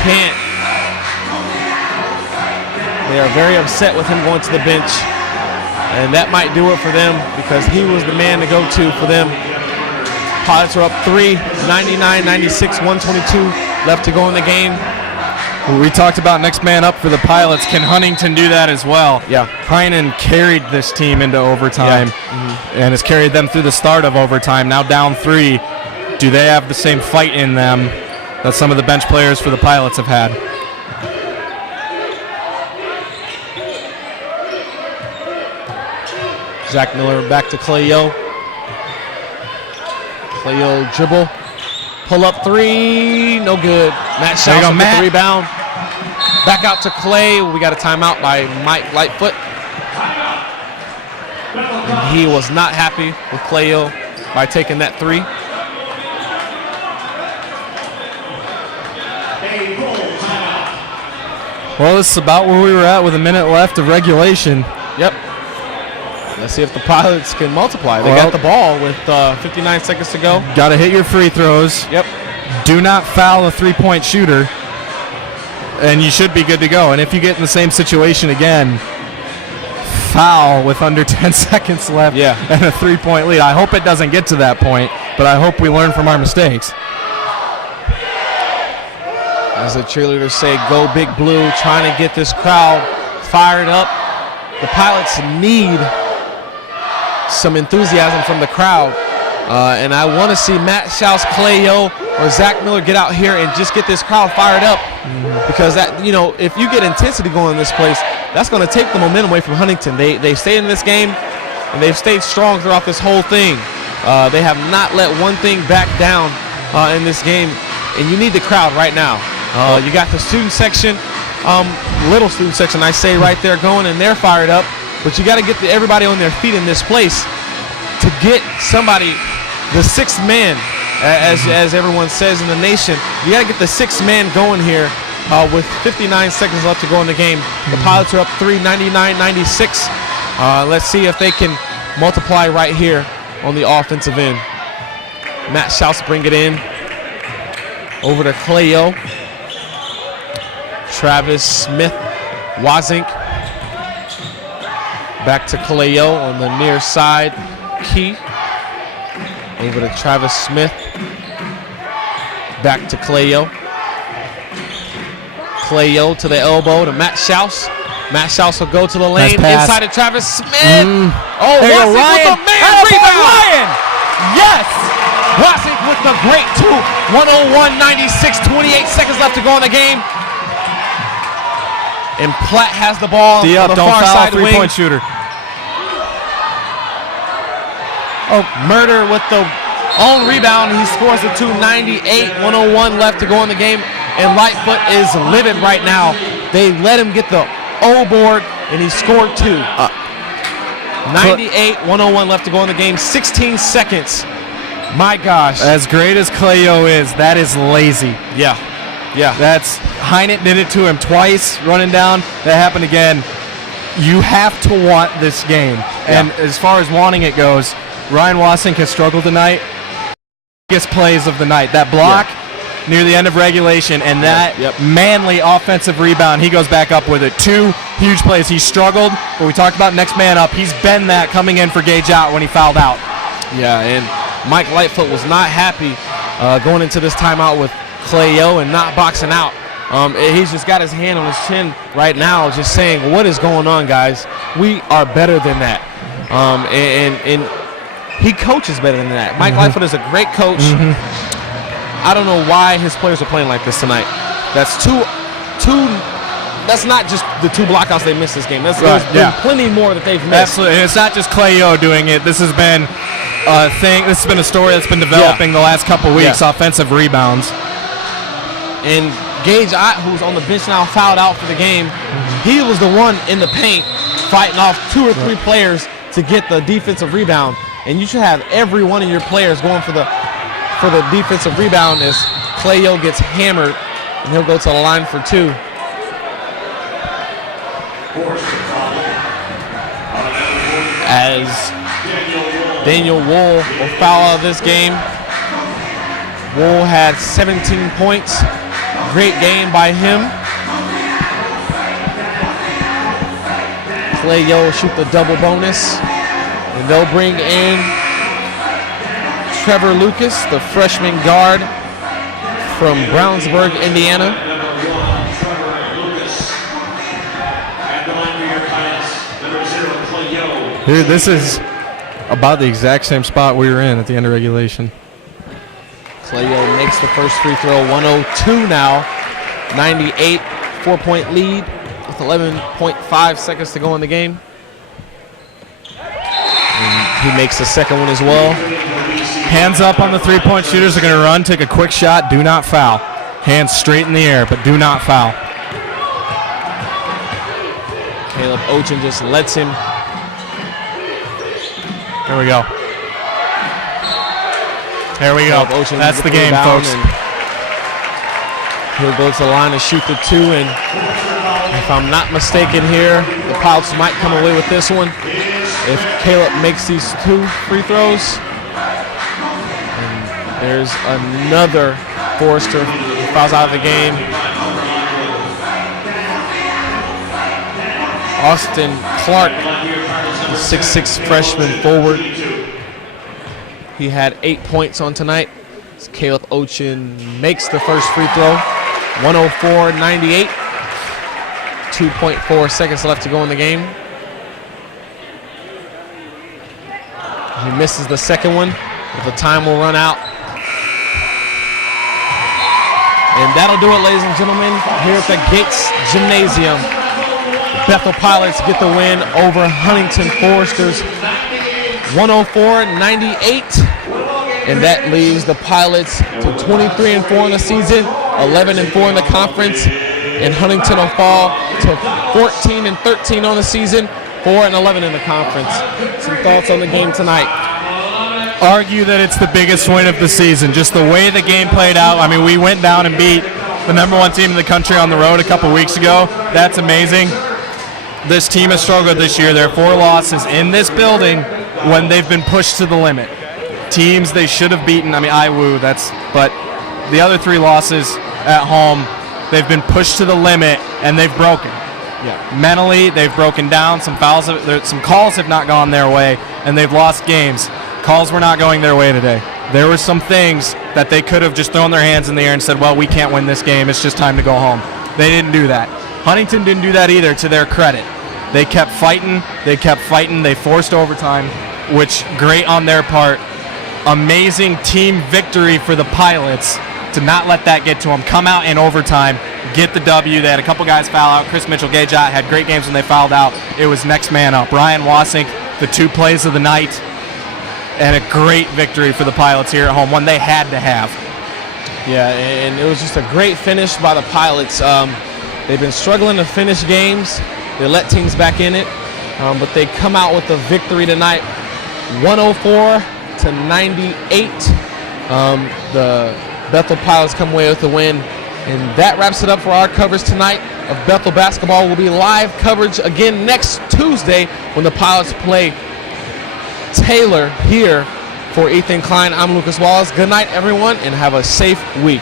can't. They are very upset with him going to the bench, and that might do it for them because he was the man to go to for them. Pilots are up 3, 99-96, 1:22 left to go in the game. We talked about next man up for the Pilots. Can Huntington do that as well? Yeah. Heinen carried this team into overtime and has carried them through the start of overtime. Now down 3. Do they have the same fight in them that some of the bench players for the Pilots have had? Zach Miller back to Clay Yo. Clay Yo dribble. Pull up 3. No good. Matt Schaus will get the rebound. Back out to Clay. We got a timeout by Mike Lightfoot. And he was not happy with Clay Yo by taking that 3. Well, this is about where we were at with a minute left of regulation. Yep. Let's see if the Pilots can multiply. They got the ball with 59 seconds to go. Got to hit your free throws. Yep. Do not foul a three-point shooter, and you should be good to go. And if you get in the same situation again, foul with under 10 seconds left and a three-point lead. I hope it doesn't get to that point, but I hope we learn from our mistakes. As the cheerleaders say, go Big Blue, trying to get this crowd fired up. The Pilots need some enthusiasm from the crowd. And I want to see Matt Schaus, Clay Yo, or Zach Miller get out here and just get this crowd fired up. Because that, you know, if you get intensity going in this place, that's going to take the momentum away from Huntington. They stayed in this game, and they've stayed strong throughout this whole thing. They have not let one thing back down in this game, and you need the crowd right now. You got the student section, little student section, I say, right there going, and they're fired up. But you got to get everybody on their feet in this place to get somebody, the sixth man, as everyone says in the nation. You got to get the sixth man going here with 59 seconds left to go in the game. The Pilots are up 3, 99-96. Let's see if they can multiply right here on the offensive end. Matt Schaus bring it in. Over to Clay Yo. Travis Smith, Wazink. Back to Clay Yo on the near side. Key. Over to Travis Smith. Back to Clay Yo. Clay Yo to the elbow to Matt Schaus. Matt Schaus will go to the lane. Inside to Travis Smith. Oh, Wazink with the man rebound. Yes! Wazink with the great 2. 101-96, 28 seconds left to go in the game. And Platt has the ball D up, on the don't far foul, side wing. three-point shooter. Oh, Murder with the own rebound. He scores the 298, 101 left to go in the game. And Lightfoot is livid right now. They let him get the O board, and he scored 2. 98, 101 left to go in the game. 16 seconds. My gosh. As great as Clayo is, that is lazy. Yeah. That's Hynett did it to him twice, running down. That happened again. You have to want this game. And as far as wanting it goes, Ryan Wassink has struggled tonight. Biggest plays of the night. That block near the end of regulation and that manly offensive rebound, he goes back up with it. 2 huge plays. He struggled, but we talked about next man up. He's been that coming in for Gage out when he fouled out. Yeah, and Mike Lightfoot was not happy going into this timeout with Clayo and not boxing out. He's just got his hand on his chin right now, just saying, what is going on, guys? We are better than that. And he coaches better than that. Mike Lightfoot is a great coach. I don't know why his players are playing like this tonight. That's two. That's not just the 2 blockouts they missed this game. There's been plenty more that they've missed. Absolutely, and it's not just Clayo doing it. This has been a thing. This has been a story that's been developing the last couple weeks. Offensive rebounds. And Gage Ott, who's on the bench now, fouled out for the game. He was the one in the paint fighting off 2 or 3 players to get the defensive rebound. And you should have every one of your players going for the defensive rebound as Clayo gets hammered, and he'll go to the line for 2. As Daniel Wool will foul out of this game. Wool had 17 points. Great game by him. Clayo shoot the double bonus. And they'll bring in Trevor Lucas, the freshman guard from Brownsburg, Indiana. Here, this is about the exact same spot we were in at the end of regulation. Clayo makes the first free throw, 102 now. 98, 4-point lead with 11.5 seconds to go in the game. And he makes the second one as well. Hands up on the three-point shooters. Are going to run, take a quick shot, do not foul. Hands straight in the air, but do not foul. Caleb Ochin just lets him. Here we go. There we go. That's the game, folks. He'll go to the line and shoot the 2, and if I'm not mistaken here, the Pilots might come away with this one. If Caleb makes these 2 free throws, and there's another Forrester who fouls out of the game. Austin Clark, the 6'6" freshman forward. He had 8 points on tonight. Caleb Ochin makes the first free throw. 104-98. 2.4 seconds left to go in the game. He misses the second one, but the time will run out. And that'll do it, ladies and gentlemen, here at the Gates Gymnasium. Bethel Pilots get the win over Huntington Foresters, 104-98. And that leaves the Pilots to 23-4 in the season, 11-4 in the conference. And Huntington will fall to 14-13 on the season, 4-11 in the conference. Some thoughts on the game tonight? Argue that it's the biggest win of the season. Just the way the game played out. I mean, we went down and beat the #1 team in the country on the road a couple weeks ago. That's amazing. This team has struggled this year. There are 4 losses in this building when they've been pushed to the limit. Teams they should have beaten. I mean, IWU, but the other 3 losses at home, they've been pushed to the limit and they've broken. Yeah. Mentally, they've broken down. Some calls have not gone their way, and they've lost games. Calls were not going their way today. There were some things that they could have just thrown their hands in the air and said, well, we can't win this game. It's just time to go home. They didn't do that. Huntington didn't do that either, to their credit. They kept fighting. They forced overtime, which great on their part. Amazing team victory for the Pilots. to not let that get to them. Come out in overtime, get the W. They had a couple guys foul out. Chris Mitchell, Gage out, had great games when they fouled out. It was next man up. Ryan Wasink, the 2 plays of the night, and a great victory for the Pilots here at home, one they had to have. Yeah, and it was just a great finish by the Pilots. They've been struggling to finish games. They let teams back in it, but they come out with a victory tonight, 104-98. The Bethel Pilots come away with the win, and that wraps it up for our coverage tonight of Bethel basketball. Will be live coverage again next Tuesday when the Pilots play Taylor here. For Ethan Klein, I'm Lucas Wallace. Good night, everyone, and have a safe week.